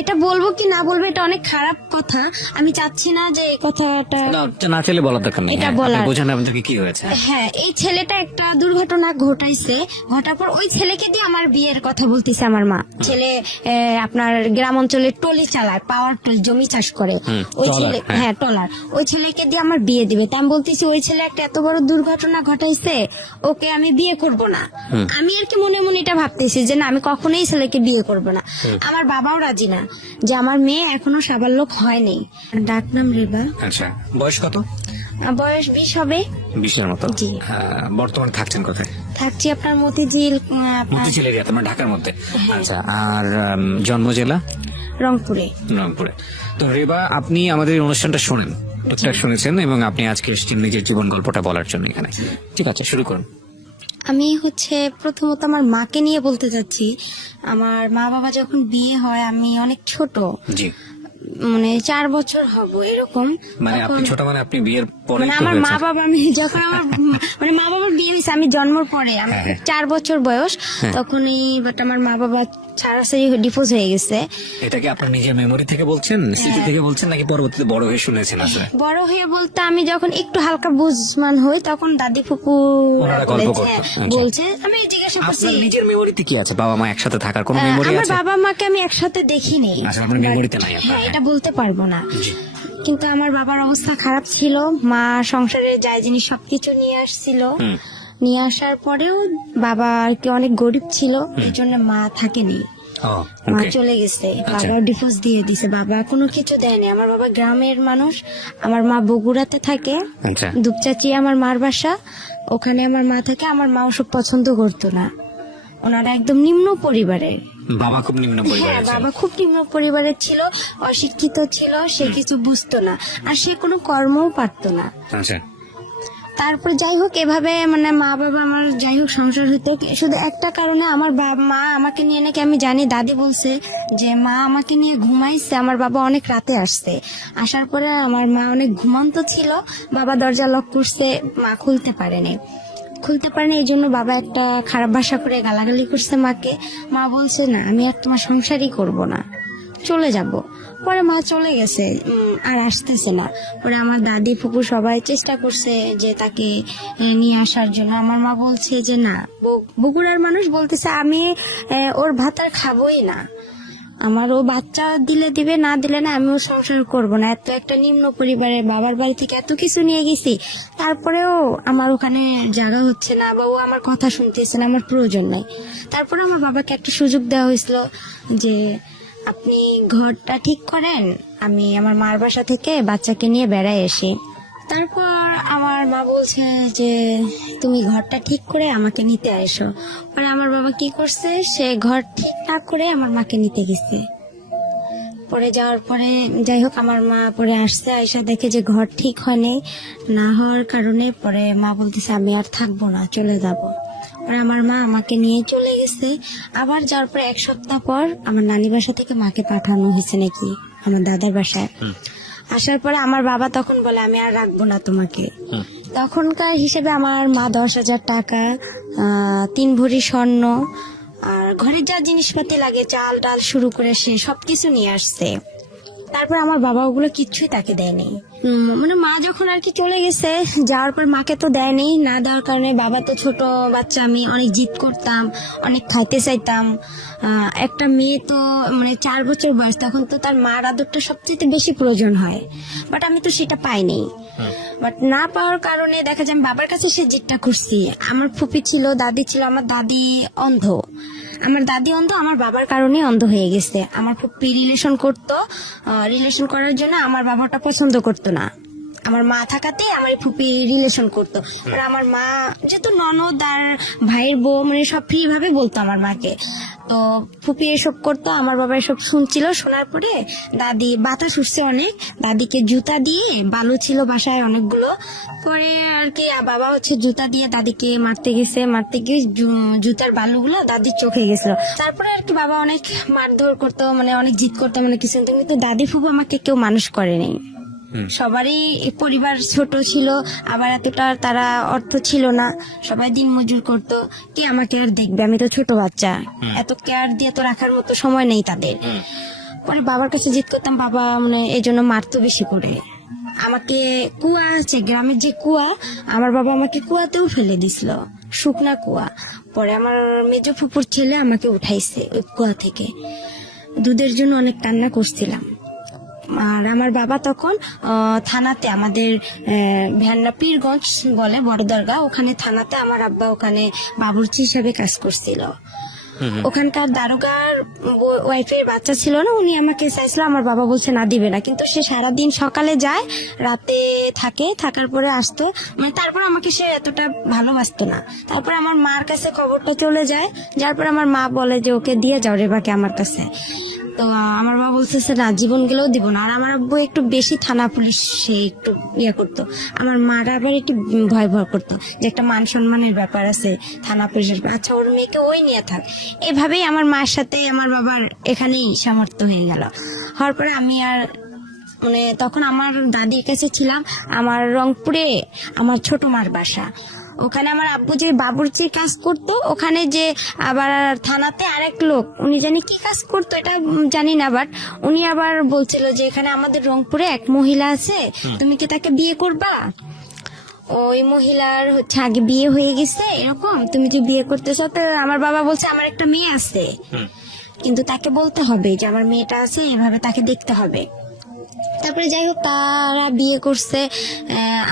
এটা বলবো কি না বলবো এটা অনেক খারাপ কথা, আমি চাচ্ছি না যে এই কথাটা না চাইলে বলার দরকার নেই। এটা হ্যাঁ, বলার। আপনি বোঝান আপনাদেরকে কি হয়েছে। হ্যাঁ, এই ছেলেটা একটা দুর্ঘটনা ঘটাইছে, ঘটার পর ওই ছেলেকে দিয়ে আমার বিয়ের কথা বলতেছে আমার মা। ছেলে আপনার গ্রাম অঞ্চলে টলি চালায়, পাওয়ার টলি, জমি চাষ করে। ওই ট্রলার, ছেলে, হ্যাঁ টলার, ওই ছেলেকে দিয়ে আমার বিয়ে দিবে। তাই আমি বলতেছি ওই ছেলে একটা এত বড় দুর্ঘটনা ঘটাইছে, ওকে আমি বিয়ে করব না। আমি আর কি মনে মনে এটা ভাবতেছি যে না, আমি কখনোই এই ছেলেকে বিয়ে করব না। আমার বাবাও রাজি না, যে আমার মেয়ে এখনো সাবালক হয়নি। ডাক নাম রেবা। আচ্ছা, বয়স কত? বয়স 20 হবে। 20-এর মতো। জি। বর্তমানে থাকছেন কোথায়? থাকছি আপনার মতিঝিল, আপনার মতিঝিল এরিয়াতে, মানে ঢাকার মধ্যে। আচ্ছা, আর জন্ম জেলা? রংপুরে। রংপুরে। তো রেবা, আপনি আমাদের এই অনুষ্ঠানটা শোনেন, টুকটাক শুনেছেন, এবং আপনি আজকে এসেছেন নিজের জীবন গল্পটা বলার জন্য এখানে। ঠিক আছে, শুরু করুন। আমি প্রথমত আমার মাকে নিয়ে বলতে চাচ্ছি। আমার মা বাবা যখন বিয়ে হয় আমি অনেক ছোট, জি। মানে 4 বছর হব এরকম। মানে আপনি তখন- ছোট, মানে আপনি বিয়ের পরে মানে আমার মা বাবা, আমি যখন আমার মানে মা বাবার বিয়ে হয়েছে আমি জন্মের পরে, আমি 4 বছর বয়স তখনই, বাট আমার মা বাবা ছাড়াছাড়ি ডিভোর্স হয়ে গেছে। এটা কি আপনার নিজের মেমোরি থেকে বলছেন, স্মৃতি থেকে বলছেন, নাকি পরবর্তীতে বড় হয়ে শুনেছেন? আসলে বড় হয়ে বলতে আমি যখন একটু হালকা বুঝমান হই তখন দাদি ফুপু ওনারা গল্প করতো। বলছে, আমি জিজ্ঞাসা করছি। আপনার নিজের মেমোরিতে কি আছে? বাবা মা একসাথে থাকার কোনো মেমোরি আমার আছে? বাবা মাকে আমি একসাথে দেখিনি। আচ্ছা, আপনার মেমোরিতে নাই আপনার। হ্যাঁ, এটা বলতে পারবো না। কিন্তু আমার বাবার অবস্থা খারাপ ছিল, মা সংসারে যাই জিনিস সবকিছু নিয়ে আসছিল। নিয়ে আসার পরেও বাবা আর কি অনেক গরিব ছিল, এই জন্য মা থাকেনি, ও, মা ওকে। চলে গেছে। বাবা ডিভোর্স দিয়ে দিছে, বাবা কোনো কিছু দেয়নি। আমার বাবা গ্রামের মানুষ, আমার মা বগুড়াতে থাকে। আচ্ছা, দুপচাচি আমার মার বাসা, ওখানে আমার মা থাকে। আমার মা ওসব পছন্দ করতো না, ওনারা একদম নিম্ন পরিবারে। বাবা খুব নিম্ন হ্যাঁ, পরিবারের ছিল। বাবা খুব নিম্ন পরিবারের ছিল, অশিক্ষিত ছিল, সে কিছু বুঝতো না, আর সে কোনো কর্মও পারতো না। আচ্ছা, তারপর যাই হোক এভাবে মানে মা বাবা আমার যাই হোক সংসার হইতে, শুধু একটা কারণে আমার মা আমাকে নিয়ে নাকি, আমি জানি দাদি বলছে যে মা আমাকে নিয়ে ঘুমাইছে, আমার বাবা অনেক রাতে আসছে, আসার পরে আমার মা অনেক ঘুমন্ত ছিল, বাবা দরজা লক করছে, মা খুলতে পারেনি, এই জন্য বাবা একটা খারাপ ভাষা করে গালাগালি করছে মাকে। মা বলছে না, আমি আর তোমার সংসারই করব না, চলে যাব। পরে মা চলে গেছে, আর আসতেছে না। পরে আমার দাদি ফুপু সবাই চেষ্টা করছে যে তাকে নিয়ে আসার জন্য। আমার মা বলছে যে না, বগুড়ার মানুষ বলতেছে আমি ওর ভাত আর খাবোই না, আমার ও বাচ্চা দিলে দিবে, না দিলে না, আমিও সংসার করব না। এত একটা নিম্ন পরিবারে বাবার বাড়ি থেকে এত কিছু নিয়ে গেছি, তারপরেও আমার ওখানে জায়গা হচ্ছে না, বা ও আমার কথা শুনতেছে না, আমার প্রয়োজন নাই। তারপরে আমার বাবাকে একটা সুযোগ দেওয়া হয়েছিল যে আপনি ঘরটা ঠিক করেন, আমি আমার মার বাসা থেকে বাচ্চাকে নিয়ে বেড়ায় আসি। তারপর আমার মা বলছে যে তুমি ঘরটা ঠিক করে আমাকে নিতে এসো। পরে আমার বাবা কি করছে, সে ঘর ঠিক না করে আমার মাকে নিতে গেছে। পরে যাওয়ার পরে যাই হোক আমার মা পরে আসছে, আয়সা দেখে যে ঘর ঠিক হয়নি, না হওয়ার কারণে পরে মা বলতেছে আমি আর থাকবো না, চলে যাব। পরে আমার মা আমাকে নিয়ে চলে গেছে। আবার যাওয়ার পরে 1 সপ্তাহ পর আমার নানি বাসা থেকে মাকে পাঠানো হয়েছে নাকি আমার দাদার বাসায়। আসার পরে আমার বাবা তখন বলে আমি আর রাখবো না তোমাকে। তখনকার হিসেবে আমার মা 10,000 টাকা, 3 ভরি স্বর্ণ, আর ঘরের যা জিনিসপাতি লাগে, চাল ডাল শুরু করে সে সবকিছু নিয়ে আসছে। তারপর আমার বাবা ওগুলো কিচ্ছুই তাকে দেয়নি। মানে মা যখন আর কি চলে গেছে, যাওয়ার পর মাকে তো দেয়নি, না দেওয়ার কারণে বাবা তো ছোট বাচ্চা, আমি অনেক জিদ করতাম, অনেক খাইতে চাইতাম। একটা মেয়ে তো মানে 4 বছর বয়স, তখন তো তার মার আদরটা সবচেয়ে বেশি প্রয়োজন হয়, বাট আমি তো সেটা পাইনি। বাট না পাওয়ার কারণে দেখা যায় আমি বাবার কাছে সে জিদটা করছি। আমার ফুপি ছিল, দাদি ছিল, আমার দাদি অন্ধ, আমার বাবার কারণে অন্ধ হয়ে গেছে। আমার ফুপি রিলেশন করতো, রিলেশন করার জন্য আমার বাবাটা পছন্দ করতো না, আমার মা থাকাতে আমার ফুপি রিলেশন করতো। আর আমার মা যেহেতু ননদ আর ভাইয়ের বউ, মানে সব ফ্রি ভাবে বলতো আমার মাকে, তো ফুপি এসব করতো। আমার বাবা এসব শুনছিল, শোনার পরে দাদি বাতাস উঠছে অনেক, দাদিকে জুতা দিয়ে, বালু ছিল বাসায় অনেকগুলো, পরে আর কি বাবা জুতা দিয়ে দাদিকে মারতে গিয়ে জুতার বালুগুলো দাদির চোখে গেছিল। তারপরে আর কি বাবা অনেক মারধর করতো, মানে অনেক জিদ করতো, মানে কিছু, কিন্তু দাদি ফুপু আমাকে কেউ মানুষ করেনি। সবারই পরিবার ছোট ছিল, আবার এতটা তারা অর্থ ছিল না, সবাই দিন মজুর করতো, কে আমাকে আর দেখবে, আমি তো ছোট বাচ্চা, এত কেয়ার দিয়ে তো রাখার মতো সময় নেই তাদের। পরে বাবার কাছে জিদ করতাম, বাবা মানে এই জন্য মারতো বেশি করে আমাকে। কুয়া আছে গ্রামের যে কুয়া, আমার বাবা আমাকে কুয়াতেও ফেলে দিছিল, শুকনা কুয়া। পরে আমার মেজো ফুপুর ছেলে আমাকে উঠাইছে ওই কুয়া থেকে। দুধের জন্য অনেক কান্না করছিলাম। আর আমার বাবা তখন থানাতে, আমাদের ভ্যান্না পীরগঞ্জ বলে বড় দরগা, ওখানে থানাতে আমার আব্বা ওখানে বাবুর্চি হিসাবে কাজ করছিল। ওখানকার দারোগার ওয়াইফের বাচ্চা ছিল না, উনি আমাকে চাইছিল, আমার বাবা বলছে না দিবে না, কিন্তু সে সারাদিন সকালে যায়, রাতে থাকে, থাকার পরে আসতো, মানে তারপর আমাকে সে এতটা ভালোবাসতো না। তারপর আমার মার কাছে খবরটা চলে যায়, যার পর আমার মা বলে যে ওকে দিয়ে যাও রেবাকে আমার কাছে। তো আমার বাবা বলতেছে না, জীবন গেলেও দিব না। আর আমার আব্বু একটু বেশি থানা পুলিশ সে একটু ইয়ে করতো, আমার মারা আবার একটু ভয় ভয় করতো যে একটা মান সম্মানের ব্যাপার আছে থানা পুলিশের, আচ্ছা ওর মেয়েকে ওই নিয়ে থাক। এভাবেই আমার মার সাথে আমার বাবার এখানেই সামর্থ্য হয়ে গেল। হওয়ার পরে আমি আর মানে তখন আমার দাদির কাছে ছিলাম, আমার রংপুরে আমার ছোট মার বাসা। ওখানে আমার আব্বু যে বাবুর্চির কাজ করতো, ওখানে যে আবার থানাতে আরেক লোক, উনি জানি কি কাজ করতো এটা জানি না, বাট উনি আবার বলছিল যে এখানে আমাদের রংপুরে এক মহিলা আছে, তুমি কি তাকে বিয়ে করবা? ওই মহিলার হচ্ছে আগে বিয়ে হয়ে গেছে, এরকম তুমি কি বিয়ে করতেছ? তো আমার বাবা বলছে আমার একটা মেয়ে আছে, কিন্তু তাকে বলতে হবে যে আমার মেয়েটা আছে, এভাবে তাকে দেখতে হবে। তারপরে যাই হোক তারা বিয়ে করছে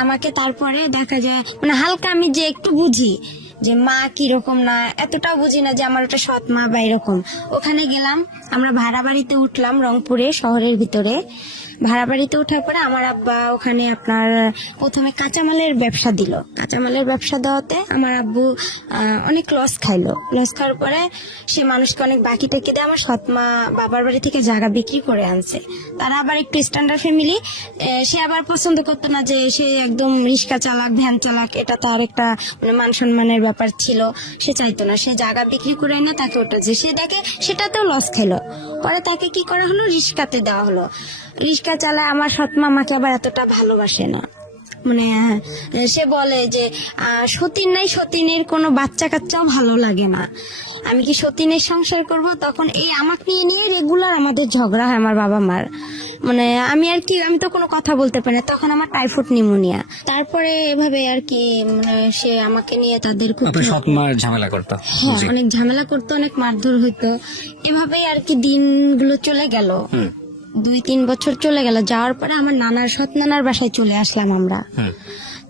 আমাকে। তারপরে দেখা যায় মানে হালকা আমি যে একটু বুঝি যে মা কিরকম না, এতটাও বুঝি না যে আমার একটা সৎ মা বা এরকম। ওখানে গেলাম, আমরা ভাড়া বাড়িতে উঠলাম রংপুরে শহরের ভিতরে। ভাড়া বাড়িতে ওঠার পরে আমার আব্বা ওখানে আপনার প্রথমে কাঁচামালের ব্যবসা দিল। কাঁচামালের ব্যবসা দেওয়াতে আমার আব্বু অনেক লস খাইলো। লস খাওয়ার পরে সে মানুষকে অনেক বাকি টেকে দিয়ে আমার সৎ মা বাবার বাড়ি থেকে জায়গা বিক্রি করে আনছে। তারা আবার একটু স্ট্যান্ডার্ড ফ্যামিলি, সে আবার পছন্দ করতো না যে সে একদম রিক্সা চালাক ভ্যান চালাক, এটা তার একটা মানে মান সম্মানের ব্যাপার ছিল, সে চাইতো না। সে জায়গা বিক্রি করে এনে তাকে ওটা যে সে দেখে সেটাতেও লস খাইলো। পরে তাকে কি করা হলো, রিক্সাতে দেওয়া হলো। রিক্সা চালায় আমার সৎ মামাকে আবার এতটা ভালোবাসে না, মানে সে বলে যে সতীন নাই, সতীনের কোনো বাচ্চা কাচ্চাও ভালো লাগে না, আমি কি সতীনের সংসার করব? তখন এই আমাকে নিয়ে রেগুলার আমাদের ঝগড়া হয় আমার বাবা মার। মানে আমি আর কি, আমি তো কোনো কথা বলতে পারি না, তখন আমার টাইফয়েড নিউমোনিয়া। তারপরে এভাবে আর কি মানে সে আমাকে নিয়ে তাদের খুব আপনার সৎ মা ঝামেলা করতো? হ্যাঁ, অনেক ঝামেলা করতো, অনেক মারধর হইতো। এভাবেই আর কি দিনগুলো চলে গেল। 2-3 বছর চলে গেল। যাওয়ার পরে আমার নানার সৎ নানার বাসায় চলে আসলাম আমরা।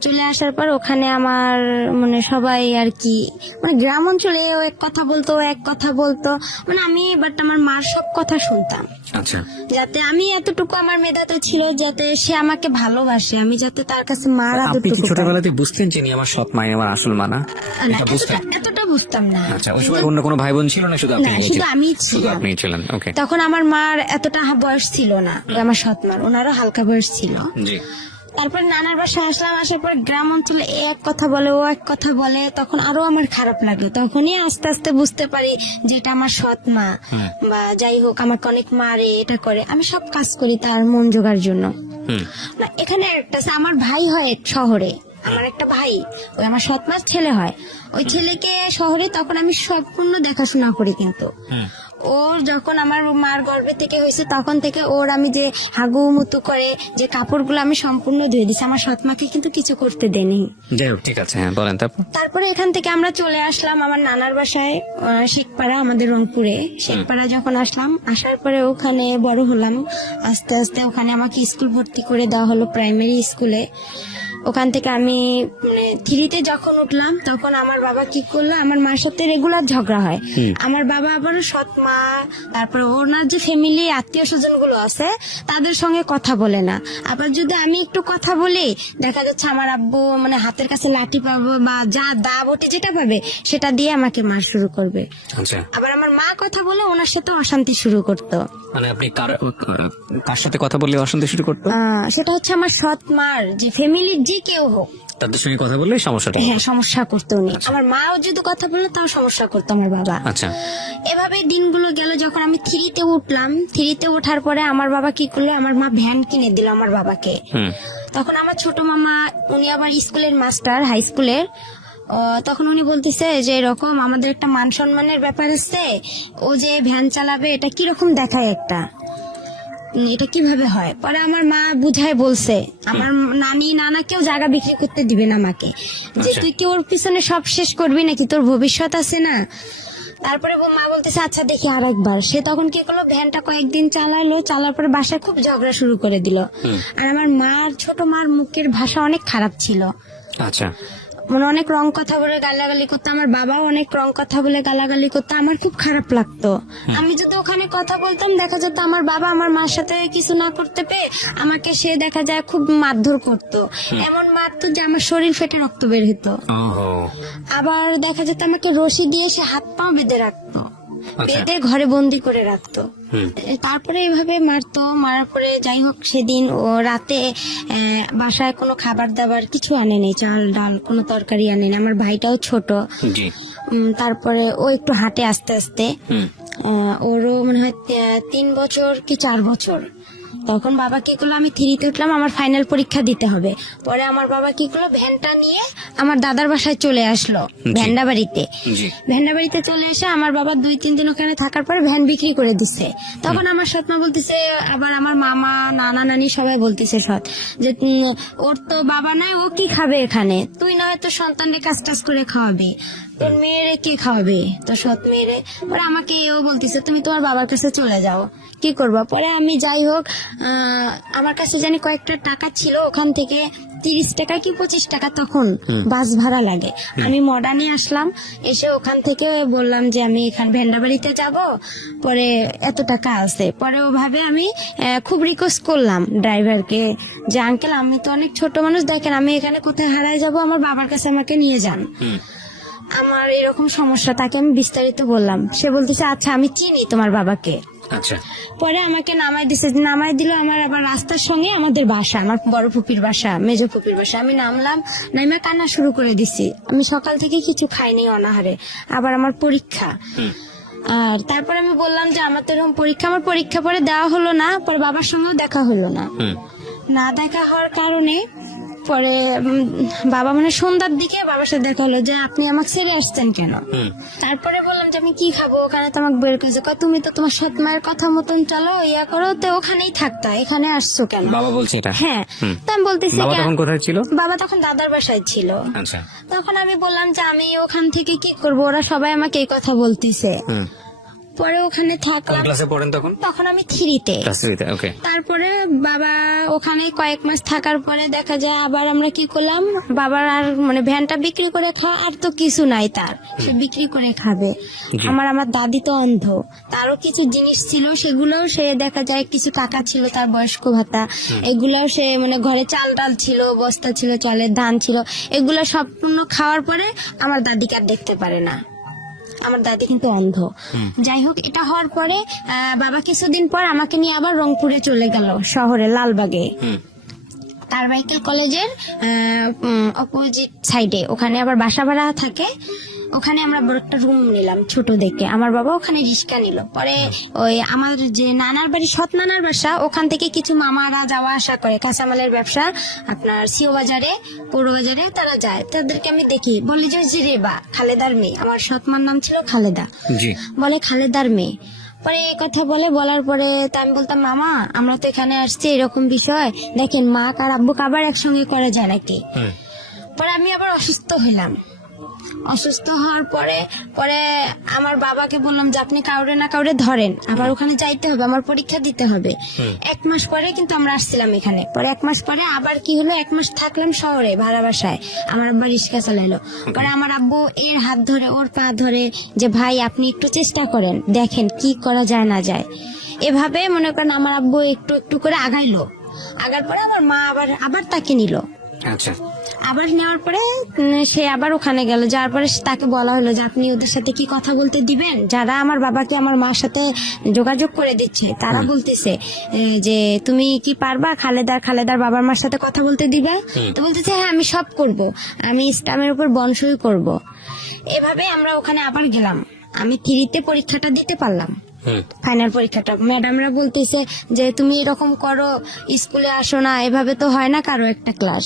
চলে আসার পর ওখানে আমার মানে সবাই আর কি মানে গ্রাম অঞ্চলে ও এক কথা বলতো, ও এক কথা বলতো, মানে আমি বাট আমার মার সব কথা শুনতাম। আচ্ছা, যাতে আমি এতটুকু আমার মেধা তো ছিল যাতে সে আমাকে ভালোবাসে, আমি যাতে তার কাছে মার আপনি কি আদরটুকু পাই। ছোটবেলাতে বুঝতেন যে আমার সৎ মা আমার আসল মা না? না, এটা বুঝতেন? এতটা বুঝতাম না। আচ্ছা, ওই সময় অন্য কোনো ভাই বোন ছিল না, শুধু আপনি? না, শুধু আমি শুধু ছিলাম। আপনি ছিলেন, ওকে। তখন আমার মার এতটা বয়স ছিল না, আমার সৎ মার ওনারও হালকা বয়স ছিল। জি। তারপর নানার বাসায় আসলাম, আসার পর গ্রাম অঞ্চলে এক কথা বলে ও এক কথা বলে, তখন আরো আমার খারাপ লাগে। তখনই আস্তে আস্তে বুঝতে পারি যে এটা আমার সৎ মা, বা যাই হোক আমাকে অনেক মারে, এটা করে, আমি সব কাজ করি তার মন জোগার জন্য। না, এখানে একটা আছে, আমার ভাই হয় শহরে, আমার একটা ভাই, ওই আমার সৎ মার ছেলে হয়, ওই ছেলেকে শহরে তখন আমি সম্পূর্ণ দেখাশোনা করি। কিন্তু ওর যখন আমার মার গর্ভে থেকে হয়েছে তখন থেকে ওর আমি যে হাগু মুতু করে যে কাপড়গুলো আমি সম্পূর্ণ ধুয়ে দিচ্ছি, আমার সৎ মাকে কিন্তু কিছু করতে দেয়নি। যাই হোক, ঠিক আছে, হ্যাঁ বলেন। তারপরে এখান থেকে আমরা চলে আসলাম আমার নানার বাসায়, শেখপাড়া, আমাদের রংপুরে শেখপাড়া। যখন আসলাম, আসার পরে ওখানে বড় হলাম আস্তে আস্তে। ওখানে আমাকে স্কুল ভর্তি করে দেওয়া হলো, প্রাইমারি স্কুলে। ওখান থেকে আমি মানে 3তে যখন উঠলাম তখন আমার বাবা কি করলো, আমার মার সাথে রেগুলার ঝগড়া হয়। আমার বাবা আবার সৎ মা, তারপরে ওনার যে ফ্যামিলি আত্মীয় স্বজন গুলো আছে তাদের সঙ্গে কথা বলে না। আবার যদি আমি একটু কথা বলি, দেখা যাচ্ছে আমার আব্বু মানে হাতের কাছে লাঠি পাবো বা যা দা বটি যেটা পাবে সেটা দিয়ে আমাকে মার শুরু করবে। আচ্ছা, আবার আমার মা কথা বলে ওনার সাথে অশান্তি শুরু করতো। মানে আপনি কার সাথে কথা বললে অশান্তি শুরু করতো? সেটা হচ্ছে আমার সৎ মার যে ফ্যামিলির যে কেউ হোক, তাদের সঙ্গে কথা বললে সমস্যাটা? হ্যাঁ, সমস্যা করতো উনি। আমার মাও যদি কথা বললো তাও সমস্যা করতো আমার বাবা। আচ্ছা, এভাবে দিনগুলো গেল। যখন আমি 3তে উঠলাম, 3তে ওঠার পরে আমার বাবা কি করলো, আমার মা ভ্যান কিনে দিল আমার বাবাকে। তখন আমার ছোট মামা, উনি আবার স্কুলের মাস্টার, হাই স্কুলের। তখন উনি বলতেছে যে এরকম আমাদের একটা মান সম্মানের ব্যাপার আছে, ও যে ভ্যান চালাবে এটা কিরকম দেখায় একটা। এটা কিভাবে হয়। পরে আমার মা বুঝায় বলছে, আমার নানি নানাকেও জায়গা বিক্রি করতে দিবে না আমাকে, যে আচ্ছা। তুই কি ওর পিছনে সব শেষ করবি নাকি, তোর ভবিষ্যৎ আছে না। তারপরে মা বলতেছে আচ্ছা দেখি আর একবার। সে তখন কি করলো, ভ্যানটা কয়েকদিন চালালো, চালার পরে বাসায় খুব ঝগড়া শুরু করে দিল। আর আমার ছোট মার মুখের ভাষা অনেক খারাপ ছিল, আচ্ছা। মানে অনেক রং কথা বলে গালাগালি করতো। আমার বাবাও অনেক রং কথা বলে গালাগালি করতো, আমার খুব খারাপ লাগতো। আমি যদি ওখানে কথা বলতাম, দেখা যেত আমার বাবা আমার মার সাথে কিছু না করতে পেরে আমাকে সে দেখা যায় খুব মারধর করতো, এমন মারতো যে আমার শরীর ফেটে রক্ত বের হতো। ওহো। আবার দেখা যেত আমাকে রশি দিয়ে সে হাত পা বেঁধে রাখতো, আচ্ছা। বেঁধে ঘরে বন্দি করে রাখতো। হুম। তারপরে এভাবে মারতো, মারার পরে যাই হোক সেদিন ও রাতে বাসায় কোনো খাবার দাবার কিছু আনেনি, চাল ডাল কোনো তরকারি আনেনি। আমার ভাইটাও ছোট। জি। তারপরে ও একটু হাঁটে আস্তে আস্তে। হুম। ওরও মনে হয় 3 বছর কি 4 বছর। তখন বাবা কি করলো, আমি 3-তে উঠলাম, আমার ফাইনাল পরীক্ষা দিতে হবে। পরে আমার বাবা কি করলো, ভ্যানটা নিয়ে আমার দাদার বাসায় চলে আসলো, ভ্যান্ডা বাড়িতে। জি। ভ্যান্ডা বাড়িতে চলে এসে আমার বাবা 2-3 দিন ওখানে থাকার পরে ভ্যান বিক্রি করে দিচ্ছে। তখন আমার সৎমা বলতেছে, আবার আমার মামা নানা নানি সবাই বলতেছে যে ওর তো বাবা নাই, ও কি খাবে এখানে, তুই না হয়তো সন্তানকে কাজ টাজ করে খাওয়াবি, তোর মেয়েরে কে খাওয়াবে, তোর সৎ মেয়েরে। পরে আমাকে এও বলতেছে তুমি তোমার বাবার কাছে চলে যাও, কি করবা। পরে আমি যাই হোক, আমার কাছে জানি কয়েকটা টাকা ছিল, ওখান থেকে 30 টাকা কি 25 টাকা তখন বাস ভাড়া লাগে। আমি মডার্নে আসলাম, এসে ওখান থেকে বললাম যে আমি এখান ভেন্ডাবাড়িতে যাব, পরে এত টাকা আছে। পরে ওভাবে আমি খুব রিকোয়েস্ট করলাম ড্রাইভারকে যে আঙ্কেল আমি তো অনেক ছোট মানুষ, দেখেন আমি এখানে কোথায় হারাই যাব, আমার বাবার কাছে আমাকে নিয়ে যান, আমার এরকম সমস্যা। তাকে আমি বিস্তারিত বললাম, সে বলতেছে আচ্ছা আমি চিনি তোমার বাবাকে। আচ্ছা। পরে আমাকে নামাই দিল আমার আবার রাস্তার সঙ্গে আমাদের বাসা, আমার বড় ফুপির বাসা, মেজো ফুপির বাসা। আমি নামলাম, নামে কান্না শুরু করে দিছি। আমি সকাল থেকে কিছু খাইনি অনাহারে, আবার আমার পরীক্ষা। আর তারপর আমি বললাম যে আমার তো এরকম পরীক্ষা, আমার পরীক্ষা পরে দেওয়া হলো না, পরে বাবার সঙ্গেও দেখা হলো না। না দেখা হওয়ার কারণে পরে বাবা মানে সন্ধ্যার দিকে বাবার সাথে দেখা হলো যে আপনি আমাকে ছেড়ে আসছেন কেন। তারপরে বললাম যে আমি কি খাবো, ওখানে তো আমাকে বের করেছে, তুমি তো তোমার সৎ মায়ের কথা মতন চলো, ইয়া করো, তো ওখানেই থাকতা, এখানে আসছো কেন। বাবা বলছে এটা? হ্যাঁ। তো আমি বলতেছি বাবা তখন কোথায় ছিল? বাবা তখন দাদার বাসায় ছিল। আচ্ছা। তখন আমি বললাম যে আমি ওখান থেকে কি করব, ওরা সবাই আমাকে এই কথা বলতেছে। পরে ওখানে কোন থাকলাম, ক্লাসে পড়েন তখন? তখন আমি 3-তে। ক্লাস 3-তে। ওকে। তারপরে বাবা ওখানে কয়েক মাস থাকার পরে দেখা যায় আবার আমরা কি করলাম, বাবার আর মানে ভ্যানটা বিক্রি করে খাওয়া আর তো কিছু নাই তার, সে বিক্রি করে খাবে। আমার দাদি তো অন্ধ, তারও কিছু জিনিস ছিল, সেগুলোও সে দেখা যায় কিছু টাকা ছিল তার বয়স্ক ভাতা, এগুলাও সে মানে ঘরে চাল ডাল ছিল, বস্তা ছিল, চালের ধান ছিল, এগুলো সম্পূর্ণ খাওয়ার পরে আমার দাদিকে আর দেখতে পারে না। আমার দাদি কিন্তু অন্ধ। যাই হোক, এটা হওয়ার পরে বাবা কিছুদিন পর আমাকে নিয়ে আবার রংপুরে চলে গেল, শহরে লালবাগে, কারমাইকেল কলেজের অপোজিট সাইডে। ওখানে আবার বাসা ভাড়া থাকে, ওখানে আমরা বড় একটা রুম নিলাম ছোট দেখে। আমার বাবা ওখানে রিক্সা নিল। পরে ওই আমার যে নানার বাড়ি, সৎ নানার বাসা, ওখান থেকে কিছু মামারা যাওয়া আসা করে, কাঁচামালের ব্যবসা আপনার সিও বাজারে, পৌর বাজারে তারা যায়, তাদেরকে আমি দেখি, বলি যে রেবা খালেদার মেয়ে, আমার সৎমার নাম ছিল খালেদা, বলে খালেদার মেয়ে। পরে এই কথা বলার পরে তা আমি বলতাম মামা আমরা তো এখানে আসছি, এরকম বিষয় দেখেন মা আর আব্বু আবার একসঙ্গে করা যায় নাকি। পরে আমি আবার অসুস্থ হইলাম। অসুস্থ হওয়ার পরে আমার বাবাকে বললাম যে আপনি কাউরে না কাউরে ধরেন, আবার ওখানে যাইতে হবে, আমার পরীক্ষা দিতে হবে। 1 মাস পরে কিন্তু আমরা আসছিলাম এখানে। পরে 1 মাস পরে আবার কি হলো, 1 মাস থাকলাম শহরে ভাড়া বাসায়, আমার আব্বা রিক্সা চালাইলো। পরে আমার আব্বু এর হাত ধরে ওর পা ধরে যে ভাই আপনি একটু চেষ্টা করেন, দেখেন কি করা যায় না যায়। এভাবে মনে করেন আমার আব্বু একটু একটু করে আগাইলো। আগার পরে আমার মা আবার তাকে নিল। আচ্ছা। আবার নেওয়ার পরে সে আবার ওখানে গেল, যার পরে তাকে বলা হলো যে আপনি ওদের সাথে কি কথা বলতে দিবেন, যারা আমার বাবাকে আমার মার সাথে যোগাযোগ করে দিচ্ছে তারা বলতেছে যে তুমি কি পারবা খালেদার বাবার মার সাথে কথা বলতে দিবা। তো বলতেছে হ্যাঁ আমি সব করব, আমি ইসলামের উপর বনসই করব। এভাবে আমরা ওখানে আবার গেলাম। আমি 3-তে পরীক্ষাটা দিতে পারলাম, ফাইনাল পরীক্ষাটা। ম্যাডামরা বলতেছে যে তুমি এরকম করো, স্কুলে আসো না, এভাবে তো হয় না কারো একটা ক্লাস,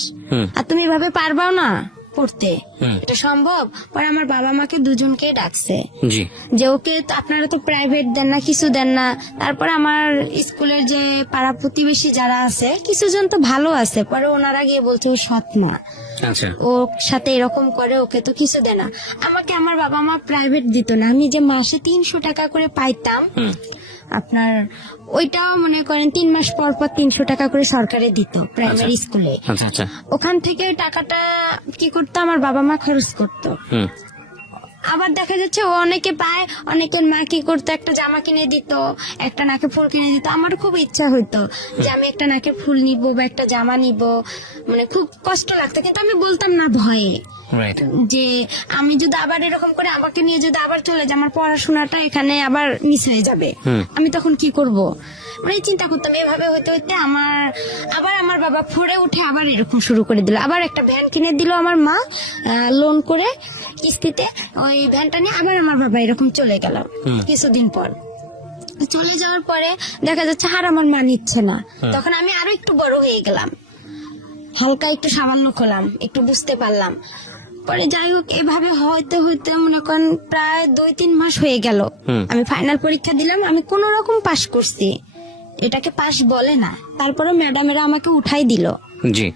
আর তুমি এভাবে পারবাও না, পড়তে, এটা সম্ভব? পরে আমার বাবা মাকে দুজনকে ডাকছে জি যে ওকে তো আপনারা তো প্রাইভেট দেন না, কিছু দেন না। তারপরে আমার স্কুলের যে পাড়া প্রতিবেশী যারা আছে কিছু জন তো ভালো আছে, পরে ওনারা গিয়ে বলছে ও সৎ মা, আচ্ছা ওর সাথে এরকম করে, ওকে তো কিছু দেয় না। আমাকে আমার বাবা মা প্রাইভেট দিত না, আমি যে মাসে 300 টাকা করে পাইতাম আপনার, ওইটাও মনে করেন 3 মাস পর পর 300 টাকা করে সরকারে দিত প্রাইমারি স্কুলে। আচ্ছা আচ্ছা ওখান থেকে টাকাটা কি করতো আমার বাবা মা খরচ করতো। আবার দেখা যাচ্ছে ও অনেকে পায়, অনেকের মা কি করতো একটা জামা কিনে দিত, একটা নাকে ফুল কিনে দিত। আমার খুব ইচ্ছা হইতো যে আমি একটা নাকে ফুল নিব বা একটা জামা নিব, মানে খুব কষ্ট লাগতো, কিন্তু আমি বলতাম না ভয়ে রাইট যে আমি যদি আবার এরকম করে আমাকে নিয়ে যদি আবার চলে যায়, আমার পড়াশোনাটা এখানে আবার মিস হয়ে যাবে, আমি তখন কি করব, মানে চিন্তা করতাম। এভাবে হইতে হইতে আমার বাবা ফোরে উঠে আবার এরকম শুরু করে দিল, আবার একটা ভ্যান কিনে দিল আমার মা লোন করে কিস্তিতে, ওই ভ্যানটা নিয়ে আবার আমার বাবা এরকম চলে গেল। কিছুদিন পর চলে যাওয়ার পরে দেখা যাচ্ছে আর আমার মা নিচ্ছে না, তখন আমি আরো একটু বড় হয়ে গেলাম, হালকা একটু সামান্য খোলাম, একটু বুঝতে পারলাম। পরে যাই হোক এভাবে হইতে হইতে মনে করেন প্রায় 2-3 মাস হয়ে গেল, আমি ফাইনাল পরীক্ষা দিলাম, আমি কোন রকম পাশ করছি, এটাকে পাশ বলে না। তারপরে ম্যাডামেরা আমাকে উঠাই দিল। জি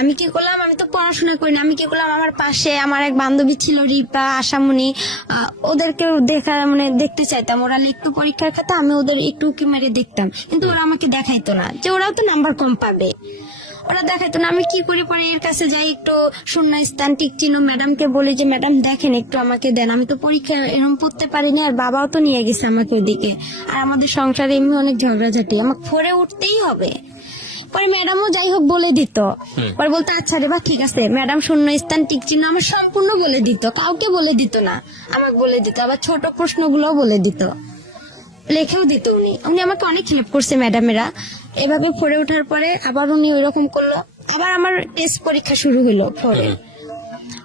আমি কি করলাম, আমি তো পড়াশোনা করিনি, আমি কি করলাম, আমার পাশে আমার এক বান্ধবী ছিল রিপা, আশামণি, ওদেরকে দেখতে চাইতাম, ওরা লিখতো পরীক্ষার খাতা, আমি ওদের একটু উকি মেরে দেখতাম, কিন্তু ওরা আমাকে দেখাইতো না, যে ওরাও তো নাম্বার কম পাবে, ওরা দেখাইতো না। আমি কি করি, পরে এর কাছে যাই, একটু শূন্য স্থান টিক চিহ্ন ম্যাডামকে বলি যে ম্যাডাম দেখেন একটু আমাকে দেন, আমি তো পরীক্ষা এরকম পড়তে পারিনি, আর বাবাও তো নিয়ে গেছে আমাকে ওইদিকে, আর আমাদের সংসারে এমনি অনেক ঝগড়াঝাটি, আমাকে ফোরে উঠতেই হবে। পরে ম্যাডামও যাই হোক বলে দিত, পরে বলতো আচ্ছা রে বা ঠিক আছে, ম্যাডাম শূন্য স্থান টিক চিহ্ন আমার সম্পূর্ণ বলে দিত, কাউকে বলে দিত না, আমাকে বলে দিত, আবার ছোট প্রশ্নগুলো বলে দিত, লেখেও দিত। উনি আমাকে অনেক হেল্প করছে ম্যাডামেরা। এভাবে পড়ে ওঠার পরে আবার উনি ওইরকম করলো, আবার আমার টেস্ট পরীক্ষা শুরু হলো পরে,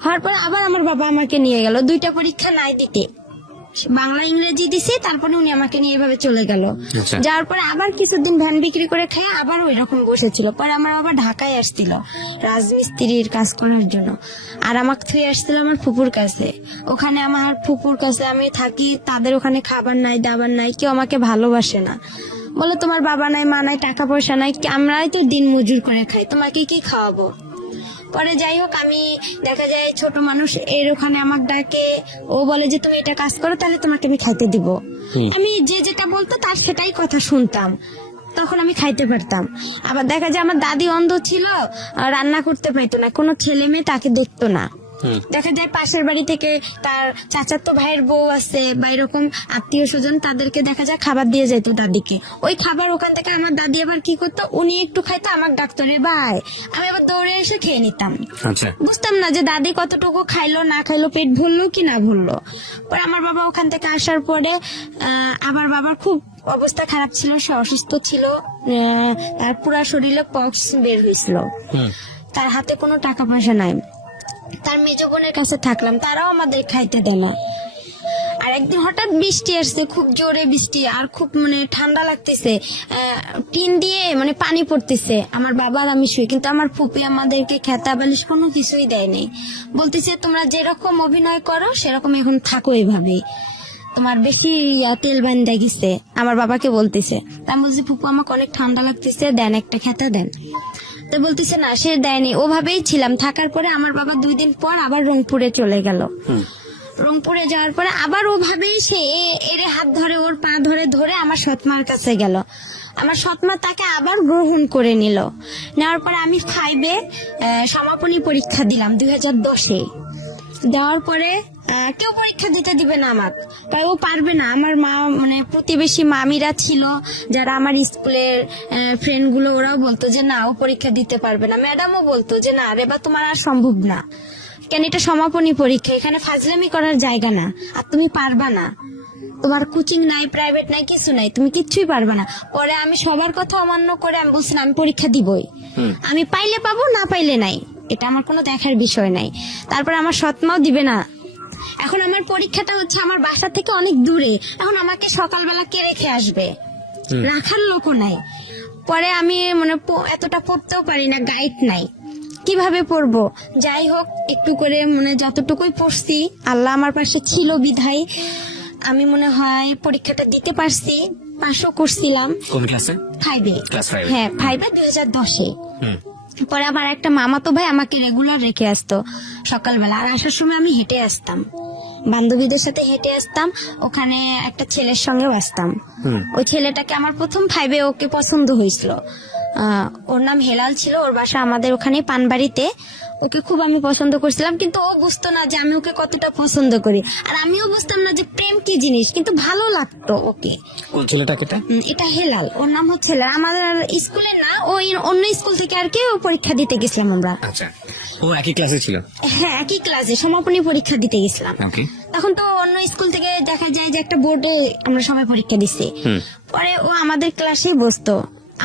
হওয়ার পরে আবার আমার বাবা আমাকে নিয়ে গেল 2টা পরীক্ষা নাই দিতে, বাংলা ইংরেজি দিছে, তারপরে উনি আমাকে নিয়ে এভাবে চলে গেল। আচ্ছা। যাওয়ার পরে আবার কিছুদিন ভ্যান বিক্রি করে খেয়ে আবার ওই রকম বসেছিল। পরে আমার বাবা ঢাকায় আসছিল রাজমিস্ত্রির কাজ করার জন্য, আর আমাকে থুয়ে আসছিল আমার ফুপুর কাছে। ওখানে আমার ফুপুর কাছে আমি থাকি, তাদের ওখানে খাবার নাই, দাবার নাই, কেউ আমাকে ভালোবাসে না, বলে তোমার বাবা নাই, মা নাই, টাকা পয়সা নাই, আমরাই তো দিন মজুর করে খাই, তোমাকে কি খাওয়াবো। পরে যাই হোক আমি দেখা যায় ছোট মানুষ, এর ওখানে আমাকে ডাকে, ও বলে যে তুমি এটা কাজ করো, তাহলে তোমাকে আমি খাইতে দিব। আমি যে যেটা বলতো তার সেটাই কথা শুনতাম, তখন আমি খাইতে পারতাম। আবার দেখা যায় আমার দাদি অন্ধ ছিল, রান্না করতে পারতো না, কোনো ছেলে মেয়ে তাকে দেখতো না। দেখা যায় পাশের বাড়ি থেকে তার চাচাতো ভাইয়ের বউ আছে বা এরকম আত্মীয় স্বজন, তাদেরকে দেখা যায় খাবার দিয়ে যেত দাদিকে। ওই খাবার ওখান থেকে আমার দাদি আবার কি করতো, উনি একটু খাইতো, আমার ডাকতো রে ভাই, আমি আবার দৌড়ে এসে খেয়ে নিতাম। আচ্ছা বুঝতাম না যে দাদি কতটুকু খাইলো না খাইলো, পেট ভরলো কি না ভরলো। পরে আমার বাবা ওখান থেকে আসার পরে আমার বাবার খুব অবস্থা খারাপ ছিল, সে অসুস্থ ছিল, তার পুরা শরীরে পক্স বের হয়েছিল, তার হাতে কোনো টাকা পয়সা নাই। তার মেজ বোনের কাছে থাকলাম, তারাও আমাদের খাইতে দেয় না। আর একদিন হঠাৎ বৃষ্টি আসছে, খুব জোরে বৃষ্টি, আর খুব ঠান্ডা লাগতেছে, টিন দিয়ে পানি পড়তেছে, আমার বাবার আমি শুই, কিন্তু আমার ফুপি আমাদেরকে খেতা বালিশ কোনো কিছুই দেয়নি, বলতেছে তোমরা যেরকম অভিনয় করো সেরকম এখন থাকো, এইভাবে তোমার বেশি তেল বান্ধা গেছে, আমার বাবাকে বলতেছে। আমি বলছি ফুপু আমাকে অনেক ঠান্ডা লাগতেছে, দেন একটা খেতা দেন। তো বলতেছে না, সে দেয়নি। ওভাবেই ছিলাম, থাকার পরে আমার বাবা 2 দিন পর আবার রংপুরে চলে গেল। রংপুরে যাওয়ার পরে আবার ওভাবেই সে এর হাত ধরে, ওর পা ধরে ধরে আমার সৎমার কাছে গেল। আমার সৎমা তাকে আবার গ্রহণ করে নিল। নেওয়ার পরে আমি 5-এ সমাপনী পরীক্ষা দিলাম 2010-এ। দেওয়ার পরে কেউ পরীক্ষা দিতে দিবে না আমাকে, তাই ও পারবে না। আমার মা প্রতিবেশী মামিরা ছিল যারা আমার স্কুলের ফ্রেন্ড গুলো, ওরাও বলতো যে না ও পরীক্ষা দিতে পারবে না। ম্যাডামও বলতো যে না রে বা তোমার আর সম্ভব না, কেন এটা সমাপনী পরীক্ষা, এখানে ফাজলামি করার জায়গা না, আর তুমি পারবা না, তোমার কোচিং নাই, প্রাইভেট নাই, কিছু নাই, তুমি কিচ্ছুই পারবা না। পরে আমি সবার কথা অমান্য করে আমি বলছিলাম আমি পরীক্ষা দিবই, আমি পাইলে পাবো, না পাইলে নাই, এটা আমার কোনো দেখার বিষয় নাই। তারপর আমার সৎমাও দিবে না। এখন আমার পরীক্ষাটা হচ্ছে আমার বাসা থেকে অনেক দূরে, এখন আমাকে সকালবেলা কে রেখে আসবে, রাখার লোকও নাই। পরে আমি এতটা পড়তেও পারি না, গাইড নাই, কিভাবে পড়বো। যাই হোক, একটু করে মানে যতটুকুই পড়ছি, আল্লাহ আমার পাশে ছিল বিধায় আমি মনে হয় পরীক্ষাটা দিতে পারছি, পাশও করছিলাম। কোন ক্লাসে? 5 ক্লাস 5 হ্যাঁ 5 2010-এ। পরে আমার একটা মামাতো ভাই আমাকে রেগুলার রেখে আসতো সকালবেলা, আর আসার সময় আমি হেঁটে আসতাম, বান্ধবীদের সাথে হেঁটে আসতাম। ওখানে একটা ছেলের সঙ্গেও আসতাম। ওই ছেলেটাকে আমার প্রথম 5-এ ওকে পছন্দ হয়েছিল। ওর নাম হেলাল ছিল, ওর বাসা আমাদের ওখানে পানবাড়িতে। ওকে খুব আমি পছন্দ করছিলাম, কিন্তু ও বুঝতো না যে আমি ওকে কতটা পছন্দ করি, আর আমিও বুঝতাম না যে প্রেম কি জিনিস, কিন্তু ভালো লাগতো ওকে। কোন ছেলেটাকে? এটা হেলাল, ওর নাম হচ্ছে হেলাল। আমাদের স্কুলে না, ওই অন্য স্কুল থেকে আর কি ও পরীক্ষা দিতে গেছিলাম আমরা। আচ্ছা, ও একই ক্লাসে ছিল? হ্যাঁ, একই ক্লাসে সমাপনী পরীক্ষা দিতে গেছিলাম। ওকে। তখন তো অন্য স্কুল থেকে দেখা যায় যে একটা বোর্ডে আমরা সবাই পরীক্ষা দিচ্ছি। পরে ও আমাদের ক্লাসেই বসতো,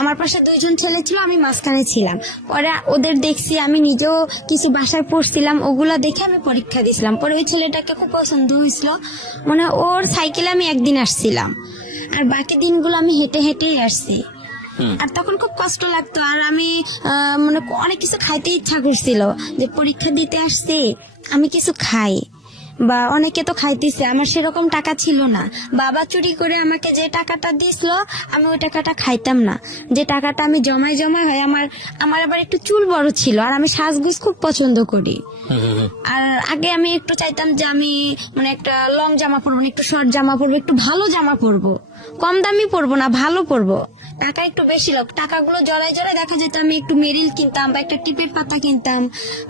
আমার পাশে 2 জন ছেলে ছিল, আমি মাঝখানে ছিলাম। পরে ওদের দেখছি, আমি নিজেও কিছু বাসায় পড়ছিলাম, ওগুলা দেখে আমি পরীক্ষা দিছিলাম। পরে ওই ছেলেটাকে খুব পছন্দ হয়েছিল, মানে ওর সাইকেলে আমি একদিন আসছিলাম, আর বাকি দিনগুলো আমি হেঁটে হেঁটেই আসছি। আর তখন খুব কষ্ট লাগতো, আর আমি মানে অনেক কিছু খাইতে ইচ্ছা করছিল, যে পরীক্ষা দিতে আসছি আমি কিছু খাই, বা অনেকে তো খাইতেছে, আমার সেরকম টাকা ছিল না। বাবা চুরি করে আমাকে যে টাকাটা দিছিল, আমি ওই টাকাটা খাইতাম না। যে টাকাটা আমি জমায় হয়, আমার আবার একটু চুল বড় ছিল, আর আমি সাজগোজ খুব পছন্দ করি। আর আগে আমি একটু চাইতাম যে আমি মানে একটা লং জামা পরবো না, একটু শর্ট জামা পরবো, একটু ভালো জামা পরবো, কম দামি পরবো না, ভালো পরবো। টাকা একটু বেশি লোক, টাকাগুলো জড়ায় দেখা যেত আমি একটু মেরিল কিনতাম, বা একটা টিপের পাতা কিনতাম,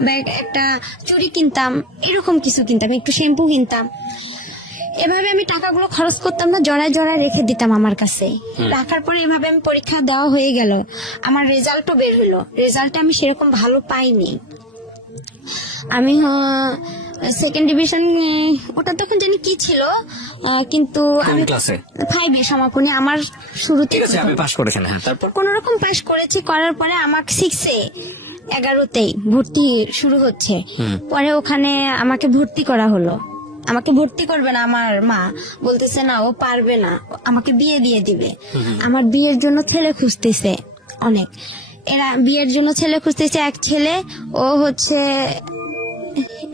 বা একটা চুড়ি কিনতাম, এরকম কিছু কিনতাম, একটু শ্যাম্পু কিনতাম। এভাবে আমি টাকাগুলো খরচ করতাম না, জড়ায় রেখে দিতাম আমার কাছে। রাখার পরে এভাবে আমি পরীক্ষা দেওয়া হয়ে গেল, আমার রেজাল্টও বের হলো। রেজাল্টে আমি সেরকম ভালো পাইনি, আমি 2nd ডিভিশন, ওটা তখন জানি কি ছিল, কিন্তু আমি 5-এ সমাপনী আমার শুরুতে পাস করেছেন। হ্যাঁ, তারপর কোন রকম পাস করেছি। করার পরে আমাকে 6-এ 11তেই ভর্তি শুরু হচ্ছে। পরে ওখানে আমাকে ভর্তি করা হলো। আমাকে ভর্তি করবে না, আমার মা বলতেছে না ও পারবে না, আমাকে বিয়ে দিয়ে দিবে। আমার বিয়ের জন্য ছেলে খুঁজতেছে অনেক, এরা বিয়ের জন্য ছেলে খুঁজতেছে। এক ছেলে, ও হচ্ছে,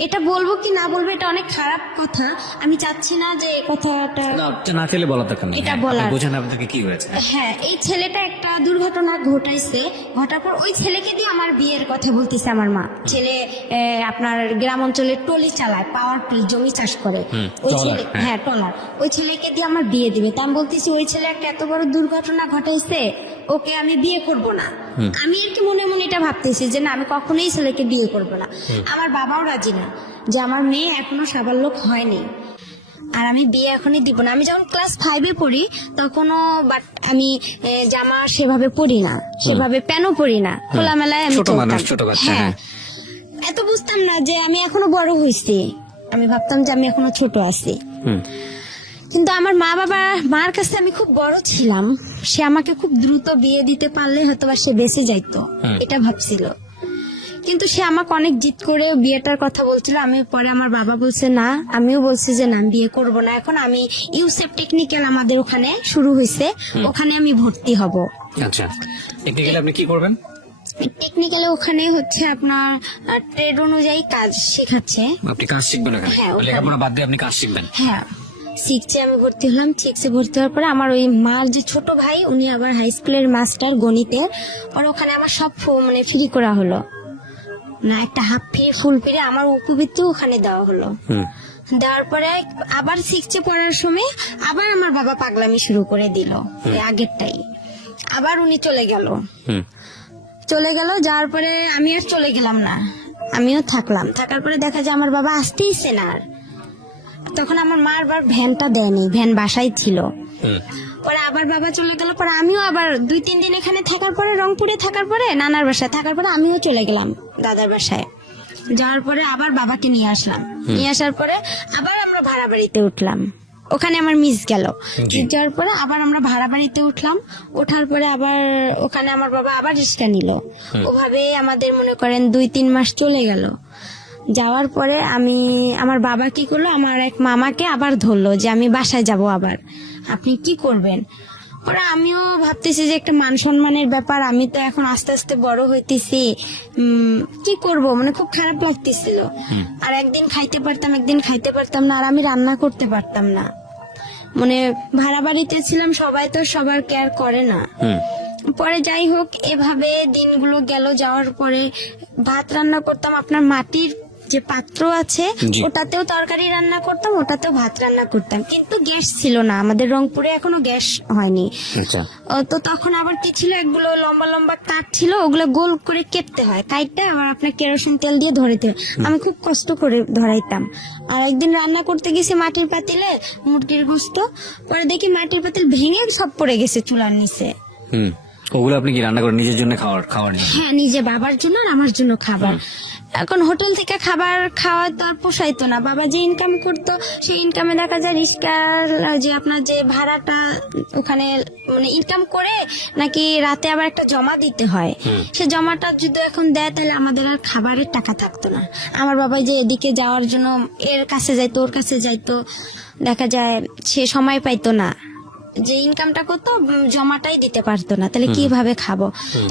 এটা বলবো কি না বলবো এটা অনেক খারাপ কথা, আমি চাচ্ছি না যে এই কথাটা না চাইলে বলা দরকার নেই। এটা বলার, বোঝেন আপনাকে কি হয়েছে। হ্যাঁ, এই ছেলেটা একটা দুর্ঘটনা ঘটাইছে, ঘটার পর ওই ছেলেকে দিয়ে আমার বিয়ের কথা বলতেছে আমার মা। ছেলে আপনার গ্রাম অঞ্চলে টলি চালায়, পাওয়ার টিল, জমি চাষ করে। ওই ছেলে, হ্যাঁ টলার, ওই ছেলেকে দিয়ে আমার বিয়ে দিবে। তা আমি বলতেছি ওই ছেলে একটা এত বড় দুর্ঘটনা ঘটাইছে, ওকে আমি বিয়ে করব না। আমি আর কি মনে মনে এটা ভাবতেছি যে না, আমি কখনোই ছেলেকে বিয়ে করব না। আমার বাবাও রাজি না, যে আমার মেয়ে এখনো সাবালক হয়নি, আর আমি বিয়ে এখনই দিব না। আমি যখন ক্লাস 5-এ পড়ি তখনও, বাট আমি জামা সেভাবে পরি না, সেভাবে প্যানও পরি না, খোলামেলায় আমি চলতাম। হ্যাঁ, এত বুঝতাম না যে আমি এখনো বড় হয়েছি, আমি ভাবতাম যে আমি এখনো ছোট আছি। কিন্তু আমার মার কাছে আমি খুব বড় ছিলাম, সে আমাকে খুব দ্রুত বিয়ে দিতে পারলে হয়তো বা সে বেঁচে যাইতো, এটা ভাবছিল। কিন্তু সে আমাকে অনেক জিদ করে বিয়েটার কথা বলছিল। আমি পরে আমার বাবা বলছে না, আমিও বলছি যে না, বিয়ে করব না এখন। আমি ইউসেফ টেকনিক্যাল আমাদের ওখানে শুরু হয়েছে, ওখানে আমি ভর্তি হব। আচ্ছা, টেকনিক্যালি আপনি কি করবেন? টেকনিক্যালে ওখানে হচ্ছে আপনার ট্রেড অনুযায়ী কাজ শেখাচ্ছে। আপনি কাজ শিখবেন ওখানে? লেখাপড়া বাদ দিয়ে আপনি কাজ শিখবেন? হ্যাঁ, শিখছে। আমি ভর্তি হলাম। 6-এ ভর্তি হওয়ার পরে আমার ওই মার যে ছোট ভাই, উনি আবার হাই স্কুলের মাস্টার গণিতের, আর ওখানে আমার সব মানে ফ্রি করা হলো না, একটা হাফ ফ্রি ফুল ফ্রি আমার উপবৃত্তি ওখানে দেওয়া হলো। দেওয়ার পরে আবার 6-এ পড়ার সময় আবার আমার বাবা পাগলামি শুরু করে দিল, আগেরটাই। আবার উনি চলে গেল, যাওয়ার পরে আমি আর চলে গেলাম না, আমিও থাকলাম। থাকার পরে দেখা যায় আমার বাবা আসতেইছে না। তখন আমার মা আবার ভ্যানটা দেয়নি, ভ্যান বাসায় ছিল। পরে আবার বাবা চলে গেল, পরে আমিও আবার 2-3 দিন এখানে থাকার পরে, রংপুরে থাকার পরে, নানার বাসায় থাকার পরে আমিও চলে গেলাম দাদার বাসায়। যাওয়ার পরে আবার বাবাকে নিয়ে আসলাম। নিয়ে আসার পরে আবার আমরা ভাড়া বাড়িতে উঠলাম, ওখানে আমার মিস গেল। যাওয়ার পরে আবার আমরা ভাড়া বাড়িতে উঠলাম। ওঠার পরে আবার ওখানে আমার বাবা আবার রিক্সা নিল। ওভাবে আমাদের মনে করেন 2-3 মাস চলে গেল। যাওয়ার পরে আমার বাবা কি করলো, আমার এক মামাকে আবার ধরলো যে আমি বাসায় যাব। আবার আপনি কি করবেন? ওরা আমিও ভাবতেছি যে একটা মান সম্মানের ব্যাপার, আমি তো এখন আস্তে আস্তে বড় হইতেছি, কি করব, মানে খুব খারাপ লাগতেছিল। আর একদিন খাইতে পারতাম, একদিন খাইতে পারতাম না, আর আমি রান্না করতে পারতাম না। মানে ভাড়া বাড়িতে ছিলাম, সবাই তো সবার কেয়ার করে না। পরে যাই হোক, এভাবে দিনগুলো গেল। যাওয়ার পরে ভাত রান্না করতাম, আপনার মাটির যে পাত্র আছে জি। ওটাতেও তরকারি রান্না করতাম, ওটাতেও ভাত রান্না করতাম, কিন্তু গ্যাস ছিল না আমাদের রংপুরে, এখনো গ্যাস হয়নি। আচ্ছা, তো তখন আবার কি ছিল, একগুলো লম্বা লম্বা কাঠ ছিল, ওগুলো গোল করে কেটে হয়, কাইটটা আবার আপনার কেরোসিন তেল দিয়ে ধরাইতে হয়। আমি খুব কষ্ট করে ধরাইতাম। আর একদিন রান্না করতে গেছি মাটির পাতিলে মুরগির গোস্ত, পরে দেখি মাটির পাতিল ভেঙে সব পড়ে গেছে চুলার নিচে। ওগুলো আপনি কি রান্না করে নিজের জন্য খাওয়ার নিয়ে? হ্যাঁ, নিজে বাবার জন্য আর আমার জন্য খাবার। এখন হোটেল থেকে খাবার খাওয়া তো আর পোষাইতো না। বাবা যে ইনকাম করতো সেই ইনকামে দেখা যায় রিস্কার যে আপনার যে ভাড়াটা ওখানে মানে ইনকাম করে নাকি রাতে আবার একটা জমা দিতে হয়, সে জমাটা যদি এখন দেয় তাহলে আমাদের আর খাবারের টাকা থাকতো না। আমার বাবা যে এদিকে যাওয়ার জন্য এর কাছে যাইতো, ওর কাছে যাইতো, দেখা যায় সে সময় পাইতো না, যে ইনকামটা করতো জমাটাই দিতে পারতো না, তাহলে কিভাবে খাবো?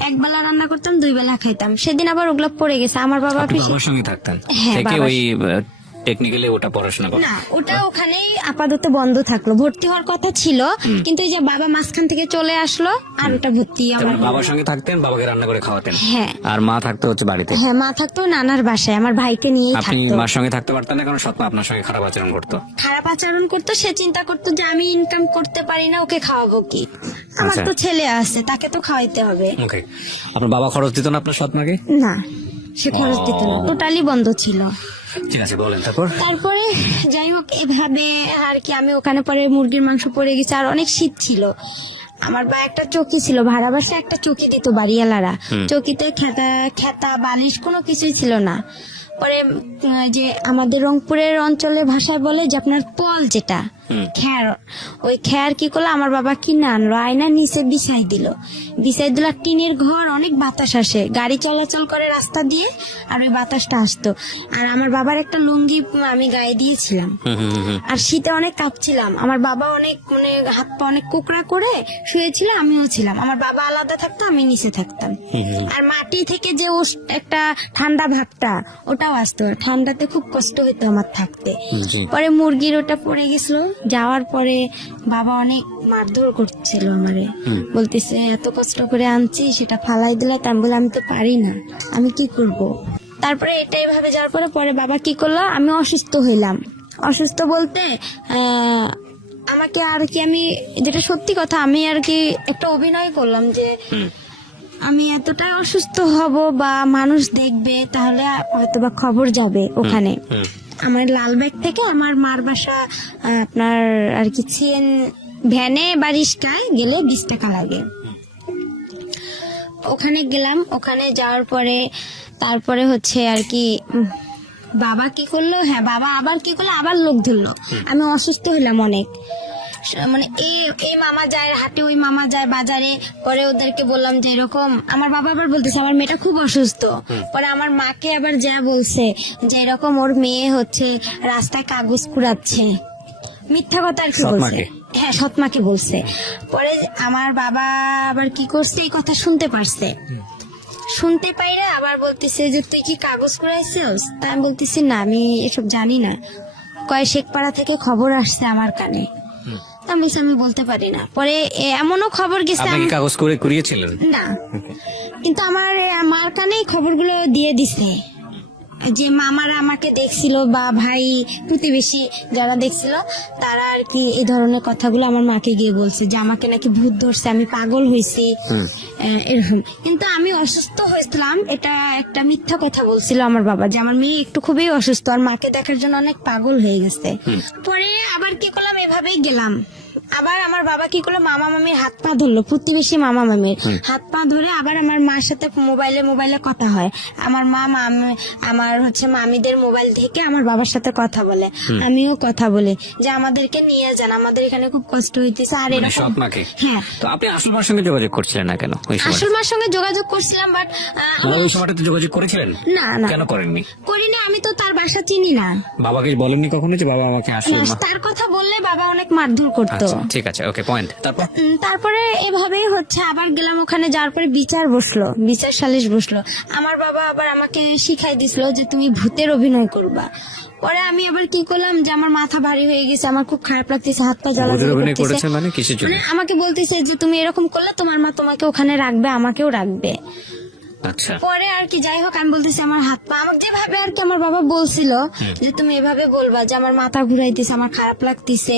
একবেলা রান্না করতাম, 2 বেলা খাইতাম। সেদিন আবার ওগুলো পড়ে গেছে। আমার বাবা আপনি বাবার সঙ্গে থাকতেন হ্যাঁ, থেকে বাবার ওই টেকনিক্যালি ওটা পড়াশোনা করেন? না, ওটা ওখানেই আপাতত বন্ধ থাকলো। ভর্তি হওয়ার কথা ছিল, কিন্তু এই যে বাবা মাঝখান থেকে চলে আসলো, আর ওটা ভর্তি আমার বাবার সঙ্গে থাকতেন, বাবাকে রান্না করে খাওয়াতেন? হ্যাঁ। আর মা থাকতো হচ্ছে বাড়িতে? হ্যাঁ, মা থাকতো নানার বাসায়, আমার ভাইকে নিয়েই আপনি থাকতো। মার সঙ্গে থাকতে পারতেন না কারণ সৎমা আপনার সঙ্গে খারাপ আচরণ করতো? খারাপ আচরণ করতো, সে চিন্তা করতো যে আমি ইনকাম করতে পারি না, ওকে খাওয়াবো কি, আমার আচ্ছা। তো ছেলে আছে, তাকে তো খাওয়াইতে হবে। ওকে, আপনার বাবা খরচ দিত না আপনার সৎমাকে? না, সে খরচ দিত না, টোটালি বন্ধ ছিল। ঠিক আছে, বলেন তারপর। তারপরে যাই হোক, এভাবে আর কি আমি ওখানে পরে মুরগির মাংস পড়ে গেছে, আর অনেক শীত ছিল। আমার বা একটা চৌকি ছিল, ভাড়া বাসায় একটা চৌকি দিত বাড়িওয়ালারা, চৌকিতে খেতা বালিশ কোনো কিছুই ছিল না। পরে যে আমাদের রংপুরের অঞ্চলের ভাষায় বলে যে আপনার পল, যেটা খ্যার, ওই খ্যার কি করলো আমার বাবা কিনে আনলো, আয়না নিচে বিছাই দিল, আর টিনের ঘর, অনেক বাতাস আসে, গাড়ি চলাচল করে রাস্তা দিয়ে, আর ওই বাতাসটা আসতো। আর আমার বাবার একটা লুঙ্গি আমি গায়ে দিয়েছিলাম, আর শীতে অনেক কাঁপছিলাম। আমার বাবা অনেক মানে হাত পা অনেক কোকড়া করে শুয়েছিল, আমিও ছিলাম। আমার বাবা আলাদা থাকতো, আমি নিচে থাকতাম। আর মাটি থেকে যে একটা ঠান্ডা ভাবটা ওটাও আসতো, ঠান্ডাতে খুব কষ্ট হতো আমার থাকতে। পরে মুরগির ওটা পড়ে গেছিল, যাওয়ার পরে বাবা অনেক মারধর করছিল আমারে, বলতেছে এত কষ্ট করে আনছি সেটা ফালাই দিলে। তার বলে আমি তো পারি না, আমি কি করব। তারপরে এটাই ভাবে যাওয়ার পরে পরে বাবা কি করলো, আমি অসুস্থ হইলাম। অসুস্থ বলতে আমাকে আর কি, আমি যেটা সত্যি কথা, আমি আর কি একটা অভিনয় করলাম যে আমি এতটাই অসুস্থ হব বা মানুষ দেখবে, তাহলে হয়তো বা খবর যাবে ওখানে। আমার লালবাগ থেকে আমার মার বাসা আপনার আর কি ভ্যানে বা রিস্কায় গেলে 20 টাকা লাগে। ওখানে গেলাম, ওখানে যাওয়ার পরে তারপরে হচ্ছে আর কি বাবা কি করলো, হ্যাঁ বাবা আবার কি করলো, আবার লোক ধরলো। আমি অসুস্থ হলাম অনেক, মানে এই মামা যায় হাটে, ওই মামা যায় বাজারে। পরে ওদেরকে বললাম যে এরকম, আমার বাবা আবার বলতেছে আমার মেয়েটা খুব অসুস্থ। পরে আমার মাকে আবার যা বলছে যে এরকম ওর মেয়ে হচ্ছে রাস্তায় কাগজ কুড়াচ্ছে, মিথ্যা কথা আর কি বলছে। হ্যাঁ, সৎমাকে বলছে। পরে আমার বাবা আবার কি করছে, এই কথা শুনতে পারছে, শুনতে পাইরা আবার বলতেছে যে তুই কি কাগজ কুড়াইছিস? তা আমি বলতেছি না, আমি এসব জানি না। কয় শেখপাড়া থেকে খবর আসছে আমার কানে, আমি বলতে পারি না। পরে এমনও খবর গেছে, আপনি কি কাগজ করে কুড়িয়েছিলেন? না, কিন্তু আমার মার কানেই খবরগুলো দিয়ে দিছে, যে মামারা আমাকে দেখছিল বা ভাই প্রতিবেশী যারা দেখছিল তারা আর কি এই ধরনের কথাগুলো আমার মাকে গিয়ে বলছে যে আমাকে নাকি ভূত ধরছে, আমি পাগল হয়েছি এরকম। কিন্তু আমি অসুস্থ হয়েছিলাম, এটা একটা মিথ্যা কথা বলছিল আমার বাবা, যে আমার মেয়ে একটু খুবই অসুস্থ আর মাকে দেখার জন্য অনেক পাগল হয়ে গেছে। পরে আবার কি করলাম, এভাবেই গেলাম। আবার আমার বাবা কি করলো, মামা মামির হাত পা ধরলো, প্রতিবেশী মামা মামির হাত পা ধরে আবার আমার মার সাথে মোবাইলে কথা হয়। আমার মা আমার হচ্ছে মামিদের মোবাইল থেকে আমার বাবার সাথে কথা বলে, আমিও কথা বলি যে আমাদেরকে নিয়ে যান, আমাদের এখানে খুব কষ্ট হইতেছে। আর এরকম সৎমাকে? হ্যাঁ। তো আপনি আসল মার সঙ্গে যোগাযোগ করছিলেন না কেন ওই সময়? আসল মার সঙ্গে যোগাযোগ করছিলাম, বাট ওই সময়টাতে যোগাযোগ করেছিলেন? না না, কেন করেননি? করি না, আমি তো তার বাসা চিনি না। বাবাকে বলেননি কখনো যে বাবা আমাকে আসল মা? তার কথা বললে বাবা অনেক মারধর করতো। ঠিক আছে, ওকে, পয়েন্ট। তারপর তারপরে এভাবেই হচ্ছে, আবার গেলাম ওখানে, যাওয়ার পরে বিচার বসলো, বিচার সালিশ বসলো। আমার বাবা আবার আমাকে শিখাই দিছিল যে তুমি ভূতের অভিনয় করবা। পরে আমি আবার কি করলাম, যে আমার মাথা ভারী হয়ে গেছে, আমার খুব খারাপ লাগতেছে, হাত পা জ্বালা ভূতের অভিনয় করেছে মানে কিসের জন্য? মানে আমাকে বলতেছে যে তুমি এরকম করলে তোমার মা তোমাকে ওখানে রাখবে, আমাকেও রাখবে। আচ্ছা, পরে আর কি যাই হোক, আমি বলতেছি আমার হাত পা, আমাকে যেভাবে আর কি আমার বাবা বলছিল যে তুমি এভাবে বলবা যে আমার মাথা ঘুরাইতেছে, আমার খারাপ লাগতেছে,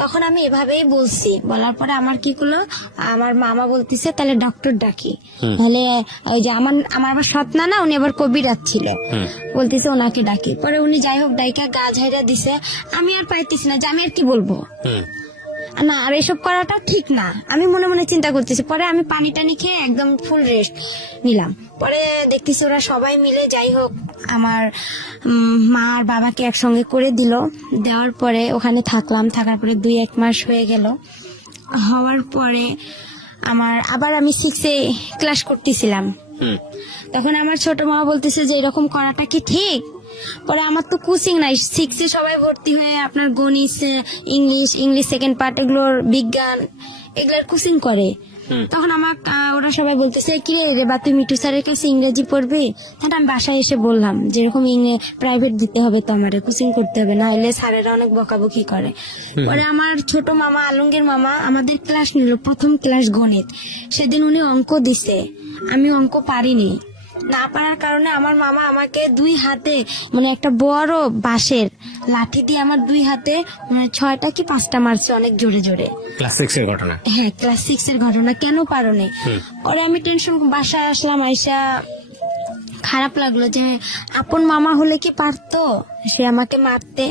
তখন আমি এভাবেই বলছি। বলার পরে আমার কি করলো, আমার মামা বলতেছে তাহলে ডক্টর ডাকি। তাহলে ওই যে আমার আবার সৎ না, উনি আবার কবিরাজ ছিল, বলতেছে ওনাকে ডাকি। পরে উনি যাই হোক ডাইকা গা ঝাইরা দিছে। আমি আর পাইতেছি না যে আমি আর কি বলবো না, আর এসব করাটা ঠিক না, আমি মনে মনে চিন্তা করতেছি। পরে আমি পানি টানি খেয়ে একদম ফুল রেস্ট নিলাম। পরে দেখতেছি ওরা সবাই মিলে যাই হোক আমার মা আর বাবাকে একসঙ্গে করে দিল। দেওয়ার পরে ওখানে থাকলাম, থাকার পরে 2-1 মাস হয়ে গেল। হওয়ার পরে আবার আমি 6-এ ক্লাস করতেছিলাম। তখন আমার ছোট মা বলতেছে যে এরকম করাটা কি ঠিক? পরে আমার তো কোচিং নাই, 6-এ সবাই ভর্তি হয়ে আপনার গণিত, ইংলিশ সেকেন্ড পার্ট, এগুলোর বিজ্ঞান, এগুলোর কোচিং করে। তখন আমার ওরা সবাই বলতেছে কি রে বা তুই মিঠু স্যারের কাছে ইংরেজি পড়বি? হ্যাঁ, আমি বাসায় এসে বললাম যেরকম প্রাইভেট দিতে হবে, তো আমার কোচিং করতে হবে, না হলে স্যারেরা অনেক বকাবকি করে। পরে আমার ছোট মামা, আলমগীর মামা, আমাদের ক্লাস নিল, প্রথম ক্লাস গণিত। সেদিন উনি অঙ্ক দিছে, আমি অঙ্ক পারিনি। না পারার কারণে আমার মামা আমাকে 2 হাতে, মানে একটা বড় বাঁশের লাঠি দিয়ে আমার 2 হাতে 6টা কি 5টা মারছে, অনেক জোরে জোরে। ক্লাস 6-এর ঘটনা? হ্যাঁ, ক্লাস 6-এর ঘটনা। কেন পারো নি? পরে আমি টেনশন, বাসায় আসলাম, আইসা খারাপ লাগলো যে আপন মামা হলে কি পারতো সে আমাকে মারতে?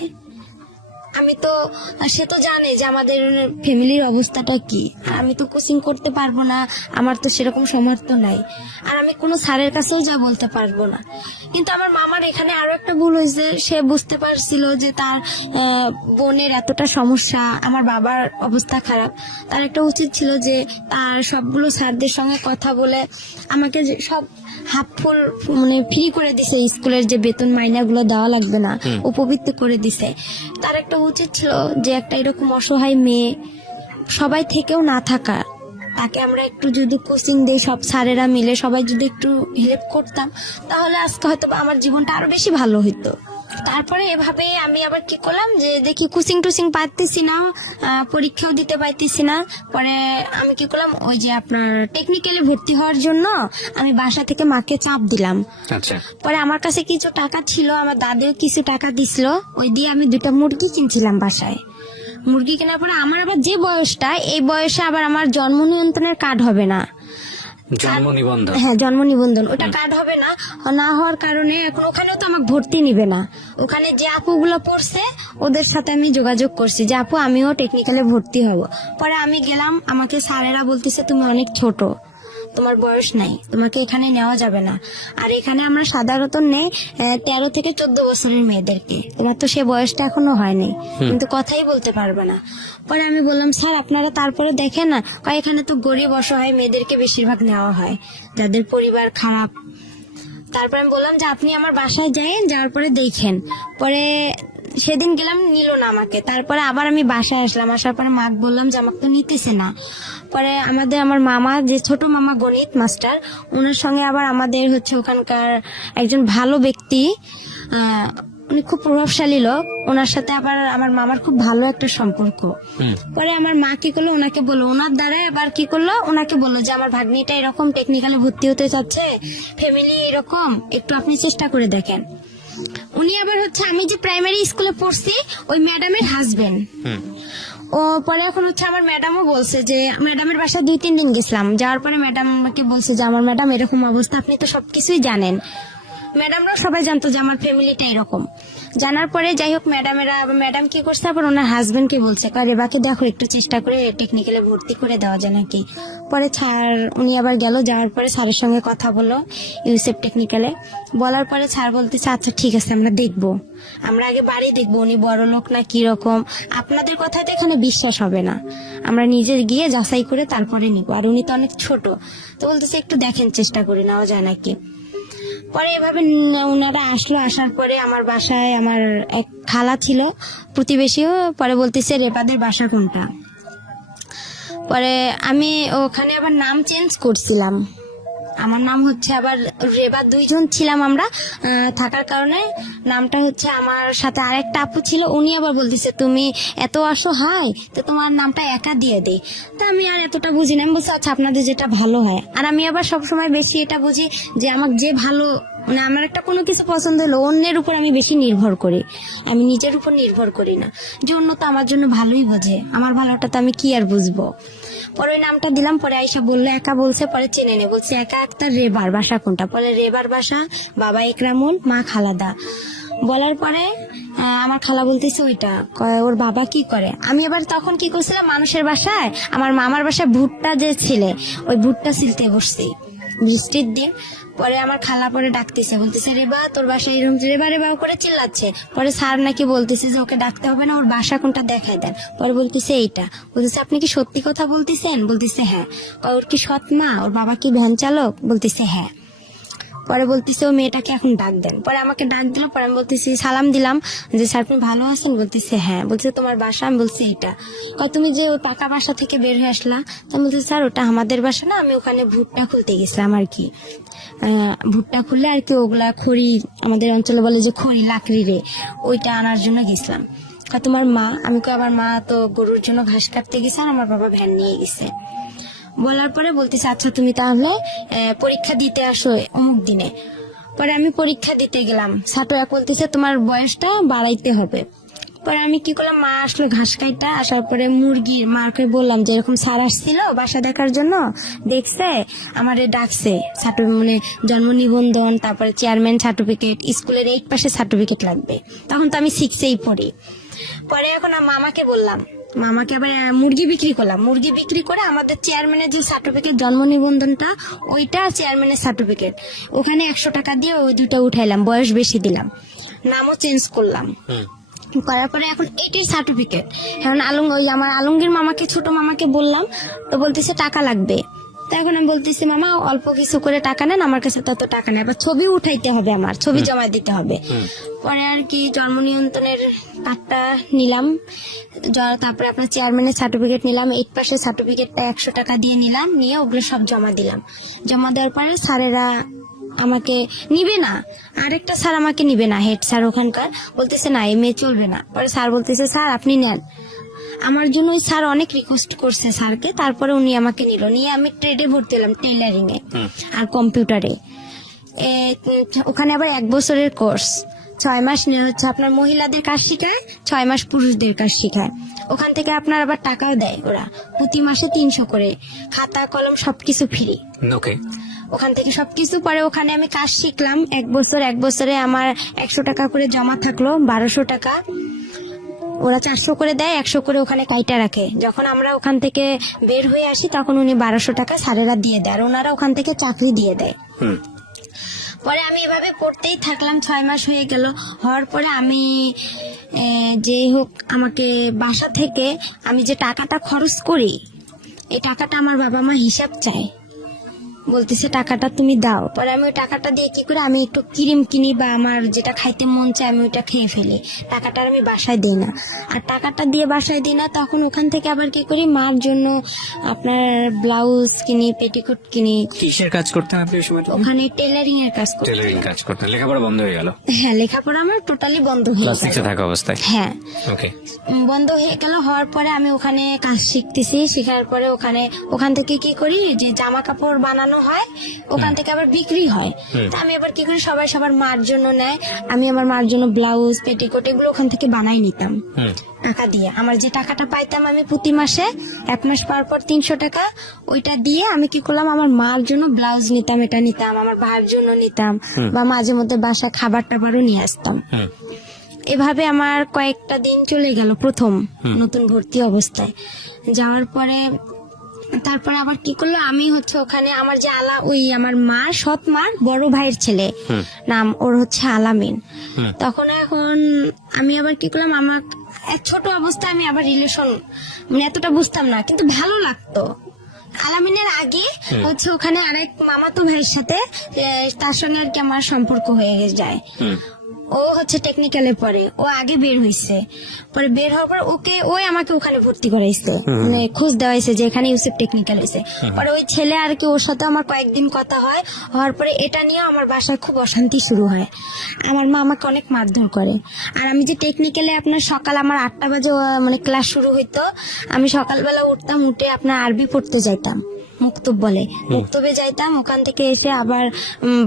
সে তো জানে যে আমাদের ফ্যামিলির অবস্থাটা কি। আমি তো কোচিং করতে পারবো না, আমার তো সেরকম সামর্থ্য নাই, আর আমি কোনো স্যারের কাছেও যা বলতে পারবো না। কিন্তু আমার মামার এখানে আরো একটা ভুল হয়েছে, সে বুঝতে পারছিল যে তার বোনের এতটা সমস্যা, আমার বাবার অবস্থা খারাপ, তার একটা উচিত ছিল যে তার সবগুলো স্যারদের সঙ্গে কথা বলে আমাকে সব হাফ ফুল মানে ফ্রি করে দিছে, স্কুলের যে বেতন মাইনাগুলো দেওয়া লাগবে না, উপবৃত্ত করে দিছে। তার একটা উচিত ছিল যে একটা এরকম অসহায় মেয়ে, সবাই থেকেও না থাকা, তাকে আমরা একটু যদি কোচিং দেই, সব স্যারেরা মিলে সবাই যদি একটু হেল্প করতাম, তাহলে আজকে হয়তো আমার জীবনটা আরো বেশি ভালো হইতো। তারপরে এভাবে আমি আবার কি করলাম, যে দেখি কোচিং টুচিং পাইতেছি না, পরীক্ষাও দিতে পাইতেছি না। পরে আমি কি করলাম, ওই যে আপনার টেকনিক্যালে ভর্তি হওয়ার জন্য আমি বাসা থেকে মাকে চাপ দিলাম। আচ্ছা, পরে আমার কাছে কিছু টাকা ছিল, আমার দাদিও কিছু টাকা দিছিল, ওই দিয়ে আমি 2টা মুরগি কিনছিলাম বাসায়। মুরগি কেনার পরে আমার আবার যে বয়সটা, এই বয়সে আবার আমার জন্ম নিয়ন্ত্রণের কার্ড হবে না। জন্ম নিবন্ধন? হ্যাঁ, জন্ম নিবন্ধন, ওটা কার্ড হবে না। না হওয়ার কারণে এখন ওখানেও তো আমাকে ভর্তি নিবে না। ওখানে যে আপুগুলো পড়ছে ওদের সাথে আমি যোগাযোগ করছি যে আপু আমিও টেকনিক্যালে ভর্তি হব। পরে আমি গেলাম, আমাকে স্যারেরা বলতেছে তুমি অনেক ছোট, তোমার বয়স নাই, তোমাকে এখানে নেওয়া যাবে না। আর এখানে আমরা সাধারণত নেই 13 থেকে 14 বছরের মেয়েদেরকে, তোমার তো সে বয়সটা এখনো হয়নি, কিন্তু কথাই বলতে পারবে না। পরে আমি বললাম স্যার আপনারা তারপরে দেখেন না, এখানে তো গরিব অসহায় মেয়েদেরকে বেশিরভাগ নেওয়া হয়, যাদের পরিবার খারাপ। তারপর আমি বললাম যে আপনি আমার বাসায় যান, যাওয়ার পরে দেখেন। পরে সেদিন গেলাম, নিল না আমাকে। তারপরে আবার আমি বাসায় আসলাম, আসার পরে মাকে বললাম যে আমাকে তো নিতেছে না। পরে আমার মামা, যে ছোট মামা গণিত মাস্টার, ওনার সঙ্গে আবার আমাদের হচ্ছে ওখানকার একজন ভালো ব্যক্তি, উনি খুব প্রভাবশালী লোক, ওনার সাথে আবার আমার মামার খুব ভালো একটা সম্পর্ক। পরে আমার মা কি করলো, ওনাকে বললো, ওনার দ্বারা আবার কি করলো, ওনাকে বললো যে আমার ভাগ্নিটা এরকম টেকনিক্যালে ভর্তি হতে চাচ্ছে, ফ্যামিলি এরকম, একটু আপনি চেষ্টা করে দেখেন। উনি আবার হচ্ছে আমি যে প্রাইমারি স্কুলে পড়ছি ওই ম্যাডামের হাজবেন্ড। ও পরে এখন হচ্ছে আমার ম্যাডামও বলছে যে, ম্যাডামের বাসায় 2-3 দিন গেছিলাম, যাওয়ার পরে ম্যাডাম আমাকে বলছে যে আমার ম্যাডাম এরকম অবস্থা, আপনি তো সবকিছুই জানেন। ম্যাডামরা সবাই জানতো যে আমার ফ্যামিলিটা এরকম। জানার পরে যাই হোক ম্যাডাম কি করছে, আবার ওনার হাজবেন্ডকে বলছে রেবাকে দেখো একটু চেষ্টা করে টেকনিক্যালে ভর্তি করে দেওয়া যায় নাকি। পরে স্যার উনি আবার গেল, যাওয়ার পরে স্যারের সঙ্গে কথা বললো ইউসেফ টেকনিক্যালে। বলার পরে স্যার বলতেছে আচ্ছা ঠিক আছে আমরা দেখবো, আমরা আগে বাড়ি দেখবো, উনি বড় লোক না কি রকম, আপনাদের কথায় তো এখানে বিশ্বাস হবে না, আমরা নিজে গিয়ে যাচাই করে তারপরে নিব, আর উনি তো অনেক ছোট, তো বলতেছে একটু দেখেন চেষ্টা করে নেওয়া যায় নাকি। পরে এভাবে ওনারা আসলো, আসার পরে আমার বাসায় আমার এক খালা ছিল প্রতিবেশীও, পরে বলতেছে রেপাদের বাসা কোনটা। পরে আমি ওখানে আবার নাম চেঞ্জ করছিলাম, আমার নাম হচ্ছে আবার রেবা, 2 জন ছিলাম আমরা থাকার কারণে নামটা হচ্ছে, আমার সাথে আরেকটা আপু ছিল, উনি আবার বলতেছে তুমি এত অসহায় তো তোমার নামটা একা দিয়ে দে। তা আমি আর এতটা বুঝি না, আমি বলছি আচ্ছা আপনাদের যেটা ভালো হয়। আর আমি আবার সবসময় বেশি এটা বুঝি যে আমার যে ভালো, মানে আমার একটা কোনো কিছু পছন্দ হলো অন্যের উপর আমি বেশি নির্ভর করি, আমি নিজের উপর নির্ভর করি না, যে অন্য তো আমার জন্য ভালোই বোঝে, আমার ভালোটা তো আমি কি আর বুঝবো। পরে ওই নামটা দিলাম, পরে আয়সা বললো একা, বলছে পরে চেনে নে, বলছে একা আক্তার রেবার বাসা কোনটা, পরে রেবার বাসা বাবা একরামুল মা খালাদা। বলার পরে আমার খালা বলতেছে ওইটা, ওর বাবা কি করে। আমি আবার তখন কি করছিলাম, মানুষের বাসায় আমার মামার বাসায় ভুট্টা যে ছিলে ওই ভুট্টা ছিলতে বসছি বৃষ্টির দিন। পরে আমার খালা পরে ডাকতেছে, বলতেছে রেবা তোর বাসায় এরকম, রেবা রেবা করে চিল্লাচ্ছে। পরে স্যার নাকি বলতেছে যে ওকে ডাকতে হবে না, ওর বাসা কোনটা দেখাই দেন। পরে বলতেছে এইটা, বলতেছে আপনি কি সত্যি কথা বলতেছেন, বলতেছে হ্যাঁ। ওর কি সৎ মা, ওর বাবা কি ভ্যান চালক, বলতেছে হ্যাঁ। পরে বলতেছে ও মেয়েটাকে এখন ডাক দেন। পরে আমাকে ডাক দিল, পরে আমি বলতেছি সালাম দিলাম যে স্যার আপনি ভালো আছেন, বলতেছে হ্যাঁ। বলতেছে তোমার বাসা, আমি বলছি এইটা। তুমি যে ওই পাকা বাসা থেকে বের হয়ে আসলা, তো আমি বলতেছি স্যার ওটা আমাদের বাসা না, আমি ওখানে ভুট্টা খুলতে গেছিলাম আর কি, ভুট্টা খুললে আর কি ওগুলা খড়ি, আমাদের অঞ্চলে বলে যে খড়ি লাকড়ি রে, ওইটা আনার জন্য গেছিলাম। তোমার মা, আমি কই আমার মা তো গরুর জন্য ঘাস কাটতে গেছে আর আমার বাবা ভ্যান নিয়ে গেছে। বলার পরে বলতেছে আচ্ছা তুমি তাহলে পরীক্ষা দিতে আসো অমুক দিনে। পরে আমি পরীক্ষা দিতে গেলাম, ছাত্ররা বলতেছে তোমার বয়সটা বাড়াইতে হবে। পরে আমি কি করলাম, মা আসলো ঘাস কাইটা, আসার পরে মুরগির মাকে বললাম যে এরকম স্যার আসছিল বাসা দেখার জন্য, দেখছে আমারে ডাকছে, মানে জন্ম নিবন্ধন, তারপরে চেয়ারম্যান সার্টিফিকেট, স্কুলের 8 পাশের সার্টিফিকেট লাগবে। তখন তো আমি 6-এই পড়ি। পরে এখন মামাকে বললাম, মামাকে আবার মুরগি বিক্রি করলাম, মুরগি বিক্রি করে আমাদের চেয়ারম্যানের যে সার্টিফিকেট জন্ম নিবন্ধনটা ওইটা, চেয়ারম্যানের সার্টিফিকেট, ওখানে 100 টাকা দিয়ে ওই দুটো উঠাইলাম, বয়স বেশি দিলাম, নামও চেঞ্জ করলাম। করার পরে এখন 8-এর সার্টিফিকেট, এখন ওই আমার আলমগীর মামাকে, ছোট মামাকে বললাম, তো বলতেছে টাকা লাগবে। তো এখন আমি বলতেছি মামা অল্প কিছু করে টাকা নেন, আমার কাছে তত টাকা নেই, আবার ছবি উঠাইতে হবে, আমার ছবি জমা দিতে হবে। পরে আর কি জন্ম নিয়ন্ত্রণের কার্ডটা নিলাম, তারপরে আপনার চেয়ারম্যানের সার্টিফিকেট নিলাম, 8 পাশের সার্টিফিকেটটা 100 টাকা দিয়ে নিলাম, নিয়ে ওগুলো সব জমা দিলাম। জমা দেওয়ার পরে স্যারেরা আমাকে নিবে না, আরেকটা স্যার আমাকে নিবে না, হেড স্যার ওখানকার, বলতেছে না এই মেয়ে চলবে না। পরে স্যার বলতেছে স্যার আপনি নেন। আমার জন্য ওই স্যার অনেক রিকোয়েস্ট করছে স্যারকে, তারপরে উনি আমাকে নিল, নিয়ে আমি ট্রেডে ভর্তি হলাম, টেইলারিং এ আর কম্পিউটারে। ওখানে আবার 1 বছরের কোর্স, 6 মাস নিয়ে হচ্ছে আপনার মহিলাদের কাজ শিখায়, 6 মাস পুরুষদের কাজ শিখায়। ওখান থেকে আপনার আবার টাকাও দেয় ওরা, প্রতি মাসে 300 করে, খাতা কলম সবকিছু ফ্রি। ওকে, ওখান থেকে সবকিছু। পরে ওখানে আমি কাজ শিখলাম 1 বছর, 1 বছরে আমার 100 টাকা করে জমা থাকলো, 1200 টাকা। ওরা 400 করে দেয়, 100 করে ওখানে কাইটা রাখে। যখন আমরা ওখান থেকে বের হয়ে আসি তখন উনি 1200 টাকা স্যারেরা দিয়ে দেয়, আর ওনারা ওখান থেকে চাকরি দিয়ে দেয়। পরে আমি এভাবে পড়তেই থাকলাম, 6 মাস হয়ে গেল। হওয়ার পরে আমি যেই হোক আমাকে বাসা থেকে আমি যে টাকাটা খরচ করি, এই টাকাটা আমার বাবা মা হিসাব চায়, বলতেছে টাকাটা তুমি দাও। পরে আমি ওই টাকাটা দিয়ে কি করে, আমি একটু ক্রিম কিনি বা আমার যেটা খাইতে মন চায় আমি ওইটা খেয়ে ফেলি, টাকাটা আমি বাসায় দিই না। আর টাকাটা দিয়ে বাসায় দিই না, তখন ওখান থেকে আবার কি করি, মার জন্য আপনার ব্লাউজ কিনি, পেটিকোট কিনি। কিসের কাজ করতেন আপনি ওই সময়? ওখানে টেলারিং এর কাজ করতাম। টেলারিং কাজ করতেন, লেখাপড়া বন্ধ হয়ে গেল? হ্যাঁ, লেখাপড়া আমার টোটালি বন্ধ হয়ে ক্লাস 6 গেল। এ থাকা অবস্থায়? হ্যাঁ, ওকে, বন্ধ হয়ে গেল। হওয়ার পরে আমি ওখানে কাজ শিখতেছি, শেখার পরে ওখান থেকে কি করি, যে জামা কাপড় বানানো হয়, ওখান থেকে আবার বিক্রি হয়। তা আমি আবার কি করি, সবাই সবার মার জন্য নেয়, আমি আমার মার জন্য ব্লাউজ পেটিকোট এগুলো ওখান থেকে বানাই নিতাম টাকা দিয়ে। আমার যে টাকাটা পাইতাম আমি প্রতি মাসে, 1 মাস পর পর 300 টাকা, ওইটা দিয়ে আমি কি করলাম, আমার মার জন্য ব্লাউজ নিতাম, এটা নিতাম, আমার ভাইয়ের জন্য নিতাম, বা মাঝে মধ্যে বাসায় খাবার টাবারও নিয়ে আসতাম। এভাবে আমার কয়েকটা দিন চলে গেল প্রথম নতুন ভর্তি অবস্থায়। যাওয়ার পরে তারপরে আবার কি করলো, আমি হচ্ছে ওখানে আমার যে ওই আমার মা, সৎ মার বড় ভাইয়ের ছেলে, নাম ওর হচ্ছে আলামিন। তখন এখন আমি আবার কি করলাম, আমার ছোট অবস্থায় আমি আবার রিলেশন, মানে এতটা বুঝতাম না, কিন্তু ভালো লাগতো। আলামিনের আগে হচ্ছে ওখানে আরেক মামাতো ভাইয়ের সাথে, তার সঙ্গে আর কি আমার সম্পর্ক হয়ে যায়। ও হচ্ছে টেকনিক্যালে পড়ে, ও আগে বের হইছে, পরে বের হওয়ার পর ওই আমাকে ওখানে ভর্তি করাইছে, মানে খোঁজ দেওয়াইছে যে এখানে ইউসেফ টেকনিক্যাল হয়েছে। পরে ওই ছেলে আর কি, ওর সাথে আমার কয়েকদিন কথা হয়, হওয়ার পরে এটা নিয়ে আমার বাসায় খুব অশান্তি শুরু হয়। আমার মা আমাকে অনেক মারধর করে। আর আমি যে টেকনিক্যালে আপনার সকাল আমার 8টা বাজে মানে ক্লাস শুরু হইতো, আমি সকালবেলা উঠতাম, উঠে আপনার আরবি পড়তে যাইতাম, মুক্তব বলে, মুক্তবে যাইতাম, ওখান থেকে এসে আবার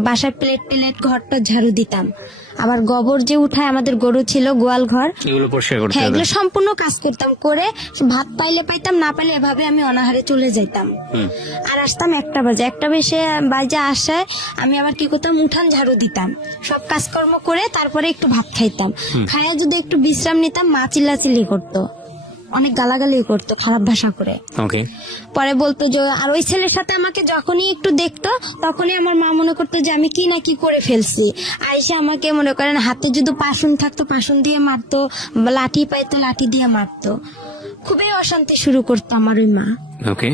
বাসায় প্লেট ঘরটা ঝাড়ু দিতাম, আবার গোবর যে উঠায়, আমাদের গরু ছিল, গোয়াল ঘর, এগুলো পরিষ্কার করতে হ্যাঁ হবে। এগুলো সম্পূর্ণ কাজ করতাম, করে ভাত পাইলে পাইতাম, না পাইলে এভাবে আমি অনাহারে চলে যাইতাম। আর আসতাম 1টা বাজে আসায় আমি আবার কি করতাম, উঠান ঝাড়ু দিতাম, সব কাজকর্ম করে তারপরে একটু ভাত খাইতাম, খাইয়া যদি একটু বিশ্রাম নিতাম, মা চিল্লাচিল্লি করতো, অনেক গালাগালি করতো খারাপ ভাষা করে। ওকে। পরে বলতো যে, আর ওই ছেলের সাথে আমাকে যখনই একটু দেখতো তখনই আমার মা মনে করতো যে আমি কি না কি করে ফেলছি, আইসা আমাকে মনে করেন হাতে যদি পাশুন থাকতো পাশুন দিয়ে মারতো, লাঠি পাইতো লাঠি দিয়ে মারতো, খুবই অশান্তি শুরু করতো আমার ওই মা। ওকে।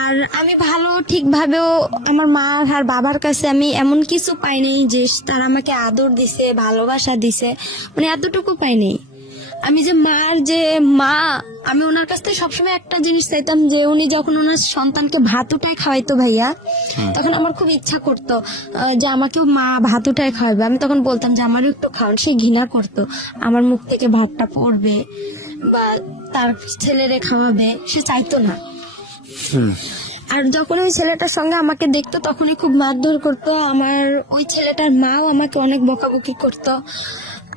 আর আমি ভালো ঠিকভাবেও আমার মা আর বাবার কাছে আমি এমন কিছু পাইনি যে তারা আমাকে আদর দিছে, ভালোবাসা দিছে, মানে এতটুকু পাইনি। আমি যে মার যে মা, আমি ওনার কাছ থেকে সবসময় একটা জিনিস চাইতাম, যে উনি যখন ওনার সন্তানকে ভাত উঠায় খাওয়াইতো ভাইয়া, তখন আমার খুব ইচ্ছা করতো যে আমাকেও মা ভাত উঠায় খাওয়াবে। আমি তখন বলতাম যে আমারও একটু খাওয়ান, সে ঘৃণা করতো, আমার মুখ থেকে ভাতটা পড়বে বা তার ছেলেরে খাওয়াবে, সে চাইতো না। আর যখন ওই ছেলেটার সঙ্গে আমাকে দেখতো তখনই খুব মারধর করতো, আমার ওই ছেলেটার মাও আমাকে অনেক বকাবকি করতো।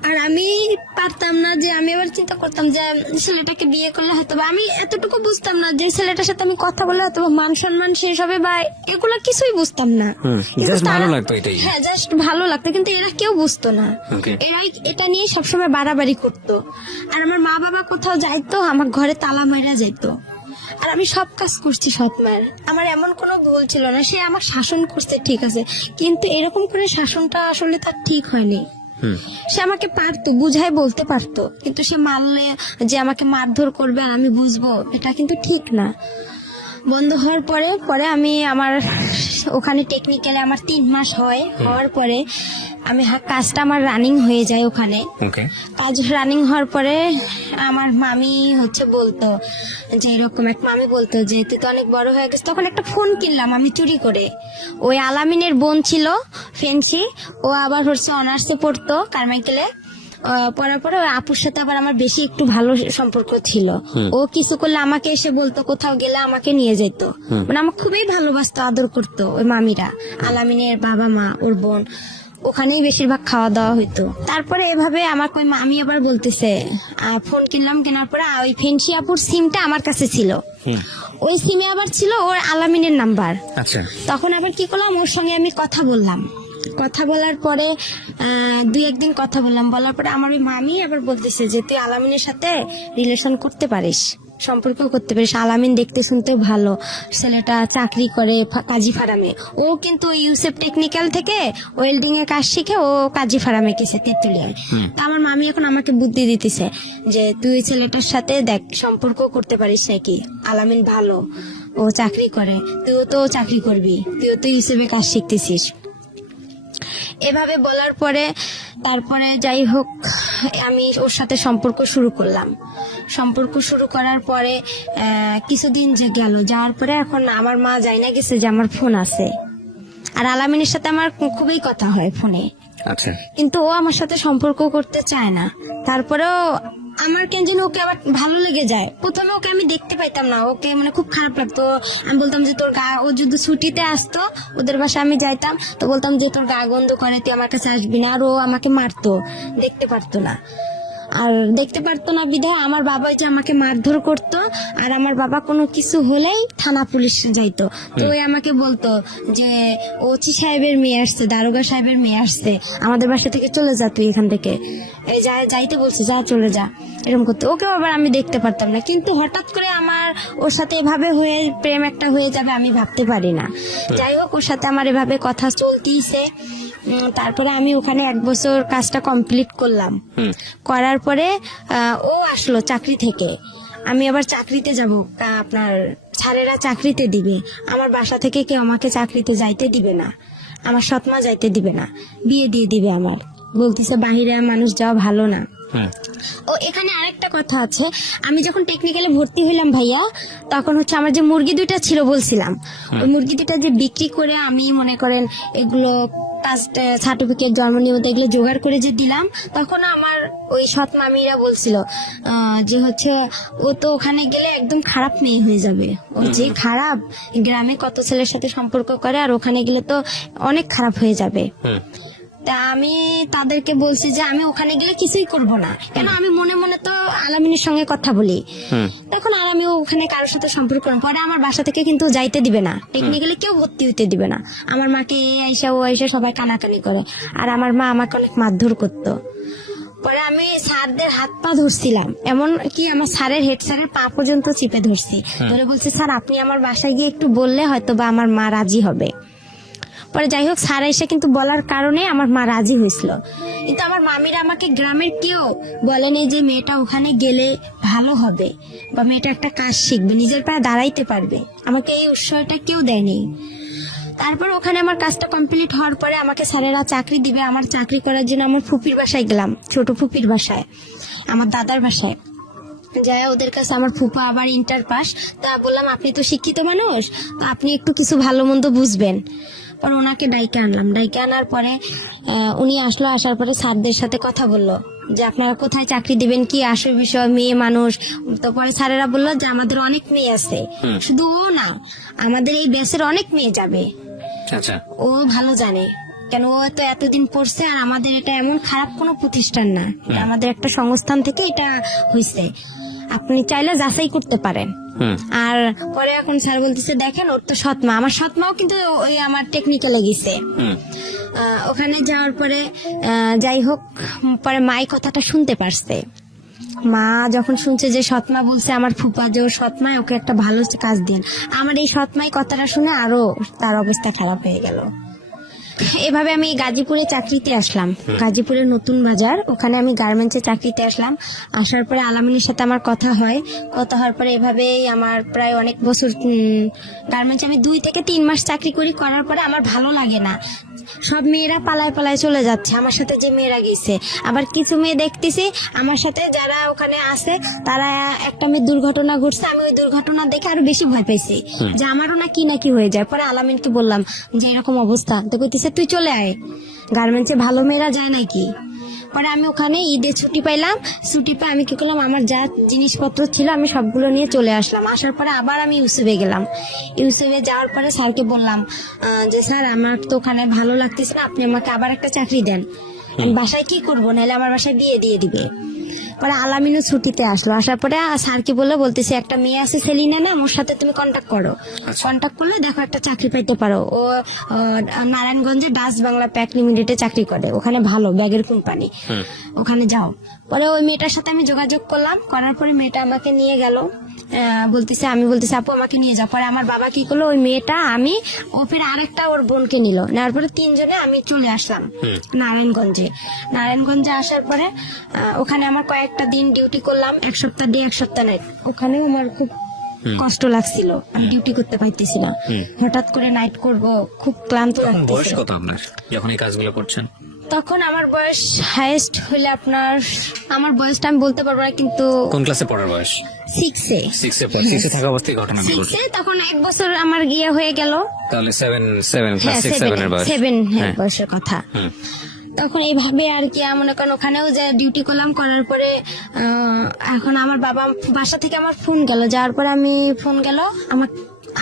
আর আমি পারতাম না, যে আমি আবার চিন্তা করতাম যে ছেলেটাকে বিয়ে করলে হয়তো বা, আমি এতটুকু বুঝতাম না যে ছেলেটার সাথে আমি কথা বলে হয়তো বা মান সম্মান শেষ হবে বা এগুলা কিছুই বুঝতাম না। কিন্তু জাস্ট ভালো তারা- লাগতো এটাই। হ্যাঁ জাস্ট ভালো লাগতো, কিন্তু এরা কেউ বুঝতো না। Okay. এরা এটা নিয়ে সবসময় বাড়াবাড়ি করতো। আর আমার মা বাবা কোথাও যাইতো, আমার ঘরে তালা মাইরা যাইতো। আর আমি সব কাজ করছি সৎ মায়ের, আমার এমন কোনো ভুল ছিল না। সে আমাকে শাসন করছে ঠিক আছে, কিন্তু এরকম করে শাসনটা আসলে তার ঠিক হয়নি। সে আমাকে পারতো, বুঝাই বলতে পারতো, কিন্তু সে মানলে যে আমাকে মারধর করবে আর আমি বুঝবো, এটা কিন্তু ঠিক না। বন্ধ হওয়ার পরে আমি আমার ওখানে টেকনিক্যালে আমার 3 মাস হওয়ার পরে আমি কাজটা আমার রানিং হয়ে যায় ওখানে। ওকে। কাজ রানিং হওয়ার পরে আমার মামি হচ্ছে বলতো যে, এরকম এক মামি বলতো যে তুই তো অনেক বড় হয়ে গেছিস। তখন একটা ফোন কিনলাম আমি চুরি করে, ওই আলামিনের বোন ছিল ফেন্সি, ও আবার হচ্ছে অনার্সে পড়তো কারমাইকেলে, পড়ার পরে ওই আপুর সাথে আবার আমার বেশি একটু ভালো সম্পর্ক ছিল। ও কিছু করলে আমাকে এসে বলতো, কোথাও গেলে আমাকে নিয়ে যেত, মানে আমাকে খুবই ভালোবাসতো, আদর করতো ওই মামিরা, আলামিনের বাবা মা ওর বোন, ওখানেই বেশিরভাগ খাওয়া দাওয়া হইতো। তারপরে এভাবে আমাকে ওই মামি আবার বলতেছে, ফোন কিনলাম, কেনার পরে ওই ফেন্সি আপুর সিমটা আমার কাছে ছিল, ওই সিমে আবার ছিল ওর আলামিনের নাম্বার। আচ্ছা। তখন আবার কি করলাম, ওর সঙ্গে আমি কথা বললাম, কথা বলার পরে 2-1 দিন কথা বলার পরে আমার ওই মামি আবার বলতেছে যে তুই আলামিনের সাথে রিলেশন করতে পারিস, সম্পর্ক করতে পারিস, আলামিন দেখতে শুনতে ভালো, ছেলেটা চাকরি করে কাজী ফার্মে, ও কিন্তু ইউসেফ টেকনিক্যাল থেকে ওয়েল্ডিং এর কাজ শিখে ও কাজী ফার্মে গেছে তেঁতুলিয়ায়। তা আমার মামি এখন আমাকে বুদ্ধি দিতেছে যে তুই ওই ছেলেটার সাথে দেখ সম্পর্ক করতে পারিস নাকি, আলামিন ভালো, ও চাকরি করে, তুইও তো চাকরি করবি, তুইও তো ইউসেফে কাজ শিখতেছিস। এভাবে বলার পরে তারপরে যাই হোক আমি ওর সাথে সম্পর্ক শুরু করলাম। সম্পর্ক শুরু করার পরে কিছুদিন যে গেল, যাওয়ার পরে এখন আমার মা জানা গেছে যে আমার ফোন আছে, আর আলামিনের সাথে আমার খুবই কথা হয় ফোনে, আচ্ছা। কিন্তু ও আমার সাথে সম্পর্ক করতে চায় না। তারপরেও আমার কেন যেন ওকে আবার ভালো লেগে যায়। প্রথমে ওকে আমি দেখতে পাইতাম না, ওকে মানে খুব খারাপ লাগতো। আমি বলতাম যে তোর গা, ও যদি ছুটিতে আসতো ওদের বাসায় আমি যাইতাম, তো বলতাম যে তোর গা গন্ধ করে, তুই আমার কাছে আসবি না। আর ও আমাকে মারতো, দেখতে পারতো না। আর দেখতে পারতো না বিধায় আমার বাবা যে আমাকে মারধর করতো, আর আমার বাবা কোনো কিছু হলেই থানা পুলিশ যাইতো। তো ওই আমাকে বলতো যে ওসি সাহেবের মেয়ে আসছে, দারোগা সাহেবের মেয়ে আসছে, আমাদের বাসা থেকে চলে যা, তুই এখান থেকে এই যাইতে বলছে, যা চলে যা, এরকম করতো। ওকে আবার আমি দেখতে পারতাম না, কিন্তু হঠাৎ করে আমার ওর সাথে এভাবে হয়ে প্রেম একটা হয়ে যাবে আমি ভাবতে পারি না। যাই হোক ওর সাথে আমার এভাবে কথা চলতেইছে। তারপরে আমি ওখানে 1 বছর কাজটা কমপ্লিট করলাম। করার পরে ও আসলো চাকরি থেকে, আমি আবার চাকরিতে যাব, আপনার স্যারেরা চাকরিতে দিবে, আমার বাসা থেকে কেউ আমাকে চাকরিতে যাইতে দিবে না, আমার সৎমা যাইতে দিবে না, বিয়ে দিয়ে দিবে আমার। বলতেছে বাহিরে মানুষ যাওয়া ভালো না। হুম ও এখানে আরেকটা কথা আছে, আমি যখন টেকনিক্যালে ভর্তি হইলাম ভাইয়া, তখন হচ্ছে আমার যে মুরগি দুইটা ছিল বলছিলাম, ওই মুরগি দুইটা যে বিক্রি করে আমি মনে করেন এগুলো কাস্ট সার্টিফিকেট, জন্ম নিবন্ধন এগুলো জোগাড় করে যে দিলাম, তখন আমার ওই সৎ মামিরা বলছিল যে হচ্ছে ও তো ওখানে গেলে একদম খারাপ মেয়ে হয়ে যাবে, ও যে খারাপ, গ্রামে কত ছেলের সাথে সম্পর্ক করে, আর ওখানে গেলে তো অনেক খারাপ হয়ে যাবে। হুম তা আমি তাদেরকে বলছি যে আমি ওখানে গেলে কিছুই করব না, কেন আমি মনে মনে তো আলামিনের সঙ্গে কথা বলি। হুম তখন আর আমি ওখানে কারোর সাথে সম্পর্ক করলাম, পরে আমার বাসা থেকে কিন্তু যাইতে দিবে না, টেকনিক্যালি কেউ ভর্তি হইতে দিবে না। আমার মাকে এ আইসা ও আইসা সবাই কানাকানি করে, আর আমার মা আমাকে অনেক মারধর করতো। পরে আমি স্যারদের হাত পা ধরছিলাম, এমন কি আমার স্যারের হেড স্যারের পা পর্যন্ত চিপে ধরছি, ধরে বলছি স্যার আপনি আমার বাসায় গিয়ে একটু বললে হয়তো বা আমার মা রাজি হবে। পরে যাই হোক স্যার এসে কিন্তু বলার কারণে আমার মা রাজি হয়েছিল। কিন্তু আমার মামিরা আমাকে গ্রামের কেউ বলেনি যে মেয়েটা ওখানে গেলে ভালো হবে বা মেয়েটা একটা কাজ শিখবে, নিজের পায়ে দাঁড়াইতে পারবে, আমাকে এই উৎসাহটা কেউ দেয়নি। তারপর ওখানে আমার কাজটা কমপ্লিট হওয়ার পরে আমাকে স্যারেরা চাকরি দিবে, আমার চাকরি করার জন্য আমার ফুপির বাসায় গেলাম, ছোট ফুপির বাসায়, আমার দাদার বাসায়। যাই ওদের কাছে আমার ফুপা আবার ইন্টার পাস, তা বললাম আপনি তো শিক্ষিত মানুষ, তো আপনি একটু কিছু ভালো মন্দ বুঝবেন। পর ওনাকে ডাইকে আনলাম, ডাইকে আনার পরে উনি আসলো, আসার পরে স্যারদের সাথে কথা বললো যে আপনারা কোথায় চাকরি দিবেন, কি আসল বিষয়, মেয়ে মানুষ। তো পরে স্যারেরা বললো যে আমাদের অনেক মেয়ে আছে, শুধু ও না, আমাদের এই ব্যাচের অনেক মেয়ে যাবে। আচ্ছা ও ভালো জানে, কেন ও তো এতদিন পড়ছে, আর আমাদের এটা এমন খারাপ কোনো প্রতিষ্ঠান না, এটা আমাদের একটা সংস্থান থেকে এটা হয়েছে, আপনি চাইলে যাচাই করতে পারেন। হুম আর পরে এখন স্যার বলতেছে দেখেন ওর তো সৎমা, আমার সৎমাও কিন্তু ওই আমার টেকনিক্যালে গেছে। হুম ওখানে যাওয়ার পরে যাই হোক, পরে মাই কথাটা শুনতে পারছে। মা যখন শুনছে যে সৎমা বলছে আমার ফুপা যে ওর সৎমায় ওকে একটা ভালো কাজ দিন, আমার এই সৎমাই কথাটা শুনে আরো তার অবস্থা খারাপ হয়ে গেল। এভাবে আমি গাজীপুরে চাকরিতে আসলাম, গাজীপুরের নতুন বাজার, ওখানে আমি গার্মেন্টসে চাকরিতে আসলাম। আসার পরে আলামিনের সাথে আমার কথা হয়, কথা হওয়ার পরে এভাবেই আমার প্রায় অনেক বছর গার্মেন্টসে আমি 2 থেকে 3 মাস চাকরি করি। করার পরে আমার ভালো লাগে না, সব মেয়েরা পালায় পালায় চলে যাচ্ছে, আমার সাথে যে মেয়েরা গেছে। আবার কিছু মেয়ে দেখতেছি আমার সাথে যারা ওখানে আছে, তারা একটা মেয়ে দুর্ঘটনা ঘটছে, আমি ওই দুর্ঘটনা দেখে আরো বেশি ভয় পাইছি যে আমারও নাকি হয়ে যায়। পরে আলামিনকে বললাম যে এরকম অবস্থা, তো কইতেছে তুই চলে আয়, গার্মেন্টসে ভালো মেয়েরা যায় নাকি। পরে আমি ওখানে ঈদে ছুটি পাইলাম, ছুটি পেয়ে আমি কি করলাম, আমার যা জিনিসপত্র ছিল আমি সবগুলো নিয়ে চলে আসলাম। আসার পরে আবার আমি ইউসুফে গেলাম, ইউসুফে যাওয়ার পরে স্যারকে বললাম যে স্যার আমার তো ওখানে ভালো লাগতেছে না, আপনি আমাকে আবার একটা চাকরি দেন, আমি বাসায় কি করবো, নাহলে আমার বাসায় বিয়ে দিয়ে দিবে। পরে আলামিনও ছুটিতে আসলো, আসার পরে স্যারকে বলতেছে একটা মেয়ে আছে সেলিনা না, ওর সাথে তুমি কন্ট্যাক্ট করো, কন্ট্যাক্ট করলে দেখো একটা চাকরি পাইতে পারো। ও নারায়ণগঞ্জে ডাচ বাংলা প্যাক লিমিটেডে চাকরি করে, ওখানে ভালো ব্যাগের কোম্পানি, ওখানে যাও। পরে ওই মেয়েটার সাথে আমি যোগাযোগ করলাম, করার পরে মেয়েটা আমাকে নিয়ে গেল, আমি বলতেছি আপু আমাকে নিয়ে যাও। পরে আমার বাবা কি করলো, ওই মেয়েটা আমি ও ফের আরেকটা ওর বোনকে নিল, নেওয়ার পরে 3 জনে আমি চলে আসলাম নারায়ণগঞ্জে। নারায়ণগঞ্জে আসার পরে ওখানে আমার কয়েকটা দিন ডিউটি করলাম, 1 সপ্তাহ ডে 1 সপ্তাহ নাইট। ওখানেও আমার খুব কষ্ট লাগছিল, আমি ডিউটি করতে পারতেছি না, হঠাৎ করে নাইট করব, খুব ক্লান্ত বয়স লাগতেছে। কত আপনার যখন এই কাজগুলো করছেন? তখন আমার বয়স হাইয়েস্ট হইলে আপনার, আমার বয়সটা আমি বলতে পারবো না, কিন্তু কোন ক্লাসে পড়ার বয়স? 6-এ। 6 থাকা অবস্থায় ঘটনা ঘটছে। 6-এ তখন 1 বছর আমার গিয়ে হয়ে গেল, তাহলে 7 ক্লাস 6-7 এর বয়স। 7 বয়সের কথা। তখন এইভাবে আর কি মনে করেন ওখানেও যে ডিউটি করলাম, করার পরে এখন আমার বাবা বাসা থেকে আমার ফোন গেল, যাওয়ার পরে আমি ফোন গেল, আমার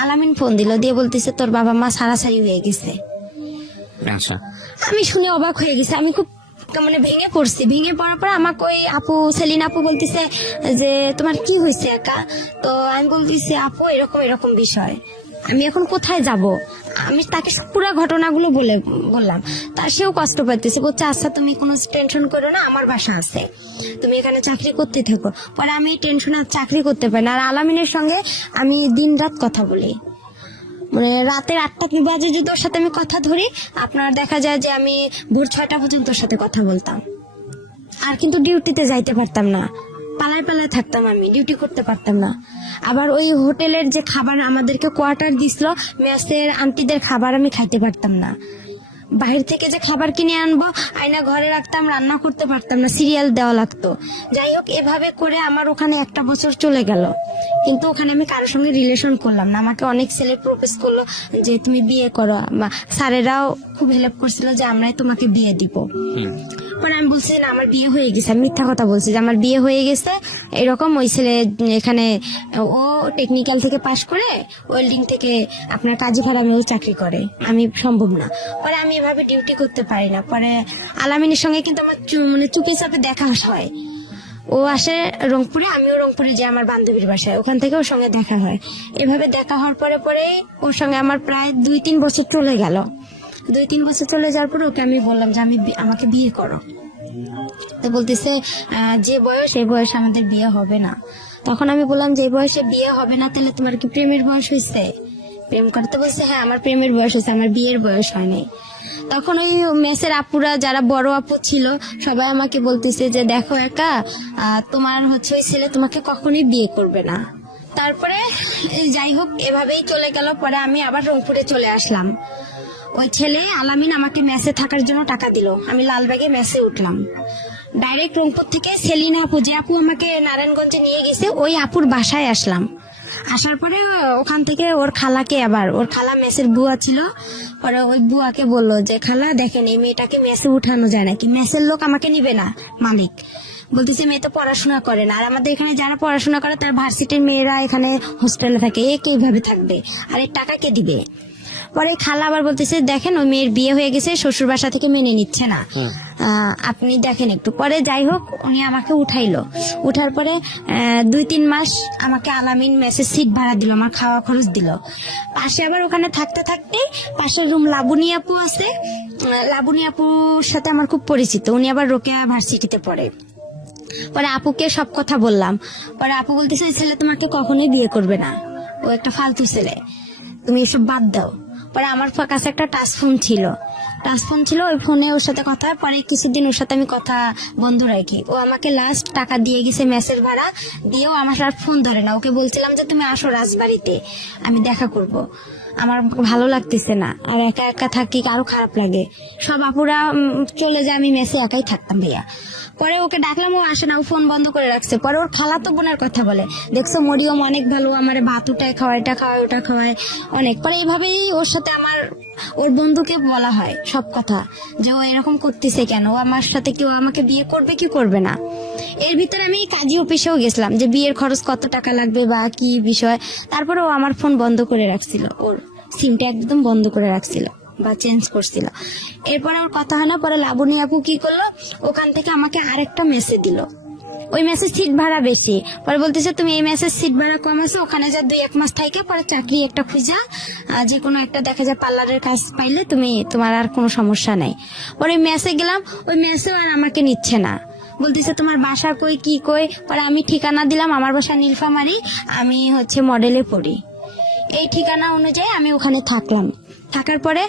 আলামিন ফোন দিল, দিয়ে বলতেছে তোর বাবা মা সারাসারি হয়ে গেছে। আচ্ছা আমি শুনে অবাক হয়ে গেছি, আমি খুব মানে ভেঙে পড়ছি। ভেঙে পড়ার পর আমাকে ওই আপু সেলিনা আপু বলতেছে যে তোমার কি হয়েছে একা। তো আমি বলতেছি আপু এরকম এরকম বিষয়, আমি এখন কোথায় যাব। আমি তাকে পুরো ঘটনাগুলো বললাম, তা সেও কষ্ট পাইতেছে, বলছে আচ্ছা তুমি কোনো টেনশন করো না, আমার বাসা আছে, তুমি এখানে চাকরি করতে থাকো। পরে আমি টেনশন আর চাকরি করতে পারি না। আর আলামিনের সঙ্গে আমি দিন রাত কথা বলি, মানে রাতের 8টা বাজে যদি ওর সাথে আমি কথা ধরি, আপনার দেখা যায় যে আমি ভোর 6টা পর্যন্ত ওর সাথে কথা বলতাম। আর কিন্তু ডিউটিতে যাইতে পারতাম না, পালায় পালায় থাকতাম, আমি ডিউটি করতে পারতাম না। আবার ওই হোটেলের যে খাবার আমাদেরকে কোয়ার্টার দিছিল, মেসের আন্টিদের খাবার আমি খাইতে পারতাম না। বাইরে থেকে যে খাবার কিনে আনবো, আয়না ঘরে রাখতাম, রান্না করতে পারতাম না, সিরিয়াল দেওয়া লাগতো। যাই হোক, এভাবে করে আমার ওখানে একটা বছর চলে গেল। কিন্তু ওখানে আমি কারোর সঙ্গে রিলেশন করলাম না। আমাকে অনেক ছেলে প্রপোজ করলো যে তুমি বিয়ে করো। স্যারেরাও খুব হেল্প করছিল যে আমরাই তোমাকে বিয়ে দিব। পরে আমি বলছি না, আমার বিয়ে হয়ে গেছে। আমি মিথ্যা কথা বলছি যে আমার বিয়ে হয়ে গেছে এরকম। ওই ছেলে এখানে ও টেকনিক্যাল থেকে পাশ করে ওয়েল্ডিং থেকে আপনার কাজী ফার্মেও চাকরি করে, আমি সম্ভব না। পরে আমি এভাবে ডিউটি করতে পারি না। পরে আলামিনের সঙ্গে কিন্তু আমার মানে চুপি চাপে দেখা হয়। ও আসে রংপুরে, আমিও রংপুরে যাই আমার বান্ধবীর বাসায়, ওখান থেকে ওর সঙ্গে দেখা হয়। এভাবে দেখা হওয়ার পরে পরে ওর সঙ্গে আমার প্রায় 2-3 বছর চলে গেল। 2-3 বছর চলে যাওয়ার পরে ওকে আমি বললাম যে আমাকে বিয়ে করো। তো বলতেছে যে বয়স, এই বয়সে আমাদের বিয়ে হবে না। তখন আমি বললাম যে এই বয়সে বিয়ে হবে না, তাহলে তোমার কি প্রেমের বয়স হয়েছে? প্রেম করতে বলছে হ্যাঁ, আমার প্রেমের বয়স হয়েছে, আমার বিয়ের বয়স হয়নি। তখন ওই মেসের আপুরা যারা বড় আপু ছিল সবাই আমাকে বলতেছে যে দেখো একা, তোমার হচ্ছে ওই ছেলে তোমাকে কখনোই বিয়ে করবে না। তারপরে যাই হোক, এভাবেই চলে গেল। পরে আমি আবার রংপুরে চলে আসলাম। ওই ছেলে আলামিন আমাকে মেসে থাকার জন্য টাকা দিল, আমি লালবাগে মেসে উঠলাম। ডাইরেক্ট রংপুর থেকে সেলিনা আপু, যে আপু আমাকে নারায়ণগঞ্জে নিয়ে গেছে, ওই আপুর বাসায় আসলাম। আসার পরে ওখান থেকে ওর খালাকে, আবার ওর খালা মেসের বুয়া ছিল, পরে ওই বুয়াকে বললো যে খালা দেখেন এই মেয়েটাকে মেসে উঠানো যায় নাকি, মেসের লোক আমাকে নিবে না। মালিক বলতেছে মেয়ে তো পড়াশোনা করে না, আর আমাদের এখানে যারা পড়াশোনা করে তার ভার্সিটির মেয়েরা এখানে হোস্টেলে থাকে, এ কিভাবে থাকবে, আর এর টাকা কে দিবে? পরে খালা আবার বলতেছে দেখেন ওই মেয়ের বিয়ে হয়ে গেছে, শ্বশুর বাসা থেকে মেনে নিচ্ছে না, আপনি দেখেন একটু। পরে যাই হোক, উনি আমাকে উঠাইলো। উঠার পরে 2-3 মাস আমাকে আলামিন মেসের সিট ভাড়া দিল, আমার খাওয়া খরচ দিল। পাশে আবার ওখানে থাকতে থাকতে পাশের রুম লাবণী আপু আছে, লাবণী আপুর সাথে আমার খুব পরিচিত, উনি আবার রোকেয়া ভার্সিটিতে পড়ে। পরে আপুকে সব কথা বললাম। পরে আপু বলতেছে ওই ছেলে তোমাকে কখনোই বিয়ে করবে না, ও একটা ফালতু ছেলে, তুমি এসব বাদ দাও। পরে আমার কাছে একটা টাচ ফোন ছিল, ওই ফোনে ওর সাথে কথা হয়। পরে কিছুদিন ওর সাথে আমি কথা বন্ধ রাখি। ও আমাকে লাস্ট টাকা দিয়ে গেছে মেসের ভাড়া দিয়েও আমার আর ফোন ধরে না। ওকে বলছিলাম যে তুমি আসো রাজবাড়িতে, আমি দেখা করব, আমার ভালো লাগতেছে না, আর একা একা থাকি, আরো খারাপ লাগে। সব আপুরা চলে যায়, আমি মেসে একাই থাকতাম ভাইয়া। পরে ওকে ডাকলাম, ও আসে না, ও ফোন বন্ধ করে রাখছে। পরে ওর খালাতো বোনের কথা বলে, দেখছো মরিয়ম অনেক ভালো, আমার ভাত উঠায় খাওয়ায়, এটা খাওয়ায়, ওটা খাওয়ায় অনেক। পরে এইভাবেই ওর সাথে ওর বন্ধুকে বলা হয় সব কথা, যে ও এরকম করতেছে কেন, ও আমার সাথে কেউ আমাকে বিয়ে করবে কি করবে না। এর ভিতরে আমি কাজী অফিসেও গেছিলাম যে বিয়ের খরচ কত টাকা লাগবে বা কি বিষয়। তারপরে ও আমার ফোন বন্ধ করে রাখছিল, ওর সিমটা একদম বন্ধ করে রাখছিল বা চেঞ্জ করছিল। এরপরে ওর কথা হয় না। পরে লাবণী আপু কি করলো, ওখান থেকে আমাকে আরেকটা মেসেজ দিল। ওই মেসেজ সিট ভাড়া বেশি। পরে বলতেছে তুমি এই মেসেজ সিট ভাড়া কম আছে, ওখানে যা 2-1 মাস থাকে, পরে চাকরি একটা খুঁজা যে কোনো একটা দেখা যায় পার্লারের কাজ পাইলে তোমার আর কোনো সমস্যা নাই। পরে মেসে গেলাম, ওই মেসেও আর আমাকে নিচ্ছে না, বলতেছে তোমার বাসা কই কি কই। পরে আমি ঠিকানা দিলাম, আমার বাসা নীলফামারী, আমি হচ্ছে মডেলে পড়ি। এই ঠিকানা অনুযায়ী আমি ওখানে থাকলাম। থাকার পরে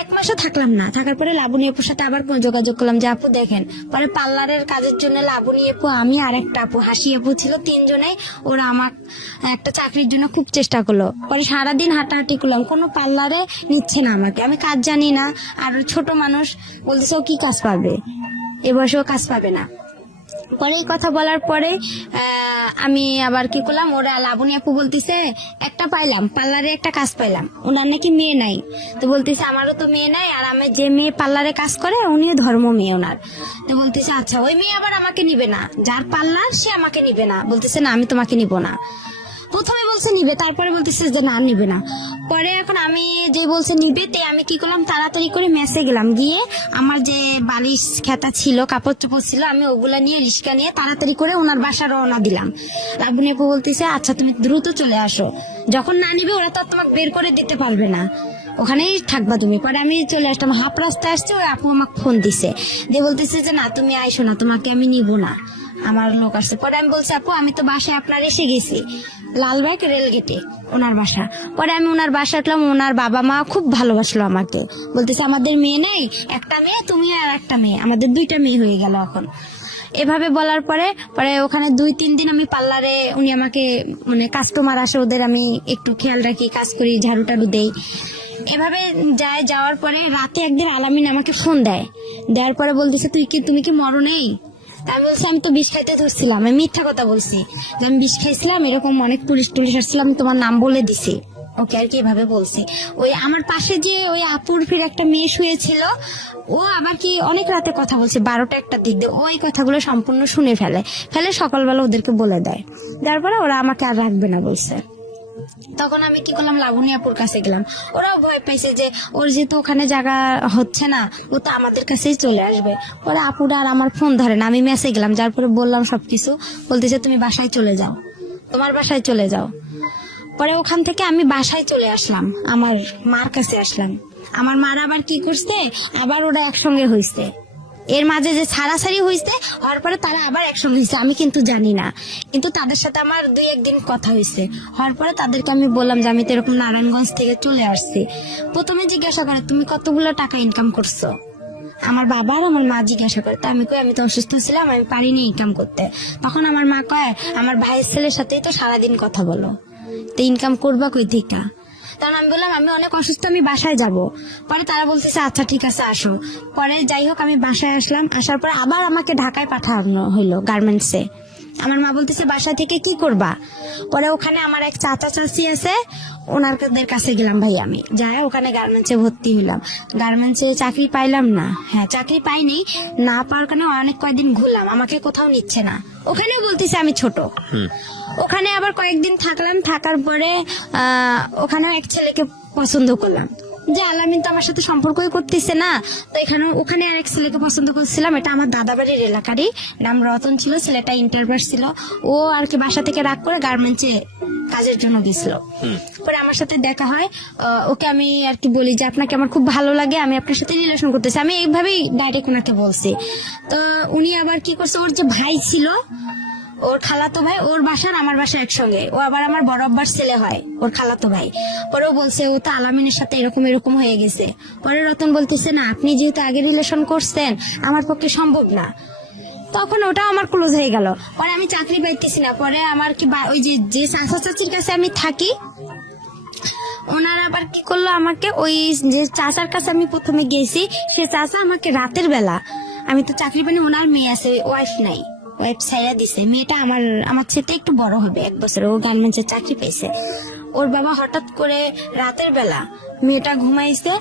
1 মাসও থাকলাম না। থাকার পরে লাবণী আপুর সাথে আবার যোগাযোগ করলাম যে আপু দেখেন। পরে পার্লারের কাজের জন্য লাবণী আপু, আমি আর একটা আপু, হাসি আপু ছিল, 3 জনেই ওরা আমার একটা চাকরির জন্য খুব চেষ্টা করলো। পরে সারাদিন হাঁটাহাঁটি করলাম, কোনো পার্লারে নিচ্ছে না আমাকে, আমি কাজ জানি না, আর ছোট মানুষ, বলতেছে ও কি কাজ পাবে, এ বয়সেও কাজ পাবে না। পরে এই কথা বলার পরে আমি আবার কি করলাম, ওরা লাবণী আপু বলতেছে একটা পাইলাম, পার্লারে একটা কাজ পাইলাম, ওনার নাকি মেয়ে নাই। তো বলতেছে আমারও তো মেয়ে নাই, আর আমি যে মেয়ে পার্লারে কাজ করে উনিও ধর্ম মেয়ে ওনার। তো বলতেছে আচ্ছা ওই মেয়ে আবার আমাকে নিবে না, যার পার্লার সে আমাকে নিবে না। বলতেছে না আমি তোমাকে নিব না। প্রথমে বলছে নিবে, তারপরে বলতেছে যে না নিবে না। পরে এখন আমি যে বলছে নিবে, আমি কি করলাম, তাড়াতাড়ি করে মেসে গেলাম, গিয়ে আমার যে বালিশ খেতা ছিল, কাপড় চোপড় ছিল, আমি ওগুলা নিয়ে রিক্সা নিয়ে তাড়াতাড়ি করে ওনার বাসা রওনা দিলাম। লাবণী আপু বলতেছে আচ্ছা তুমি দ্রুত চলে আসো, যখন না নিবে ওরা তো আর তোমাকে বের করে দিতে পারবে না, ওখানেই থাকবা তুমি। পরে আমি চলে আসলাম, হাফ রাস্তায় আসছে, ওই আপু আমাকে ফোন দিছে, দিয়ে বলতেছে যে না তুমি আইসো না, তোমাকে আমি নিব না, আমার লোক আসছে। পরে আমি বলছি আপু আমি তো বাসায় আপনার এসে গেছি, লালবাগ রেল গেটে ওনার বাসা। পরে আমি ওনার বাসা উঠলাম, ওনার বাবা মা খুব ভালোবাসলো আমাকে, বলতেছে আমাদের মেয়ে নেই, একটা মেয়ে তুমি আর একটা মেয়ে, আমাদের 2টা মেয়ে হয়ে গেল এখন। এভাবে বলার পরে ওখানে 2-3 দিন আমি পার্লারে, উনি আমাকে মানে কাস্টমার আসে ওদের আমি একটু খেয়াল রাখি, কাজ করি, ঝাড়ু টাড়ু দেই। এভাবে যাওয়ার পরে রাতে একদিন আলামিন আমাকে ফোন দেওয়ার পরে বলতেছে তুমি কি মরো নেই? আমি বলছি আমি তো বিষ খাইতে ধরছিলাম, আমি মিথ্যা কথা বলছি যে আমি বিষ খাইছিলাম, এরকম অনেক পুলিশ আসছিলাম, আমি তোমার নাম বলে দিছি। ওকে আর কি এভাবে বলছি। ওই আমার পাশে যে ওই আপুর ফির একটা মেয়ে শুয়েছিল, ও আবার কি অনেক রাতে কথা বলছে, 12টা-1টার দিক দিয়ে। ওই কথাগুলো সম্পূর্ণ শুনে ফেলে সকালবেলা ওদেরকে বলে দেয়। তারপরে ওরা আমাকে আর রাখবে না বলছে। তখন আমি কি করলাম, লাবণী আপুর কাছে গেলাম। ওরাও ভয় পাইছে যে ওর যেহেতু ওখানে জায়গা হচ্ছে না, ও তো আমাদের কাছেই চলে আসবে। পরে আপুরা আর আমার ফোন ধরে না, আমি মেসে গেলাম, যার পরে বললাম সবকিছু। বলতেছে তুমি বাসায় চলে যাও, তোমার বাসায় চলে যাও। পরে ওখান থেকে আমি বাসায় চলে আসলাম, আমার মার কাছে আসলাম। আমার মার আবার কি করছে, আবার ওরা একসঙ্গে হইছে। এর মাঝে যে ছাড়াছাড়ি হয়েছে, হওয়ার পরে তারা আবার একসঙ্গে হয়েছে, আমি কিন্তু জানি না। কিন্তু তাদের সাথে আমার 2-1 দিন কথা হয়েছে। হওয়ার পরে তাদেরকে আমি বললাম যে আমি তো এরকম নারায়ণগঞ্জ থেকে চলে আসছি। প্রথমে জিজ্ঞাসা করে তুমি কতগুলো টাকা ইনকাম করছো, আমার বাবা আর আমার মা জিজ্ঞাসা করে। তা আমি কই আমি তো অসুস্থ ছিলাম, আমি পারিনি ইনকাম করতে। তখন আমার মা কয় আমার ভাইয়ের ছেলের সাথেই তো সারাদিন কথা বলো, তো ইনকাম করবা কই থেকে? তখন আমি বললাম আমি অনেক অসুস্থ, আমি বাসায় যাব। পরে তারা বলতেছে আচ্ছা ঠিক আছে আসো। পরে যাই হোক আমি বাসায় আসলাম, আসার পর আবার আমাকে ঢাকায় পাঠানো হলো গার্মেন্টসে। আমার মা বলতেছে বাসা থেকে কি করবা? পরে ওখানে আমার এক চাচা চাচি আছে, ওনাদের কাছে গেলাম ভাই, আমি যাই ওখানে গার্মেন্টসে ভর্তি হলাম। গার্মেন্টসে চাকরি পাইলাম না, হ্যাঁ চাকরি পাইনি, না পাওয়ার কারণে অনেক কয়েকদিন ঘুরলাম, আমাকে কোথাও নিচ্ছে না। ওখানেও বলতেছে আমি ছোট। ওখানে আবার কয়েকদিন থাকলাম, থাকার পরে ওখানেও এক ছেলেকে পছন্দ করলাম, যে আলামিন তো আমার সাথে সম্পর্কই করতেছে না। তো ওখানে আরেক ছেলেকে পছন্দ করছিলাম, এটা আমার দাদা বাড়ির এলাকারই, নাম রতন ছিল, ছেলেটা ইন্টারভার্স ছিল। ও আর কি বাসা থেকে রাগ করে গার্মেন্টসে কাজের জন্য গেছিল। পরে আমার সাথে দেখা হয়, ওকে আমি আর কি বলি যে আপনাকে আমার খুব ভালো লাগে, আমি আপনার সাথে রিলেশন করতেছি, আমি এইভাবেই ডাইরেক্ট ওনাকে বলছি। তো উনি আবার কি করছে, ওর যে ভাই ছিল, ওর খালাতো ভাই, ওর বাসার আমার বাসা একসঙ্গে, ও আবার আমার বড় আব্বার ছেলে হয়, ওর খালাতো ভাই। পরে ও বলছে ও তো আলামিনের সাথে এরকম হয়ে গেছে। পরে রতন বলতেছে না আপনি যেহেতু আগে রিলেশন করছেন আমার পক্ষে সম্ভব না। তখন ওটাও আমার ক্লোজ হয়ে গেল। পরে আমি চাকরি পাইতেছি না। পরে আমার কি ওই যে চাচা চাচির কাছে আমি থাকি, ওনারা আবার কি করলো, আমাকে ওই যে চাচার কাছে আমি প্রথমে গেছি, সে চাচা আমাকে রাতের বেলা, আমি তো চাকরি পাইনি, ওনার মেয়ে আছে, ওয়াইফ নাই, ওয়াইফ ছাইয়া দিছে। মেয়েটা আমার ছেলে একটু বড় হবে, 1 বছর, ও গার্মেন্টসে চাকরি পেয়েছে। ওর বাবা হঠাৎ করে রাতের বেলা মেয়েটা ঘুমাইছে,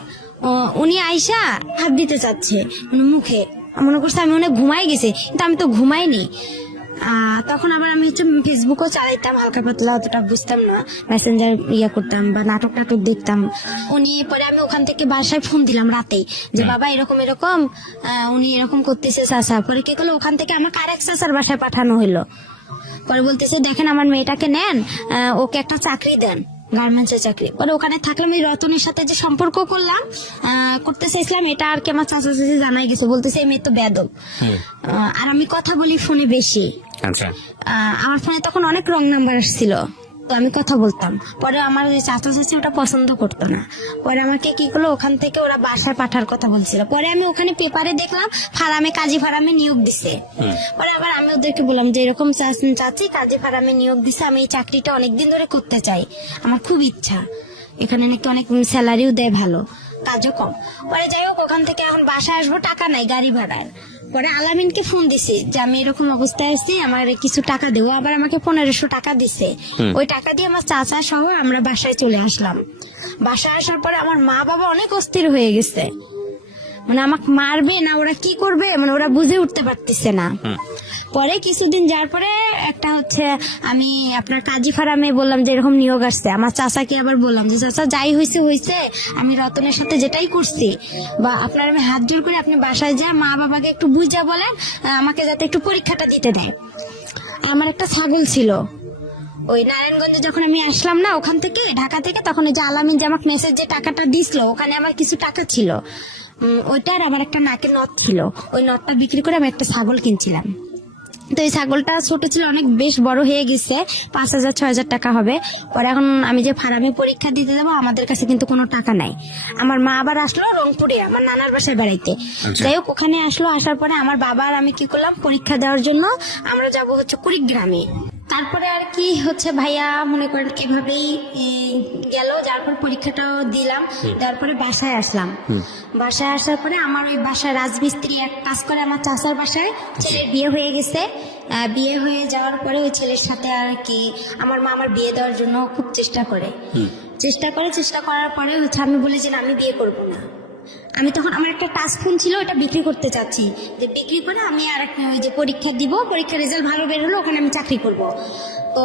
উনি আইসা হাত দিতে চাচ্ছে মুখে, মনে করছে আমি অনেক ঘুমাই গেছি, কিন্তু আমি তো ঘুমাইনি। তখন আবার আমি ফেসবুকও চালাইতাম হালকা পাতলা, অতটা বুঝতাম না, মেসেঞ্জার করতাম বা নাটক দেখতাম। পরে আমি ওখান থেকে বাসায় ফোন দিলাম রাতেই যে বাবা এরকম উনি এরকম করতেছে চাচা। পরে কি করলো, ওখান থেকে আমাকে আরেক চাচার বাসায় পাঠানো হইলো। পরে বলতেছে দেখেন আমার মেয়েটাকে নেন, ওকে একটা চাকরি দেন, গার্মেন্টসের চাকরি। পরে ওখানে থাকলাম, এই রতনের সাথে যে সম্পর্ক করতে চাইছিলাম, এটা আর কি আমার চাচা চাচি জানাই গেছে, বলতেছে এই মেয়ে তো বেয়াদব। আর আমি কথা বলি ফোনে বেশি, আমার ফোনে তখন অনেক রং নাম্বার আসছিল, তো আমি কথা বলতাম। পরে আমার যে চাচা চাচি ওটা পছন্দ করতো না। পরে আমাকে কি করলো, ওখান থেকে ওরা বাসায় পাঠার কথা বলছিল। পরে আমি ওখানে পেপারে দেখলাম কাজী ফার্মে নিয়োগ দিছে। পরে আবার আমি ওদেরকে বললাম যে এরকম চাচি কাজী ফার্মে নিয়োগ দিছে, আমি এই চাকরিটা অনেকদিন ধরে করতে চাই, আমার খুব ইচ্ছা, এখানে নাকি অনেক স্যালারিও দেয় ভালো, কাজও কম। পরে যাই হোক ওখান থেকে এখন বাসায় আসবো, টাকা নাই গাড়ি ভাড়ার। পরে আলামিনকে ফোন দিছি যে আমি এরকম অবস্থায় আছি, আমার কিছু টাকা দেবো। আবার আমাকে 1500 টাকা দিছে। ওই টাকা দিয়ে আমার চাচা সহ আমরা বাসায় চলে আসলাম। বাসায় আসার পরে আমার মা বাবা অনেক অস্থির হয়ে গেছে, মানে আমাকে মারবে না ওরা কি করবে, মানে ওরা বুঝে উঠতে পারতেছে না। পরে কিছুদিন যাওয়ার পরে একটা আমি আপনার কাজী ফার্মে বললাম যে এরকম নিয়োগ আসছে। আমার চাচাকে আবার বললাম যে চাচা যাই হয়েছে, আমি রতনের সাথে যেটাই করছি, বা আপনার আমি হাত জোর করে আপনি বাসায় যা মা বাবাকে একটু বুঝা বলেন আমাকে যাতে একটু পরীক্ষাটা দিতে দেয়। আমার একটা ছাগল ছিল, ওই নারায়ণগঞ্জে যখন আমি আসলাম না ওখান থেকে ঢাকা থেকে, তখন ওই যে আলামিন যে আমাকে মেসেজ যে টাকাটা দিছিল, ওখানে আমার কিছু টাকা ছিল, ওইটার আমার একটা নাকের নথ ছিল, ওই নথটা বিক্রি করে আমি একটা ছাগল কিনছিলাম। তো এই ছাগলটা ছোট ছিল, অনেক বেশ বড় হয়ে গেছে, 5000-6000 টাকা হবে। পরে এখন আমি যে ফার্মে পরীক্ষা দিতে যাবো, আমাদের কাছে কিন্তু কোনো টাকা নাই। আমার মা আবার আসলো রংপুরে আমার নানার বাসায় বেড়াইতে। যাই হোক ওখানে আসলো, আসার পরে আমার বাবা আর আমি কি করলাম, পরীক্ষা দেওয়ার জন্য আমরা যাবো কুড়িগ্রামে। তো তারপরে আর কি হচ্ছে ভাইয়া মনে করেন এভাবেই গেল, যার পর পরীক্ষাটাও দিলাম, তারপরে বাসায় আসলাম। বাসায় আসার পরে আমার ওই বাসায় রাজমিস্ত্রি এক কাজ করে আমার চাচার বাসায়, ছেলের বিয়ে হয়ে গেছে। বিয়ে হয়ে যাওয়ার পরে ওই ছেলের সাথে আর কি আমার মা আমার বিয়ে দেওয়ার জন্য খুব চেষ্টা করার পরে হচ্ছে আমি বলি যে না, আমি বিয়ে করব না। আমি তখন আমার একটা টাচ ফোন ছিল, ওটা বিক্রি করতে চাচ্ছি, যে বিক্রি করে আমি আর একটা ওই যে পরীক্ষা দিব, পরীক্ষার রেজাল্ট ভালো বের হলো, ওখানে আমি চাকরি করব। তো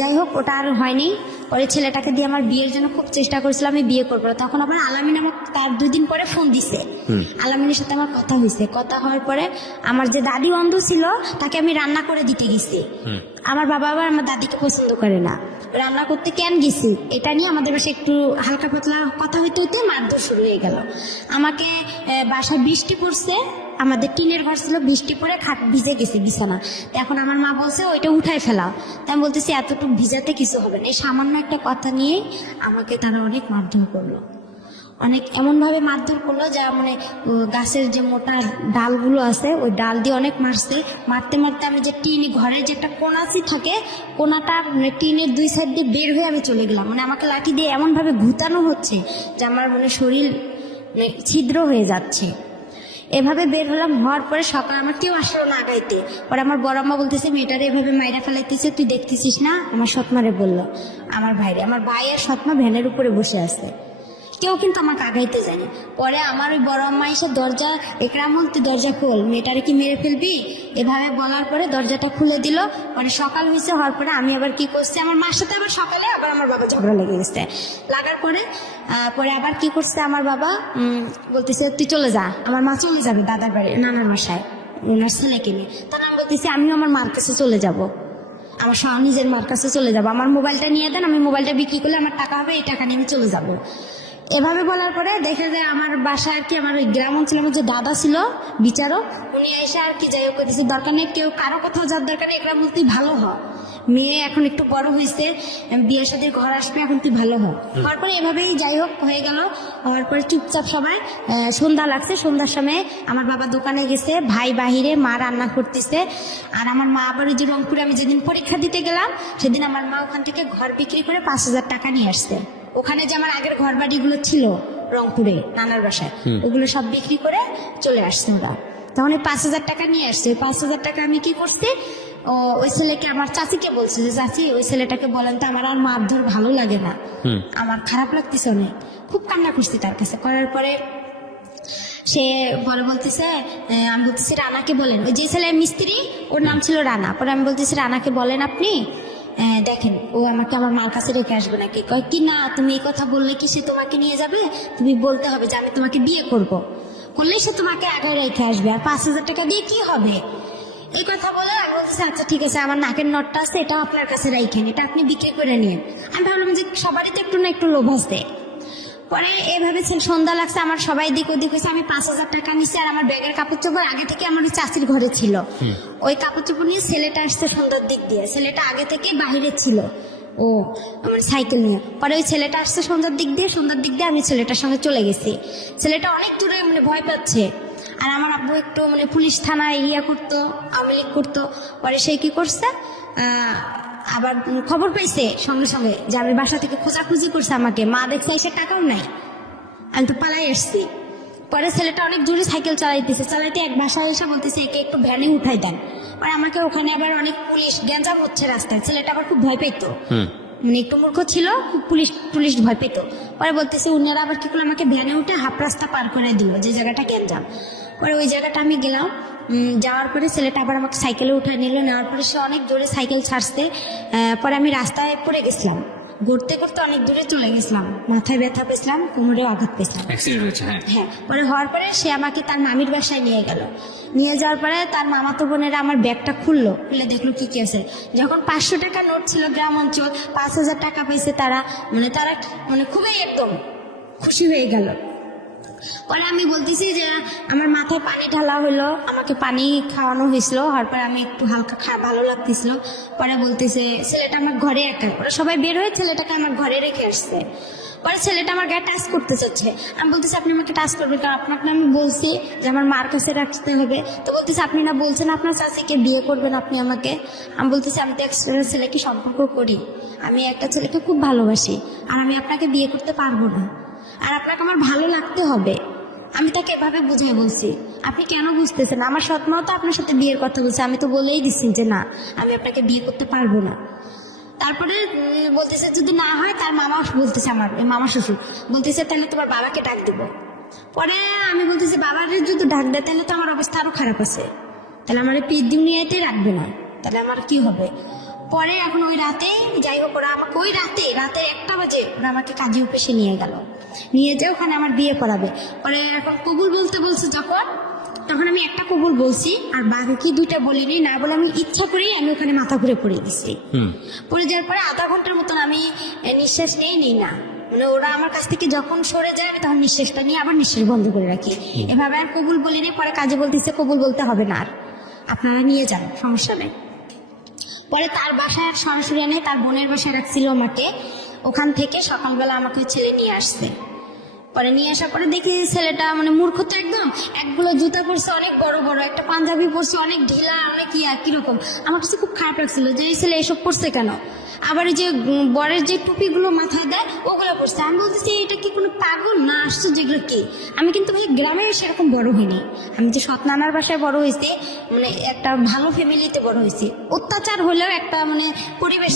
যাই হোক, ওটা আর হয়নি। পরে ছেলেটাকে দিয়ে আমার বিয়ের জন্য খুব চেষ্টা করেছিলাম আমি বিয়ে করবো। তখন আবার আলামিন আমার তার 2 দিন পরে ফোন দিছে। আলামিনের সাথে আমার কথা হয়েছে। কথা হওয়ার পরে আমার যে দাদি অন্ধ ছিল তাকে আমি রান্না করে দিতে গেছি। আমার বাবা আবার আমার দাদিকে পছন্দ করে না, রান্না করতে কেন গেছি এটা নিয়ে আমাদের বাসায় একটু হালকা পাতলা কথা হইতে হইতে মারধর শুরু হয়ে গেল। আমাকে বাসায় বৃষ্টি পড়ছে, আমাদের টিনের ঘর ছিল, বৃষ্টি পড়ে খাট ভিজে গেছে বিছানা। এখন আমার মা বলছে ওইটা উঠায় ফেলাও। তাই আমি বলতেছি এতটুকু ভিজাতে কিছু হবে না। এই সামান্য একটা কথা নিয়ে আমাকে তারা অনেক মারধর করলো, অনেক এমনভাবে মারধর করলো যা মানে গাছের যে মোটা ডালগুলো আছে ওই ডাল দিয়ে অনেক মারছে। মারতে মারতে আমি যে টিন ঘরের যে একটা কোনাচি থাকে, কোনাটা মানে টিনের 2 সাইড দিয়ে বের হয়ে আমি চলে গেলাম। মানে আমাকে লাঠি দিয়ে এমনভাবে ঘুতানো হচ্ছে যে আমার মানে শরীর মানে ছিদ্র হয়ে যাচ্ছে। এভাবে বের হলাম, হওয়ার পরে সকালে আমার কেউ আসলো না আগাইতে। পরে আমার বড় আম্মা বলতেছে মেয়েটারে এভাবে মাইরা ফেলাইতেছে, তুই দেখতেছিস না? আমার সৎমারে বললো, আমার ভাইরে। আমার ভাই আর সৎমা ভ্যানের উপরে বসে আছে, কেউ কিন্তু আমাকে আগাইতে যায়নি। পরে আমার ওই বড় আম্মা এসে দরজা, একরামুল তুই দরজা খোল, মেয়েটারে কি মেরে ফেলবি, এভাবে বলার পরে দরজাটা খুলে দিল। পরে সকাল হয়েছে, হওয়ার পরে আমি আবার কি করছি, আমার মার সাথে আবার সকালে আবার আমার বাবা ঝগড়া লেগে গেছে। লাগার পরে পরে আবার কি করছে আমার বাবা, বলতেছে তুই চলে যা। আমার মা চলে যাবে দাদার বাড়ি, নানার বাসায়, ওনার ছেলেকে নিয়ে। তখন আমি বলতেছি আমিও আমার মার কাছে চলে যাব, আমার নিজের মার কাছে চলে যাব। আমার মোবাইলটা নিয়ে দেন, আমি মোবাইলটা বিক্রি করলে আমার টাকা হবে, এই টাকা নিয়ে আমি চলে যাব। এভাবে বলার পরে দেখা যায় আমার বাসায় আর কি আমার ওই গ্রাম অঞ্চলে আমার যে দাদা ছিল বিচারক, উনি এসে আর কি যাই হোক করতেছে, দরকার নেই কেউ কারো কোথাও যার দরকার নেই, এগুলো বলতেই ভালো হ, মেয়ে এখন একটু বড় হয়েছে, বিয়ের সাথে ঘর আসবে, এখন তুই ভালো হ। হওয়ার পরে এভাবেই যাই হোক হয়ে গেল। হওয়ার পরে চুপচাপ সবাই সন্ধ্যা লাগছে, সন্ধ্যার সময় আমার বাবা দোকানে গেছে, ভাই বাহিরে, মা রান্না করতেছে। আর আমার মা আবার ওই যে রংপুরে আমি যেদিন পরীক্ষা দিতে গেলাম সেদিন আমার মা ওখান থেকে ঘর বিক্রি করে 5,000 টাকা নিয়ে আসছে। ওখানে যে আমার আগের ঘর বাড়িগুলো ছিল রংপুরে নানার বাসায়, ওগুলো সব বিক্রি করে চলে আসছে ওরা। তখন ওই 5,000 টাকা নিয়ে আসছে। ওই 5,000 টাকা আমি কি করছি, ওই ছেলেকে আমার চাচিকে বলছে যে চাচি ওই ছেলেটাকে বলেন তো, আমার আর মারধর ভালো লাগে না, আমার খারাপ লাগতেছে অনেক। খুব কান্না করছি তার কাছে। করার পরে সে পরে বলতেছে, আমি বলতেছি রানাকে বলেন, ওই যে ছেলে মিস্ত্রি ওর নাম ছিল রানা। পরে আমি বলতেছি রানাকে বলেন আপনি, দেখেন ও আমাকে আমার মার কাছে রেখে আসবে নাকি। কয় কি না, তুমি এই কথা বললে কি সে তোমাকে নিয়ে যাবে, তুমি বলতে হবে যে আমি তোমাকে বিয়ে করলেই সে তোমাকে আগে রেখে আসবে, আর 5,000 টাকা দিয়ে কি হবে। এই কথা বলে আমি বলতেছি আচ্ছা ঠিক আছে, আমার নাকের নটটা আছে, এটাও আপনার কাছে রাখেন, এটা আপনি বিক্রি করে নিন। আমি ভাবলাম যে সবারই তো একটু না একটু লোভ আছে। পরে এভাবে সন্ধ্যা লাগছে, আমার সবাই দিক ওদিক হয়েছে, আমি 5,000 টাকা নিচ্ছি। আর আমার ব্যাগের কাপড় চোপড় আগে থেকে আমার ওই চাচির ঘরে ছিল, ওই কাপড় চোপড় নিয়ে ছেলেটা আসছে সন্ধ্যার দিক দিয়ে। ছেলেটা আগে থেকে বাহিরে ছিল, ও আমার সাইকেল নিয়ে। পরে ওই ছেলেটা আসছে সন্ধ্যার দিক দিয়ে আমি ছেলেটার সঙ্গে চলে গেছি। ছেলেটা অনেক দূরে মানে ভয় পাচ্ছে। আর আমার আব্বু একটু মানে পুলিশ থানা এরিয়া করতো, আওয়ামী লীগ করতো। পরে সে কি করছে, আবার খবর পাইছে সঙ্গে সঙ্গে যে আমি বাসা থেকে খোঁজাখুঁজি করছে আমাকে। মা দেখছে এসে টাকাও নাই, আমি তো পালাই আসছি। পরে ছেলেটা অনেক জোরে সাইকেল চালাইতে এক বাসায় এসে বলতেছে একে একটু ভ্যানে উঠাই দেন। পরে আমাকে ওখানে আবার অনেক পুলিশ গ্যাঞ্জাম হচ্ছে রাস্তায়। ছেলেটা আবার খুব ভয় পেত, মানে একটু মূর্খ ছিল, পুলিশ ভয় পেত। পরে বলতেছে উনারা আবার কি করলো, আমাকে ভ্যানে উঠে হাফ রাস্তা পার করে দিল, যে জায়গাটা গ্যাঞ্জাম। পরে ওই জায়গাটা আমি গেলাম, যাওয়ার পরে ছেলেটা আবার আমাকে সাইকেলে উঠে নিল। নেওয়ার পরে সে অনেক জোরে সাইকেল ছাড়ছে। পরে আমি রাস্তায় পড়ে গেছিলাম, ঘুরতে করতে অনেক দূরে চলে গেছিলাম, মাথায় ব্যথা পেয়েছিলাম, কোমরে আঘাত পেয়েছিলাম। হ্যাঁ, পরে হওয়ার পরে সে আমাকে তার মামির বাসায় নিয়ে গেল। নিয়ে যাওয়ার পরে তার মামাতো বোনেরা আমার ব্যাগটা খুলে দেখলো কি আছে। যখন 500 টাকা নোট ছিল, গ্রাম অঞ্চল, 5,000 টাকা পেয়েছে তারা মানে খুবই একদম খুশি হয়ে গেল। পরে আমি বলতেছি যে আমার মাথায় পানি ঢালা হলো, আমাকে পানি খাওয়ানো হয়েছিল। হওয়ার পরে আমি একটু হালকা ভালো লাগতেছিল। পরে বলতেছে ছেলেটা আমার ঘরে একা, ওরা সবাই বের হয়ে ছেলেটাকে আমার ঘরে রেখে আসছে। পরে ছেলেটা আমার গায়ে টাচ করতে চাচ্ছে, আমি বলতেছি আপনি আমাকে টাচ করবেন কারণ আপনাকে আমি বলছি যে আমার মার কাছে রাখতে হবে। তো বলতেছে আপনি না বলছেন আপনার চাচিকে বিয়ে করবেন আপনি আমাকে। আমি বলতেছি আমি তো একটা ছেলেকে সম্পর্ক করি, আমি একটা ছেলেকে খুব ভালোবাসি, আর আমি আপনাকে বিয়ে করতে পারবো না, আর আপনাকে আমার ভালো লাগতে হবে। আমি তাকে এভাবে বুঝাই বলছি। আপনি কেন বুঝতেছেন? আমার সৎ মাও তো আপনার সাথে বিয়ের কথা বলছে, আমি তো বলেই দিচ্ছি যে না আমি আপনাকে বিয়ে করতে পারবো না। তারপরে বলতেছে যদি না হয়, তার মামা বলতেছে, আমার মামা শ্বশুর বলতেছে তাহলে তোমার বাবাকে ডাক দিব। পরে আমি বলতেছি বাবার যদি ডাক দেয় তাহলে তো আমার অবস্থা আরো খারাপ আছে, তাহলে আমার এই দুনিয়াতে রাখবে না, তাহলে আমার কি হবে। পরে এখন ওই রাতে যাই হোক ওরা আমাকে ওই রাতে 1টা বাজে ওরা আমাকে কাজী অফিসে নিয়ে গেল, নিয়ে যেয়ে ওখানে আমার বিয়ে করাবে। পরে এখন কবুল বলতে বলছে যখন, তখন আমি একটা কবুল বলছি আর বাকি 2টা বলিনি, না বলে আমি ইচ্ছা করেই আমি ওখানে মাথা ঘুরে পড়ে গেছি। পড়ে যাওয়ার পরে আধা ঘন্টার মতন আমি নিঃশ্বাস নেই না, মানে ওরা আমার কাছ থেকে যখন সরে যায় আমি তখন নিঃশ্বাসটা নিয়ে আবার নিঃশ্বাস বন্ধ করে রাখি, এভাবে আর কবুল বলিনি। পরে কাজে বলতেছে কবুল বলতে হবে না, আর আপনারা নিয়ে যান, সমস্যা নেই। পরে তার বাসায় সরাসরি এনে তার বোনের বাসায় রাখছিল আমাকে, ওখান থেকে সকালবেলা আমাকে ওই ছেলে নিয়ে আসছে। পরে নিয়ে আসার পরে দেখি ছেলেটা মানে মূর্খ তো একদম, একগুলো জুতা পরছে অনেক বড় বড়, একটা পাঞ্জাবি পরছে অনেক ঢিলা, অনেক কিরকম। আমার কাছে খুব খারাপ লাগছিল যে এই ছেলে এসব পরছে কেন। আবার এই যে বরের যে টুপিগুলো মাথায় দেয় ওগুলো পরছে। আমি বলতেছি এটা কি কোনো পাগল না আসছে যেগুলো কি। আমি কিন্তু ভাই গ্রামে সেরকম বড় হইনি, আমি যে সৎ নানার বাসায় বড় হয়েছি, মানে একটা ভালো ফ্যামিলিতে বড় হয়েছি। অত্যাচার হলেও একটা মানে পরিবেশ।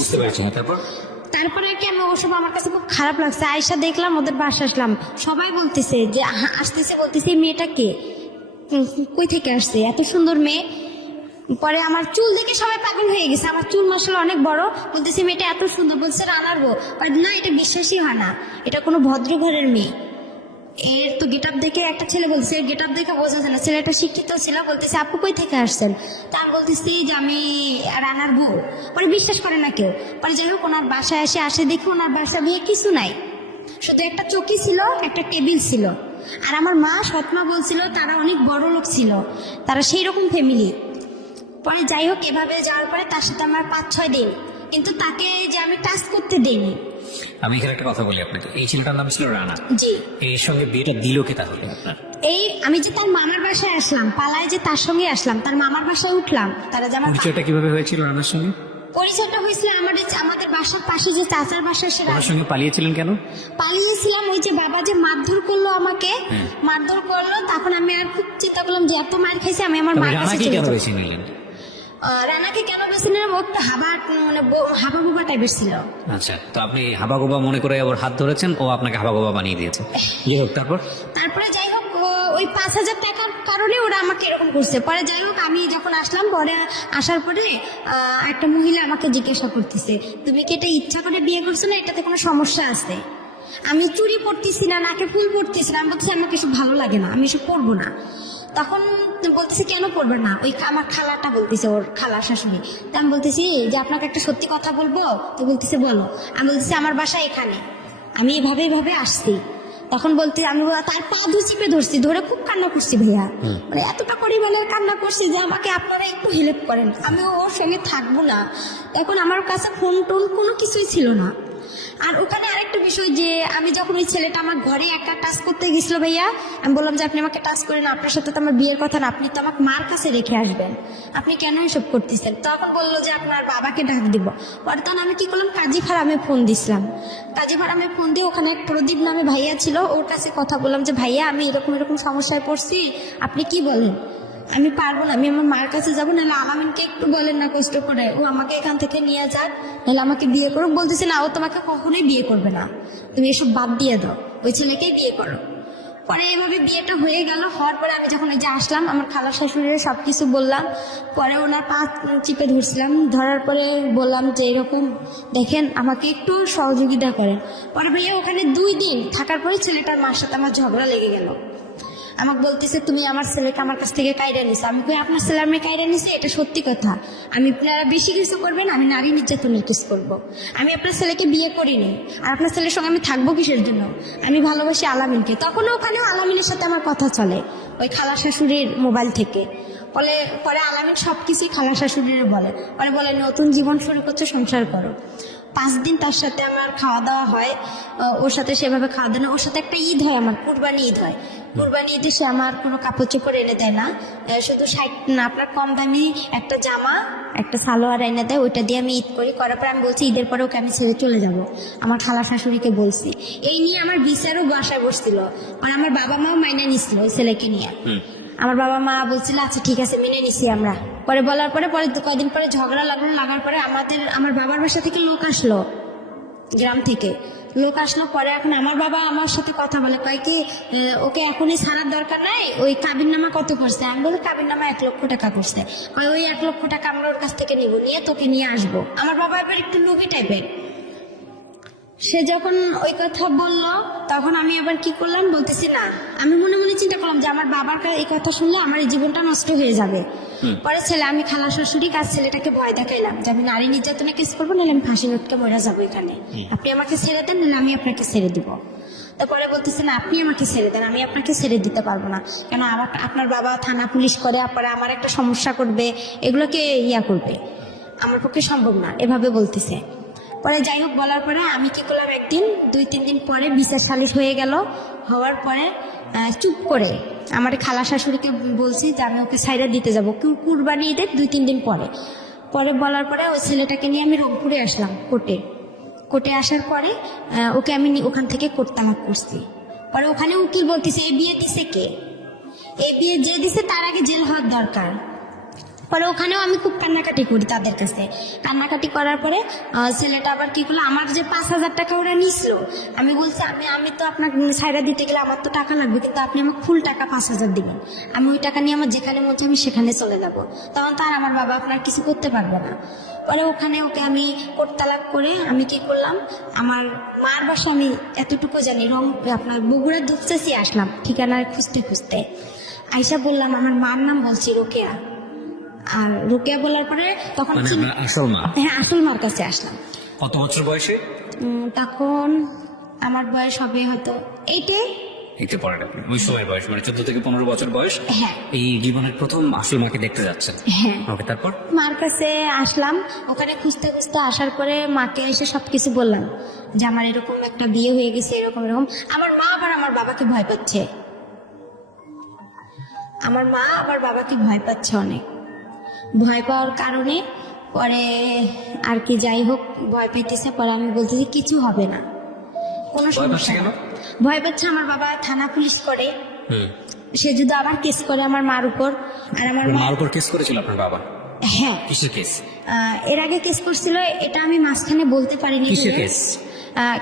তারপরে কি আমি ওসব আমার কাছে খুব খারাপ লাগছে। আয়সা দেখলাম ওদের বাসা আসলাম, সবাই বলতেছে যে আসতেছে, বলতেছে এই মেয়েটা কে, কই থেকে আসছে, এত সুন্দর মেয়ে। পরে আমার চুল দেখে সবাই পাগল হয়ে গেছে, আমার চুল মাসাল অনেক বড়, বলতেছে মেয়েটা এত সুন্দর, বলছে রানার বউ। না এটা বিশ্বাসই হয় না, এটা কোনো ভদ্র ঘরের মেয়ে। এর তো গেট আপ দেখে একটা ছেলে বলছে, গেট আপ দেখে বোঝা যায় না, ছেলেটা শিক্ষিত ছিল। বলতেছে আপু কই থেকে আসছেন, তা আমি বলতেছি যে আমি রানার বউ। পরে বিশ্বাস করে না কেউ। পরে যাই হোক ওনার বাসায় আসে দেখি ওনার বাসা বিয়ে কিছু নাই, শুধু একটা চৌকি ছিল, একটা টেবিল ছিল। আর আমার মা সৎমা বলছিল তারা অনেক বড় লোক ছিল, তারা সেই রকম ফ্যামিলি। পরে যাই হোক এভাবে যাওয়ার পরে তার সাথে আমার 5-6 দিন, কিন্তু তাকে যে আমি টাচ করতে দেইনি। আমি এখানে একটা কথা বলি আপনাকে, এই ছেলেটার নাম ছিল রানা। জি। এর সঙ্গে বিয়েটা দিল কে তাহলে আপনার? এই আমি যে তার মামার বাসায় আসলাম, পালায় যে তার সঙ্গে আসলাম, তার মামার বাসায় উঠলাম, তারা যে আমার পরিচয়টা কিভাবে হয়েছিল রানার সঙ্গে? পরিচয়টা হয়েছিল আমাদের বাসার পাশে যে চাচার বাসা, সে ওনার সঙ্গে পালিয়েছিলেন কেন? পালিয়েছিলাম ওই যে বাবা যে মারধর করলো আমাকে, মারধর করলো, তখন আমি আর খুব চিন্তা করলাম যে এত মার খাইছি, আমি আমার মার কাছে রানাকে চলে কেন যাবো। বেছে নিলেন? রানাকে কেন বেছে নিলাম, ও একটু মানে হাবা বুবা টাইপের ছিল। আচ্ছা, তো আপনি হাবাগোবা মনে করে ওর হাত ধরেছেন, ও আপনাকে হাবাগোবা বানিয়ে দিয়েছে। যাই হোক তারপরে যাই হোক ওই 5,000 টাকার কারণে ওরা আমাকে এরকম করছে। পরে যাই হোক আমি যখন আসলাম, পরে আসার পরে একটা মহিলা আমাকে জিজ্ঞাসা করতেছে তুমি কি এটা ইচ্ছা করে বিয়ে করছো না, এটাতে কোনো সমস্যা আছে? আমি চুড়ি পরতেছি না, নাকে ফুল পরতেছি না, আমি বলতেছি আমাকে এসব ভালো লাগে না, আমি এসব পরবো না। তখন বলতেছে কেন পড়বে না, ওই আমার খালাটা বলতেছে, ওর খালা শাশুড়ি। তা আমি বলতেছি যে আপনাকে একটা সত্যি কথা বলবো, তো বলতেছে বলো। আমি বলতেছি আমার বাসা এখানে, আমি এভাবে আসছি। তখন বলতে আমি তার পা চিপে ধরছি, ধরে খুব কান্না করছি ভাইয়া, মানে এতটা পরিমাণের কান্না করছি যে আমাকে আপনারা একটু হেল্প করেন, আমি ওর সঙ্গে থাকবো না। এখন আমার কাছে ফোন টোন কোনো কিছুই ছিল না। আর ওখানে আরেকটা বিষয় যে আমি যখন ওই ছেলেটা আমার ঘরে একা টাচ করতে গেছিল ভাইয়া, আমি বললাম যে আপনি আমাকে টাচ করেন, আপনার সাথে তো আমার বিয়ের কথা না, আপনি তো আমাকে মার কাছে রেখে আসবেন, আপনি কেন এসব করতেছেন? তখন বললো যে আপনার বাবাকে ডাক দিব। পরে তখন আমি কি করলাম, কাজী ফার্মে ফোন দিছিলাম। কাজী ফার্মে ফোন দিয়ে ওখানে এক প্রদীপ নামে ভাইয়া ছিল, ওর কাছে কথা বললাম যে ভাইয়া আমি এরকম সমস্যায় পড়ছি, আপনি কি বলেন? আমি পারবো না, আমি আমার মার কাছে যাবো, নাহলে আলামিনকে একটু বলেন না কষ্ট করে, ও আমাকে এখান থেকে নিয়ে যাক, নাহলে আমাকে বিয়ে করুক। বলতেছে না, ও তোমাকে কখনোই বিয়ে করবে না, তুমি এসব বাদ দিয়ে দাও, ওই ছেলেকেই বিয়ে করো। পরে এইভাবে বিয়েটা হয়ে গেল। হওয়ার পরে আমি যখন এই যে আসলাম, আমার খালা শাশুড়ির সবকিছু বললাম। পরে ওনার পা চিপে ধরছিলাম, ধরার পরে বললাম যে এরকম দেখেন আমাকে একটু সহযোগিতা করেন। পরে ভাইয়া ওখানে 2 দিন থাকার পরে ছেলেটার মার সাথে আমার ঝগড়া লেগে গেল। আমাকে বলতেছে তুমি আমার ছেলেকে আমার কাছ থেকে কাইরা নিছো। আমি কই আপনার ছেলে আমি কাইরা নিছি, এটা সত্যি কথা, আমি আপনারা বেশি কিছু করবেন, আমি নারী নির্যাতনের কেস করবো। আমি আপনার ছেলেকে বিয়ে করিনি, আর আপনার ছেলের সঙ্গে আমি থাকবো কিসের জন্য? আমি ভালোবাসি আলামিনকে। তখন ওখানেও আলামিনের সাথে আমার কথা চলে ওই খালা শাশুড়ির মোবাইল থেকে। পরে আলামিন সবকিছুই খালা শাশুড়ির বলে, পরে বলে নতুন জীবন শুরু করছে, সংসার করো। 5 দিন তার সাথে আমার খাওয়া দাওয়া হয়, ওর সাথে সেভাবে খাওয়া দাওয়া না। ওর সাথে একটা ঈদ হয়, আমার কুরবানি ঈদ হয়। কুরবানি ঈদে সে আমার কোনো কাপড় চোপড় এনে দেয় না, শুধু 60 না আপনার কম দামি একটা জামা একটা সালোয়ার এনে দেয়, ওইটা দিয়ে আমি ঈদ করি। করার পর আমি বলছি ঈদের পরে ওকে আমি ছেড়ে চলে যাব। আমার খালা শাশুড়িকে বলছি, এই নিয়ে আমার বিচারও বাসায় বসছিল, মানে আমার বাবা মাও মাইনে নিছিল ওই ছেলেকে নিয়ে। আমার বাবা মা বলছিল আচ্ছা ঠিক আছে মেনে নিছি আমরা। পরে বলার পরে কয়দিন পরে ঝগড়া লাগার পরে আমার বাবার বাসা থেকে লোক আসলো, গ্রাম থেকে লোক আসলো। পরে এখন আমার বাবা আমার সাথে কথা বলে, কয় কি ওকে এখনই ছাড়ার দরকার নাই, ওই কাবিননামা কত করছে? আমি বলি কাবিননামা 1 লক্ষ টাকা করছে। কয় ওই 1 লক্ষ টাকা আমরা ওর কাছ থেকে নিব, নিয়ে তোকে নিয়ে আসবো। আমার বাবা এবার একটু লুবি টাইপের। সে যখন ওই কথা বললো তখন আমি আবার কি করলাম বলতেছি না, আমি মনে মনে চিন্তা করলাম যে আমার বাবার এই কথা শুনলে আমার এই জীবনটা নষ্ট হয়ে যাবে। পরে আমি খালা শাশুড়ি কাজ ছেলেটাকে ভয় দেখাইলাম যে আমি নারী নির্যাতনে কেস করবো, নাহলে আমি ফাঁসি লটকে মরে যাবো এখানে, আপনি আমাকে ছেড়ে দেন নাহলে আমি আপনাকে ছেড়ে দিব। তারপরে বলতেছে না আপনি আমাকে ছেড়ে দেন, আমি আপনাকে ছেড়ে দিতে পারবো না, কেন আপনার বাবা থানা পুলিশ করে, পরে আমার একটা সমস্যা করবে, এগুলোকে করবে, আমার পক্ষে সম্ভব না, এভাবে বলতেছে। পরে যাই হোক বলার পরে আমি কি করলাম, একদিন 2-3 দিন পরে বিচার সালিশ হয়ে গেল। হওয়ার পরে চুপ করে আমার খালা শাশুড়িকে বলছি যে আমি ওকে সাইরা দিতে যাবো কুরবানি ঈদের 2-3 দিন পরে। বলার পরে ওই ছেলেটাকে নিয়ে আমি রংপুরে আসলাম কোর্টে আসার পরে ওকে আমি ওখান থেকে কোর্ট তালাক করছি। পরে ওখানে উকিল বলতেছে এই বিয়ে দিছে কে, এই বিয়ে যে দিছে তার আগে জেল হওয়ার দরকার। পরে ওখানেও আমি খুব কান্নাকাটি করি তাদের কাছে। কান্নাকাটি করার পরে ছেলেটা আবার কি করলো, আমার যে 5,000 টাকা ওরা নিছিল, আমি বলছি আমি তো আপনাকে ছাইরা দিতে গেলে আমার তো টাকা লাগবে, কিন্তু আপনি আমাকে ফুল টাকা 5,000 দিবেন, আমি ওই টাকা নিয়ে আমার যেখানে মন চাই আমি সেখানে চলে যাব। তখন তার আমার বাবা আপনার কিছু করতে পারবে না। পরে ওখানে ওকে আমি কোর্ট তালাক করে আমি কি করলাম, আমার মার বাসা আমি এতটুকু জানি আপনার বগুড়া দুধচাষি আসলাম ঠিকানা খুঁজতে আইসা বললাম আমার মার নাম বলছি রোকেয়া। আর রোকেয়া বলার পরে তখন আসল মা? হ্যাঁ আসল মার কাছে আসলাম। কত বছর বয়সে? তখন আমার বয়স হবে হয়তো 8-এ। একটু পরে ওই সময় বয়স মানে 14 থেকে 15 বছর বয়স। হ্যাঁ এই জীবনের প্রথম আসল মাকে দেখতে যাচ্ছেন? হ্যাঁ। ওকে, তারপর মার কাছে আসলাম, ওখানে খুঁজতে আসার পরে মাকে এসে সবকিছু বললাম যে আমার এরকম একটা বিয়ে হয়ে গেছে, এরকম। আমার মা আবার আমার বাবাকে ভয় পাচ্ছে, অনেক ভয় পাওয়ার কারণে পরে আর কি যাই হোক ভয় পেতেছে। পরে আমি বলতেছি কিছু হবে না, কোনো সমস্যা না। ভয় পাচ্ছে আমার বাবা থানা পুলিশ করে, সে যদি আবার কেস করে আমার মার উপর। আর আমার মার উপর কেস করেছিল আপনার বাবা? হ্যাঁ। কিসের কেস? এর আগে কেস করছিল, এটা আমি মাঝখানে বলতে পারিনি। কিসের কেস?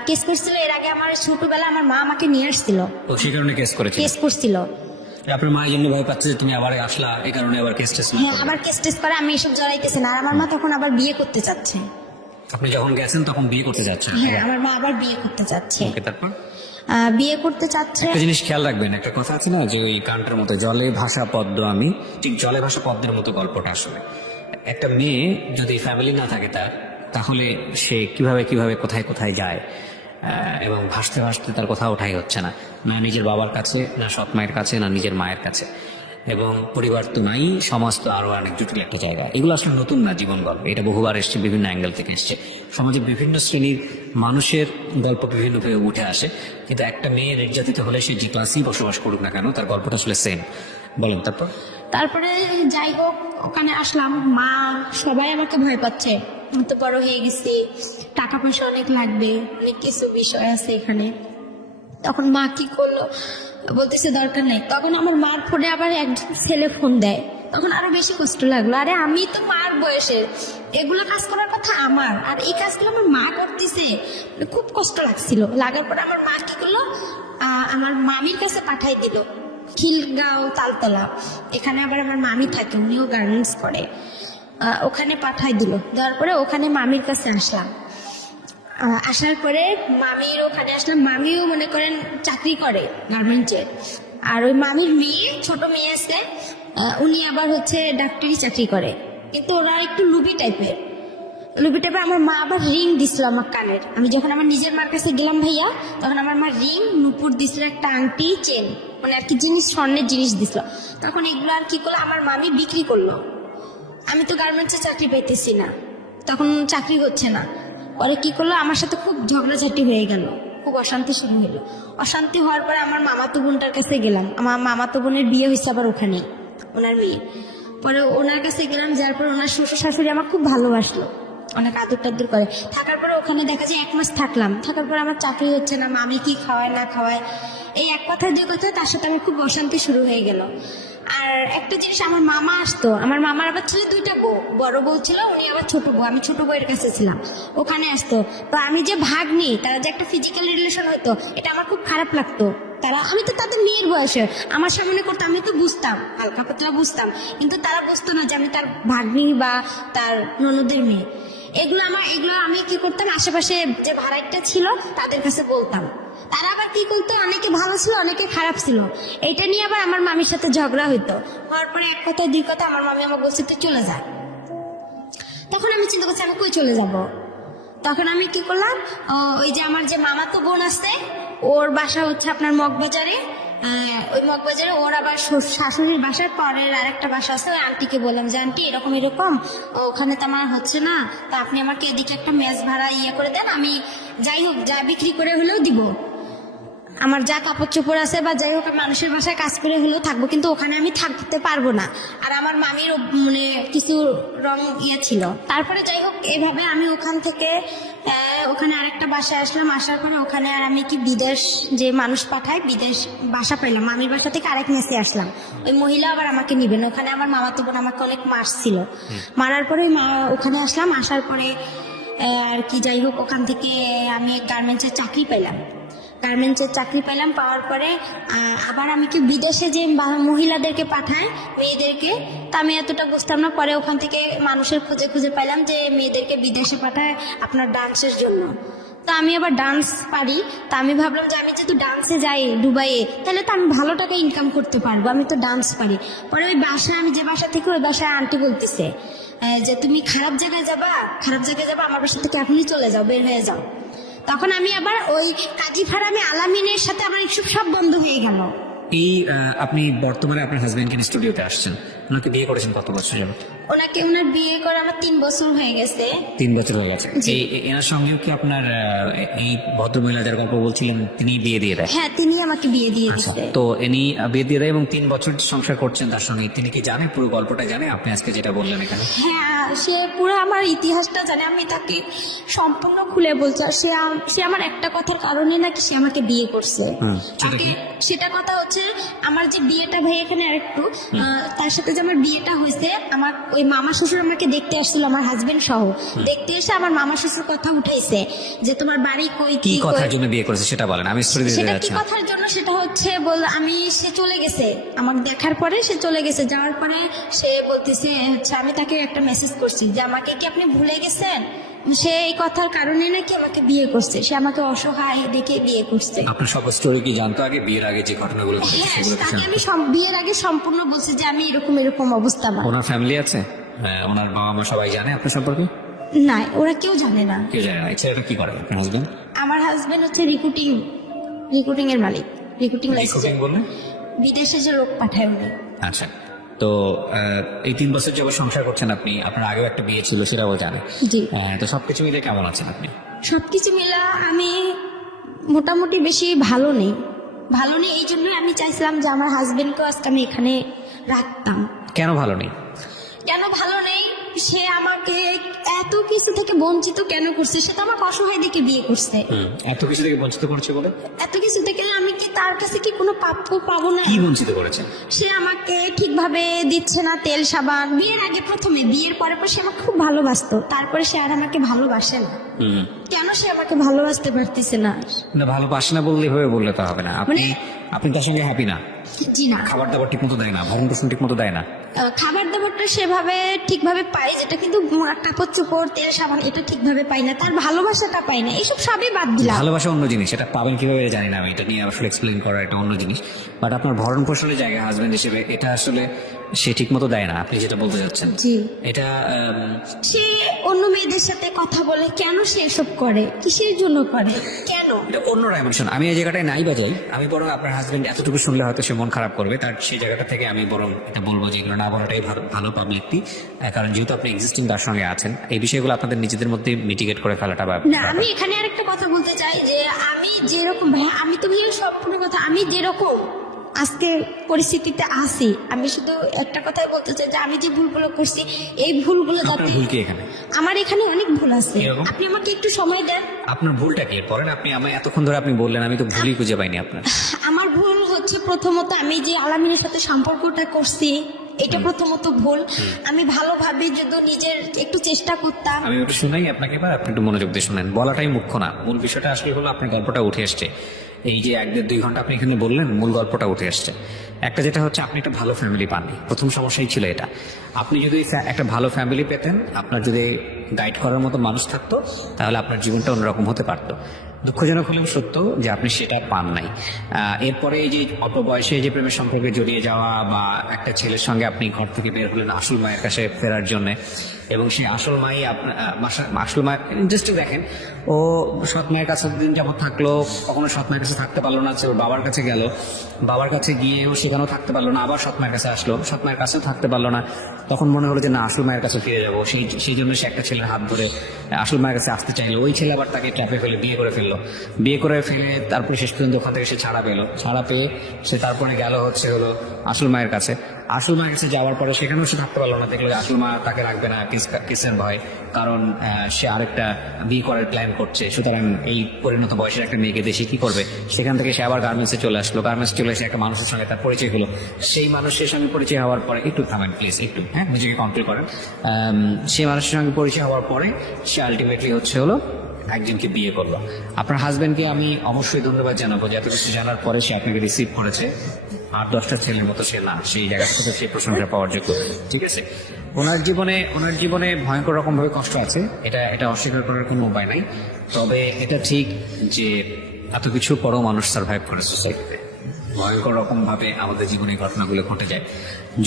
কেস করছিল এর আগে, আমার ছোটবেলা আমার মা আমাকে নিয়ে আসছিল, তো সেই কারণে কেস করছিল। আপনার মায়ের জন্য ভয় পাচ্ছে যে তুমি আবার আসলা, এই কারণে আবার কেস টেস? হ্যাঁ, আবার কেস করে আমি এসব জড়াইতেছি না। আর আমার মা তখন আবার বিয়ে করতে চাচ্ছে। আপনি যখন গেছেন তখন বিয়ে করতে যাচ্ছেন? হ্যাঁ, আমার মা আবার বিয়ে করতে চাচ্ছে। তারপর বিয়ে করতে চাচ্ছে। একটা জিনিস খেয়াল রাখবেন, একটা কথা আছে না যে ওই গানটার মতো জলে ভাষা পদ্ম আমি, ঠিক জলে ভাষা পদ্মের মতো গল্পটা আসলে। একটা মেয়ে যদি ফ্যামিলি না থাকে তাহলে সে কিভাবে কোথায় যায়, এবং ভাসতে তার কোথাও ওঠাই হচ্ছে না নিজের বাবার কাছে, না সৎ মায়ের কাছে, না নিজের মায়ের কাছে। এবং পরিবার তো নাই, সমাজ তো আরো অনেক জটিল একটা জায়গা। এগুলো আসলে নতুন না জীবন গল্প, এটা বহুবার এসছে, বিভিন্ন অ্যাঙ্গেল থেকে এসছে। সমাজের বিভিন্ন শ্রেণীর মানুষের গল্প বিভিন্নভাবে উঠে আসে, কিন্তু একটা মেয়ে নির্যাতিত হলে সে যে ক্লাসেই বসবাস করুক না কেন তার গল্পটা আসলে সেম। বলেন তারপরে যাই হোক ওখানে আসলাম, মা সবাই আমাকে ভয় পাচ্ছে, তো বড় হয়ে গেছি, টাকা পয়সা অনেক লাগবে, অনেক কিছু বিষয় আছে এখানে। তখন মা কি করলো, বলতেছে দরকার নেই। তখন আমার মার ফোনে আবার একজন ছেলে ফোন দেয়, তখন আরো বেশি কষ্ট লাগলো। আরে আমি তো মার বয়সের, এগুলো কাজ করার কথা আমার, আর এই কাজগুলো আমার মা করতেছে, খুব কষ্ট লাগছিল। লাগার পরে আমার মা কি করলো, আমার মামির কাছে পাঠাই দিল, খিলগাঁও তালতলা, এখানে আবার আমার মামি থাকে, উনিও গার্মেন্টস করে, ওখানে পাঠাই দিল। দেওয়ার পরে ওখানে মামির কাছে আসলাম। আসার পরে মামির ওখানে আসলাম, মামিও মনে করেন চাকরি করে গার্মেন্টসের। আর ওই মামির মেয়ে, ছোট মেয়ে আছে, উনি আবার হচ্ছে ডাক্তারি চাকরি করে, কিন্তু ওরা একটু লুবি টাইপের। আমার মা আবার রিং দিছিল আমার কানের। আমি যখন আমার নিজের মার কাছে গেলাম ভাইয়া, তখন আমার মা রিং, নুপুর দিছিল, একটা আংটি, চেন, মানে আর কি জিনিস, স্বর্ণের জিনিস দিছিল। তখন এগুলো আর কি করলো, আমার মামি বিক্রি করলো। আমি তো গার্মেন্টসে চাকরি পাইতেছি না, তখন চাকরি হচ্ছে না। পরে কি করলো, আমার সাথে খুব ঝগড়াঝাটি হয়ে গেল, খুব অশান্তি শুরু হলো। অশান্তি হওয়ার পরে আমার মামাতো বোনটার কাছে গেলাম, আমার মামাতো বোনের বিয়ে হয়েছে আবার ওখানে, ওনার মেয়ে। পরে ওনার কাছে গেলাম, যার পর ওনার শ্বশুর শাশুড়ি আমার খুব ভালোবাসলো, অনেক আদর টাদর করে। থাকার পরে ওখানে দেখা যায় 1 মাস থাকলাম, থাকার পরে আমার চাকরি হচ্ছে না, মামি কি খাওয়ায় না খাওয়ায়, এই এক কথায় 2 কথায় তার সাথে আমার খুব অশান্তি শুরু হয়ে গেল। আর একটা জিনিস, আমার মামা আসতো, আমার মামার আবার ছিল 2টা বউ, বড় বউ ছিল, উনি আবার ছোট বউ, আমি ছোট বউয়ের কাছে ছিলাম, ওখানে আসতো। তো আমি যে ভাগ্নি, তারা যে একটা ফিজিক্যাল রিলেশন হতো, এটা আমার খুব খারাপ লাগতো। তারা, আমি তো তাদের মেয়ের বয়সে, আমার সামনে করতো, আমি তো বুঝতাম, হালকা পাতলা বুঝতাম, কিন্তু তারা বুঝতো না যে আমি তার ভাগ্নি বা তার ননদের মেয়ে। এগুলো আমি কি করতাম, আশেপাশে যে ভাড়াইটা ছিল তাদের কাছে বলতাম। তারা আবার কি করতো, অনেকে ভালো ছিল, অনেকে খারাপ ছিল। এটা নিয়ে আবার আমার মামির সাথে ঝগড়া হইতো। হওয়ার পরে 1 কথায় 2 কথা আমার মামি আমাকে বলছে তুই চলে যা। তখন আমি চিন্তা করছি আমি কই চলে যাব। তখন আমি কি করলাম, ওই যে আমার যে মামাতো বোন আছে, ওর বাসা হচ্ছে আপনার মগবাজারে, ওই মগবাজারে ওর আবার শাশুড়ির বাসার পরের আরেকটা বাসা আছে, ওই আন্টিকে বললাম যে আন্টি এরকম এরকম, ওখানে তো আমার হচ্ছে না, তা আপনি আমাকে এদিকে একটা মেস ভাড়া করে দেন, আমি যাই হোক যা বিক্রি করে হলেও দিব, আমার যা কাপড় চোপড় আছে বা যাই হোক মানুষের বাসায় কাজ করে হলেও থাকবো, কিন্তু ওখানে আমি থাকতে পারবো না। আর আমার মামির মানে কিছু রং ছিল। তারপরে যাই হোক এভাবে আমি ওখান থেকে ওখানে আরেকটা বাসায় আসলাম। আসার পরে ওখানে আর আমি কি বিদেশ যে মানুষ পাঠায়, বিদেশ বাসা পাইলাম, মামির বাসা থেকে আরেক মেসে আসলাম। ওই মহিলা আবার আমাকে নিবেন, ওখানে আমার মামাতো বোন আমাকে অনেক মারছিল। মারার পরে ওখানে আসলাম, আসার পরে আর কি যাই হোক ওখান থেকে আমি গার্মেন্টসের চাকরি পেলাম। পাওয়ার পরে আবার আমি কি বিদেশে যে মহিলাদেরকে পাঠায় মেয়েদেরকে, তা আমি এতটা বুঝতাম না। পরে ওখান থেকে মানুষের খুঁজে পাইলাম যে মেয়েদেরকে বিদেশে পাঠায় আপনার ডান্সের জন্য। তা আমি আবার ডান্স পারি, তা আমি ভাবলাম যে আমি যেহেতু ডান্সে যাই দুবাইয়ে, তাহলে তো আমি ভালো টাকা ইনকাম করতে পারবো, আমি তো ডান্স পারি। পরে ওই বাসায়, আমি যে বাসা থেকে, ওই বাসায় আন্টি বলতেছে যে তুমি খারাপ জায়গায় যাবা, আমার বাসা থেকে এখনই চলে যাও, বের হয়ে যাও। তখন আমি আবার ওই কাজী ফারামি আলামিনের সাথে আমার সব বন্ধ হয়ে গেল। এই আপনি বর্তমানে আপনার হাজবেন্ডকে স্টুডিওতে আসছেন, ওনাকে বিয়ে করেছেন কত বছর যাবত? ওনার বিয়ে করে আমার 3 বছর হয়ে গেছে। 3 বছর হয়ে গেছে। এনার সঙ্গেও কি আপনার এই ভদ্রমহিলা যার গল্প বলছিলেন তিনি বিয়ে দিয়ে দেয়? হ্যাঁ, তিনি আমাকে বিয়ে দিয়ে দিয়েছে। তো ইনি বিয়ে দিয়ে দেয় এবং 3 বছর সংসার করছেন তার সঙ্গে। তিনি কি জানে, পুরো গল্পটা জানে আপনি আজকে যেটা বললেন এখানে? হ্যাঁ, সে পুরো আমার ইতিহাসটা জানে, আমি তাকে সম্পূর্ণ খুলে বলছি। আর সে আমার একটা কথার কারণে নাকি সে আমাকে বিয়ে করছে। সেটা কথা হচ্ছে আমার যে বিয়েটা, ভাই এখানে আরেকটু, তার সাথে যে আমার বিয়েটা হয়েছে, আমার ওই মামা শ্বশুর আমাকে দেখতে আসছিল, আমার হাজবেন্ড সহ দেখতে এসে আমার মামা শ্বশুর কথা উঠাইছে যে তোমার বাড়ি কই, কি কথার জন্য বিয়ে করেছে সেটা বলেন, আমি স্টোরি দিতে সেটা কি যাচ্ছি। কথার জন্য, সেটা হচ্ছে সে চলে গেছে, আমাকে দেখার পরে সে চলে গেছে। যাওয়ার পরে সে বলতেছে আচ্ছা, আমি তাকে একটা মেসেজ করছি যে আমাকে কি আপনি ভুলে গেছেন। সে এই কথার কারণে নাকি আমাকে বিয়ে করছে, সে আমাকে অসহায় দেখে বিয়ে করছে। আপনার সব স্টোরি কি জানতো আগে, বিয়ের আগে যে ঘটনাগুলো ঘটেছে হ্যাঁ, সেগুলো কি তাকে জানতো? আমি বিয়ের আগে সম্পূর্ণ বলছি যে আমি এরকম অবস্থা। ওনার ফ্যামিলি আছে? ওনার বাবা মা সবাই জানে আপনার সম্পর্কে? না, ওরা কেউ জানে না। কেউ জানে না। ছেলেটা কি করে আপনার হাজবেন্ড? আমার হাজবেন্ড হচ্ছে রিক্রুটিং এর মালিক। রিক্রুটিং লাইসেন্স, বললে বিদেশে যে লোক পাঠায় উনি। আচ্ছা, তো এই 3 বছর যাবত সংসার করছেন আপনি, আপনার আগেও একটা বিয়ে ছিল সেটাও জানে। জি। তো সবকিছু মিলে কেমন আছেন আপনি? সবকিছু মিলা আমি মোটামুটি বেশি ভালো নেই। এই জন্য আমি চাইছিলাম যে আমার হাজবেন্ডকেও আজকে আমি এখানে রাখতাম। কেন ভালো নেই? সে আমাকে এত কিছু থেকে বঞ্চিত কেন করছে? সে তো আমাকে অসহায় দেখে বিয়ে করছে। এত কিছু থেকে বঞ্চিত করছে বলে? এত কিছু থেকে আমি কি তার কাছে কি কোনো প্রাপ্য পাবো না? কি বঞ্চিত করেছে? সে আমাকে ঠিকভাবে দিচ্ছে না তেল সাবান। বিয়ের আগে প্রথমে, বিয়ের পরে সে আমাকে খুব ভালোবাসতো, তারপরে সে আর আমাকে ভালোবাসে না। কেন সে আমাকে ভালোবাসতে পারতেছে না? না, ভালোবাসে না বললে হবে, বললে তো হবে না। আপনি তার সঙ্গে হ্যাপি না? জি না। খাবার দাবার ঠিক মতো দেয় না, ভরণ পোষণ ঠিক মতো দেয় না? খাবার দাবারটা সেভাবে ঠিকভাবে পাই, যেটা কিন্তু কাপড় চোপড় তেল সাবান এটা ঠিকভাবে পাই না, তার ভালোবাসাটা পাই না। এইসব সবই বাদ দিলাম। ভালোবাসা অন্য জিনিস, এটা পাবেন কিভাবে জানি না আমি, এটা নিয়ে আসলে এক্সপ্লেন করা এটা অন্য জিনিস। বাট আপনার ভরণ পোষণের জায়গা হাজবেন্ড হিসেবে এটা আসলে সে ঠিক মতো দেয় না, আপনি যেটা বলতে চাচ্ছেন জি। এটা সে অন্য মেয়েদের সাথে কথা বলে, কেন সে এসব করে, কিসের জন্য করে, কেন? এটা অন্য ডাইমেনশন। আমি এই জায়গাটায় নাই বাজাই, আমি বরং আপনার হাজবেন্ড এতটুকু শুনলে হয়তো সে মন খারাপ করবে, তার সেই জায়গাটা থেকে আমি বরং এটা বলবো যে এগুলো না বলাটাই ভালো পাবলিকলি, কারণ যেহেতু আপনি এক্সিস্টিং তার সঙ্গে আছেন, এই বিষয়গুলো আপনাদের নিজেদের মধ্যে মিটিগেট করে ফেলাটা বা না, আমি এখানে আরেকটা কথা বলতে চাই যে আমি যেরকম ভাই, আমি তো ভাইয়া সম্পূর্ণ কথা, আমি যেরকম আজকে পরিস্থিতিতে আছি, আমি শুধু একটা কথাই বলতে চাই যে আমি যে ভুলগুলো করছি, এই ভুলগুলো আপনার যাতে, ভুল কি এখানে? আমার এখানে অনেক ভুল আছে, কিরকম? আপনি আমাকে একটু সময় দেন। আপনার ভুলটা কি পড়েন আপনি আমায় এতক্ষণ ধরে আপনি বললেন, আমি তো ভুলই খুঁজে পাইনি আপনার। আমার ভুল হচ্ছে প্রথমত আমি যে আলামিনের সাথে সম্পর্কটা করছি, এটা প্রথমত ভুল। আমি ভালোভাবে যদি নিজের একটু চেষ্টা করতাম। আমি একটু শুনাই আপনাকে, এবার আপনি একটু মনোযোগ দিয়ে শুনেন, বলাটাই মুখ্য না, মূল বিষয়টা আসলে হলো আপনার গল্পটা উঠে এসছে। এই যে 1-1.5-2 ঘন্টা আপনি এখানে বললেন, মূল গল্পটা উঠে এসছে। একটা যেটা হচ্ছে আপনি একটা ভালো ফ্যামিলি পাননি, প্রথম সমস্যাই ছিল এটা। আপনি যদি একটা ভালো ফ্যামিলি পেতেন, আপনার যদি গাইড করার মতো মানুষ থাকতো, তাহলে আপনার জীবনটা অন্যরকম হতে পারতো। দুঃখজনক হলেও সত্য যে আপনি সেটা পান নাই। এরপরে এই যে অল্প বয়সে যে প্রেমের সম্পর্কে জড়িয়ে যাওয়া, বা একটা ছেলের সঙ্গে আপনি ঘর থেকে বের হলেন আসল মায়ের কাছে ফেরার জন্য, এবং সেই আসল মাই আপনার আসল মায়ের ইন্টারেস্টিং দেখেন, ও সৎ মায়ের কাছে দিন যাবত থাকলো, কখনো সৎ মায়ের কাছে থাকতে পারলো না, ওর বাবার কাছে গেল, বাবার কাছে গিয়েও সেখানেও থাকতে পারলো না, আবার সৎ মায়ের কাছে আসলো, সৎ মায়ের কাছেও থাকতে পারলো না, তখন মনে হলো যে না, আসল মায়ের কাছে ফিরে যাবো। সেই জন্য সে একটা ছেলের হাত ধরে আসল মায়ের কাছে আসতে চাইলো, ওই ছেলে আবার তাকে ট্র্যাপে ফেলে বিয়ে করে ফেললো, বিয়ে করে ফেলে তারপরে শেষ পর্যন্ত ওখান থেকে সে ছাড়া পেলো, ছাড়া পেয়ে সে তারপরে গেল হলো আসল মায়ের কাছে। আসল মায়ের কাছে যাওয়ার পরে সেখানেও সে থাকতে পারলো না, দেখলো যে আসল মা তাকে রাখবে না কিসের ভয়, কারণ সে আরেকটা বিয়ে করার প্ল্যান করছে। সুতরাং এই পরিণত বয়সের একটা মেয়েকে দেশে কি করবে, সেখান থেকে সে আবার গার্মেন্টসে চলে আসলো, গার্মেন্টস চলে এসে একটা মানুষের সঙ্গে তার পরিচয় হলো। সেই মানুষের সঙ্গে পরিচয় হওয়ার পরে, একটু থামেন প্লিজ, একটু নিজেকে কন্ট্রোল করেন। সেই মানুষের সঙ্গে পরিচয় হওয়ার পরে সে আলটিমেটলি হলো একজনকে বিয়ে করলো। আপনার হাজবেন্ডকে আমি অবশ্যই ধন্যবাদ জানাবো যে এত কিছু জানার পরে সে আপনাকে রিসিভ করেছে। 8-10টা ছেলের মতো সে না, সেই জায়গা থেকে সেই প্রশংসা পাওয়ার যোগ্য। ঠিক আছে, ওনার জীবনে ভয়ঙ্কর রকম ভাবে কষ্ট আছে, এটা অস্বীকার করার কোনো উপায় নাই। তবে এটা ঠিক যে এত কিছু পরও মানুষ সার্ভাইভ করে সোসাইটিতে, ভয়ঙ্কর রকম ভাবে আমাদের জীবনে ঘটনাগুলো ঘটে যায়।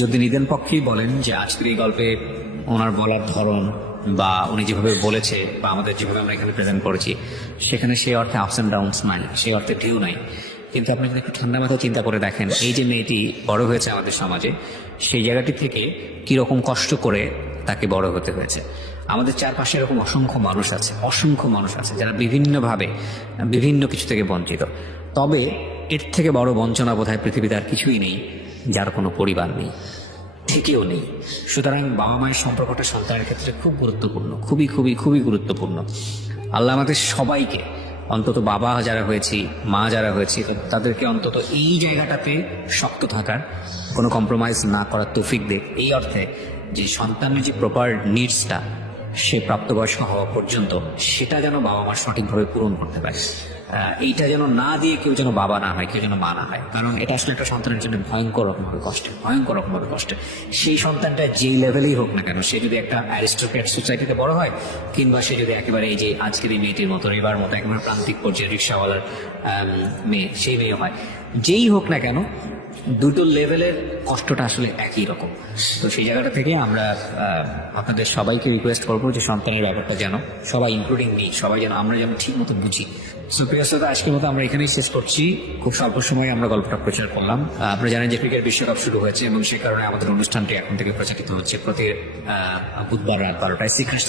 যদি নিদেন পক্ষেই বলেন যে আজকের এই গল্পে ওনার বলার ধরন বা উনি যেভাবে বলেছে বা আমাদের জীবনে আমরা এখানে প্রেজেন্ট করেছি, সেখানে সেই অর্থে আপস অ্যান্ড ডাউনস নাই, সেই অর্থে ঢেউ নাই। কিন্তু আপনি যদি একটু ঠান্ডা মাথায় চিন্তা করে দেখেন, এই যে মেয়েটি বড় হয়েছে আমাদের সমাজে, সেই জায়গাটি থেকে কিরকম কষ্ট করে তাকে বড় হতে হয়েছে। আমাদের চারপাশে এরকম অসংখ্য মানুষ আছে যারা বিভিন্নভাবে বিভিন্ন কিছু থেকে বঞ্চিত। তবে এর থেকে বড় বঞ্চনা বোধহয় পৃথিবীতে আর কিছুই নেই, যার কোনো পরিবার নেই, থেকেও নেই। সুতরাং বাবা মায়ের সম্পর্কটা সন্তানের ক্ষেত্রে খুব গুরুত্বপূর্ণ, খুবই খুবই খুবই গুরুত্বপূর্ণ। আল্লাহ আমাদের সবাইকে, অন্তত বাবা যারা হয়েছি, মা যারা হয়েছি, তাদেরকে অন্তত এই জায়গাটাতে শক্ত থাকার, কোনো কম্প্রোমাইজ না করার তৌফিক দেয়, এই অর্থে যে সন্তানের যে প্রপার নিডসটা সে প্রাপ্তবয়স্ক হওয়া পর্যন্ত সেটা যেন বাবা মা সঠিকভাবে পূরণ করতে পারে। এইটা যেন না দিয়ে কেউ যেন বাবা না হয়, কেউ যেন মা না হয়, কারণ এটা আসলে একটা সন্তানের জন্য ভয়ঙ্কর রকমভাবে কষ্ট। সেই সন্তানটা যেই লেভেলেই হোক না কেন, সে যদি একটা অ্যারিস্টোক্র্যাট সোসাইটিতে বড় হয়, কিংবা সে যদি একেবারে এই যে আজকের এই মেয়েটির মতো, রেবার মতো একেবারে প্রান্তিক পর্যায়ে রিক্সাওয়ালার মেয়ে, সেই মেয়ে হয়, যেই হোক না কেন, দুটো লেভেলের কষ্টটা আসলে একই রকম। তো সেই জায়গাটা থেকে আমরা আপনাদের সবাইকে রিকোয়েস্ট করবো যে সন্তানের ব্যাপারটা যেন সবাই, ইনক্লুডিং মি, সবাই যেন আমরা যেন ঠিক মতো বুঝি। সো প্রিয় শ্রোতা, আজকের মতো আমরা এখানেই শেষ করছি। খুব স্বল্প সময়ে আমরা গল্পটা প্রচার করলাম। আপনারা জানেন যে ক্রিকেট বিশ্বকাপ শুরু হয়েছে, এবং সে কারণে আমাদের অনুষ্ঠানটি এখন থেকে প্রচারিত হচ্ছে প্রতি বুধবার রাত 12টায় শ্রীকৃষ্ণ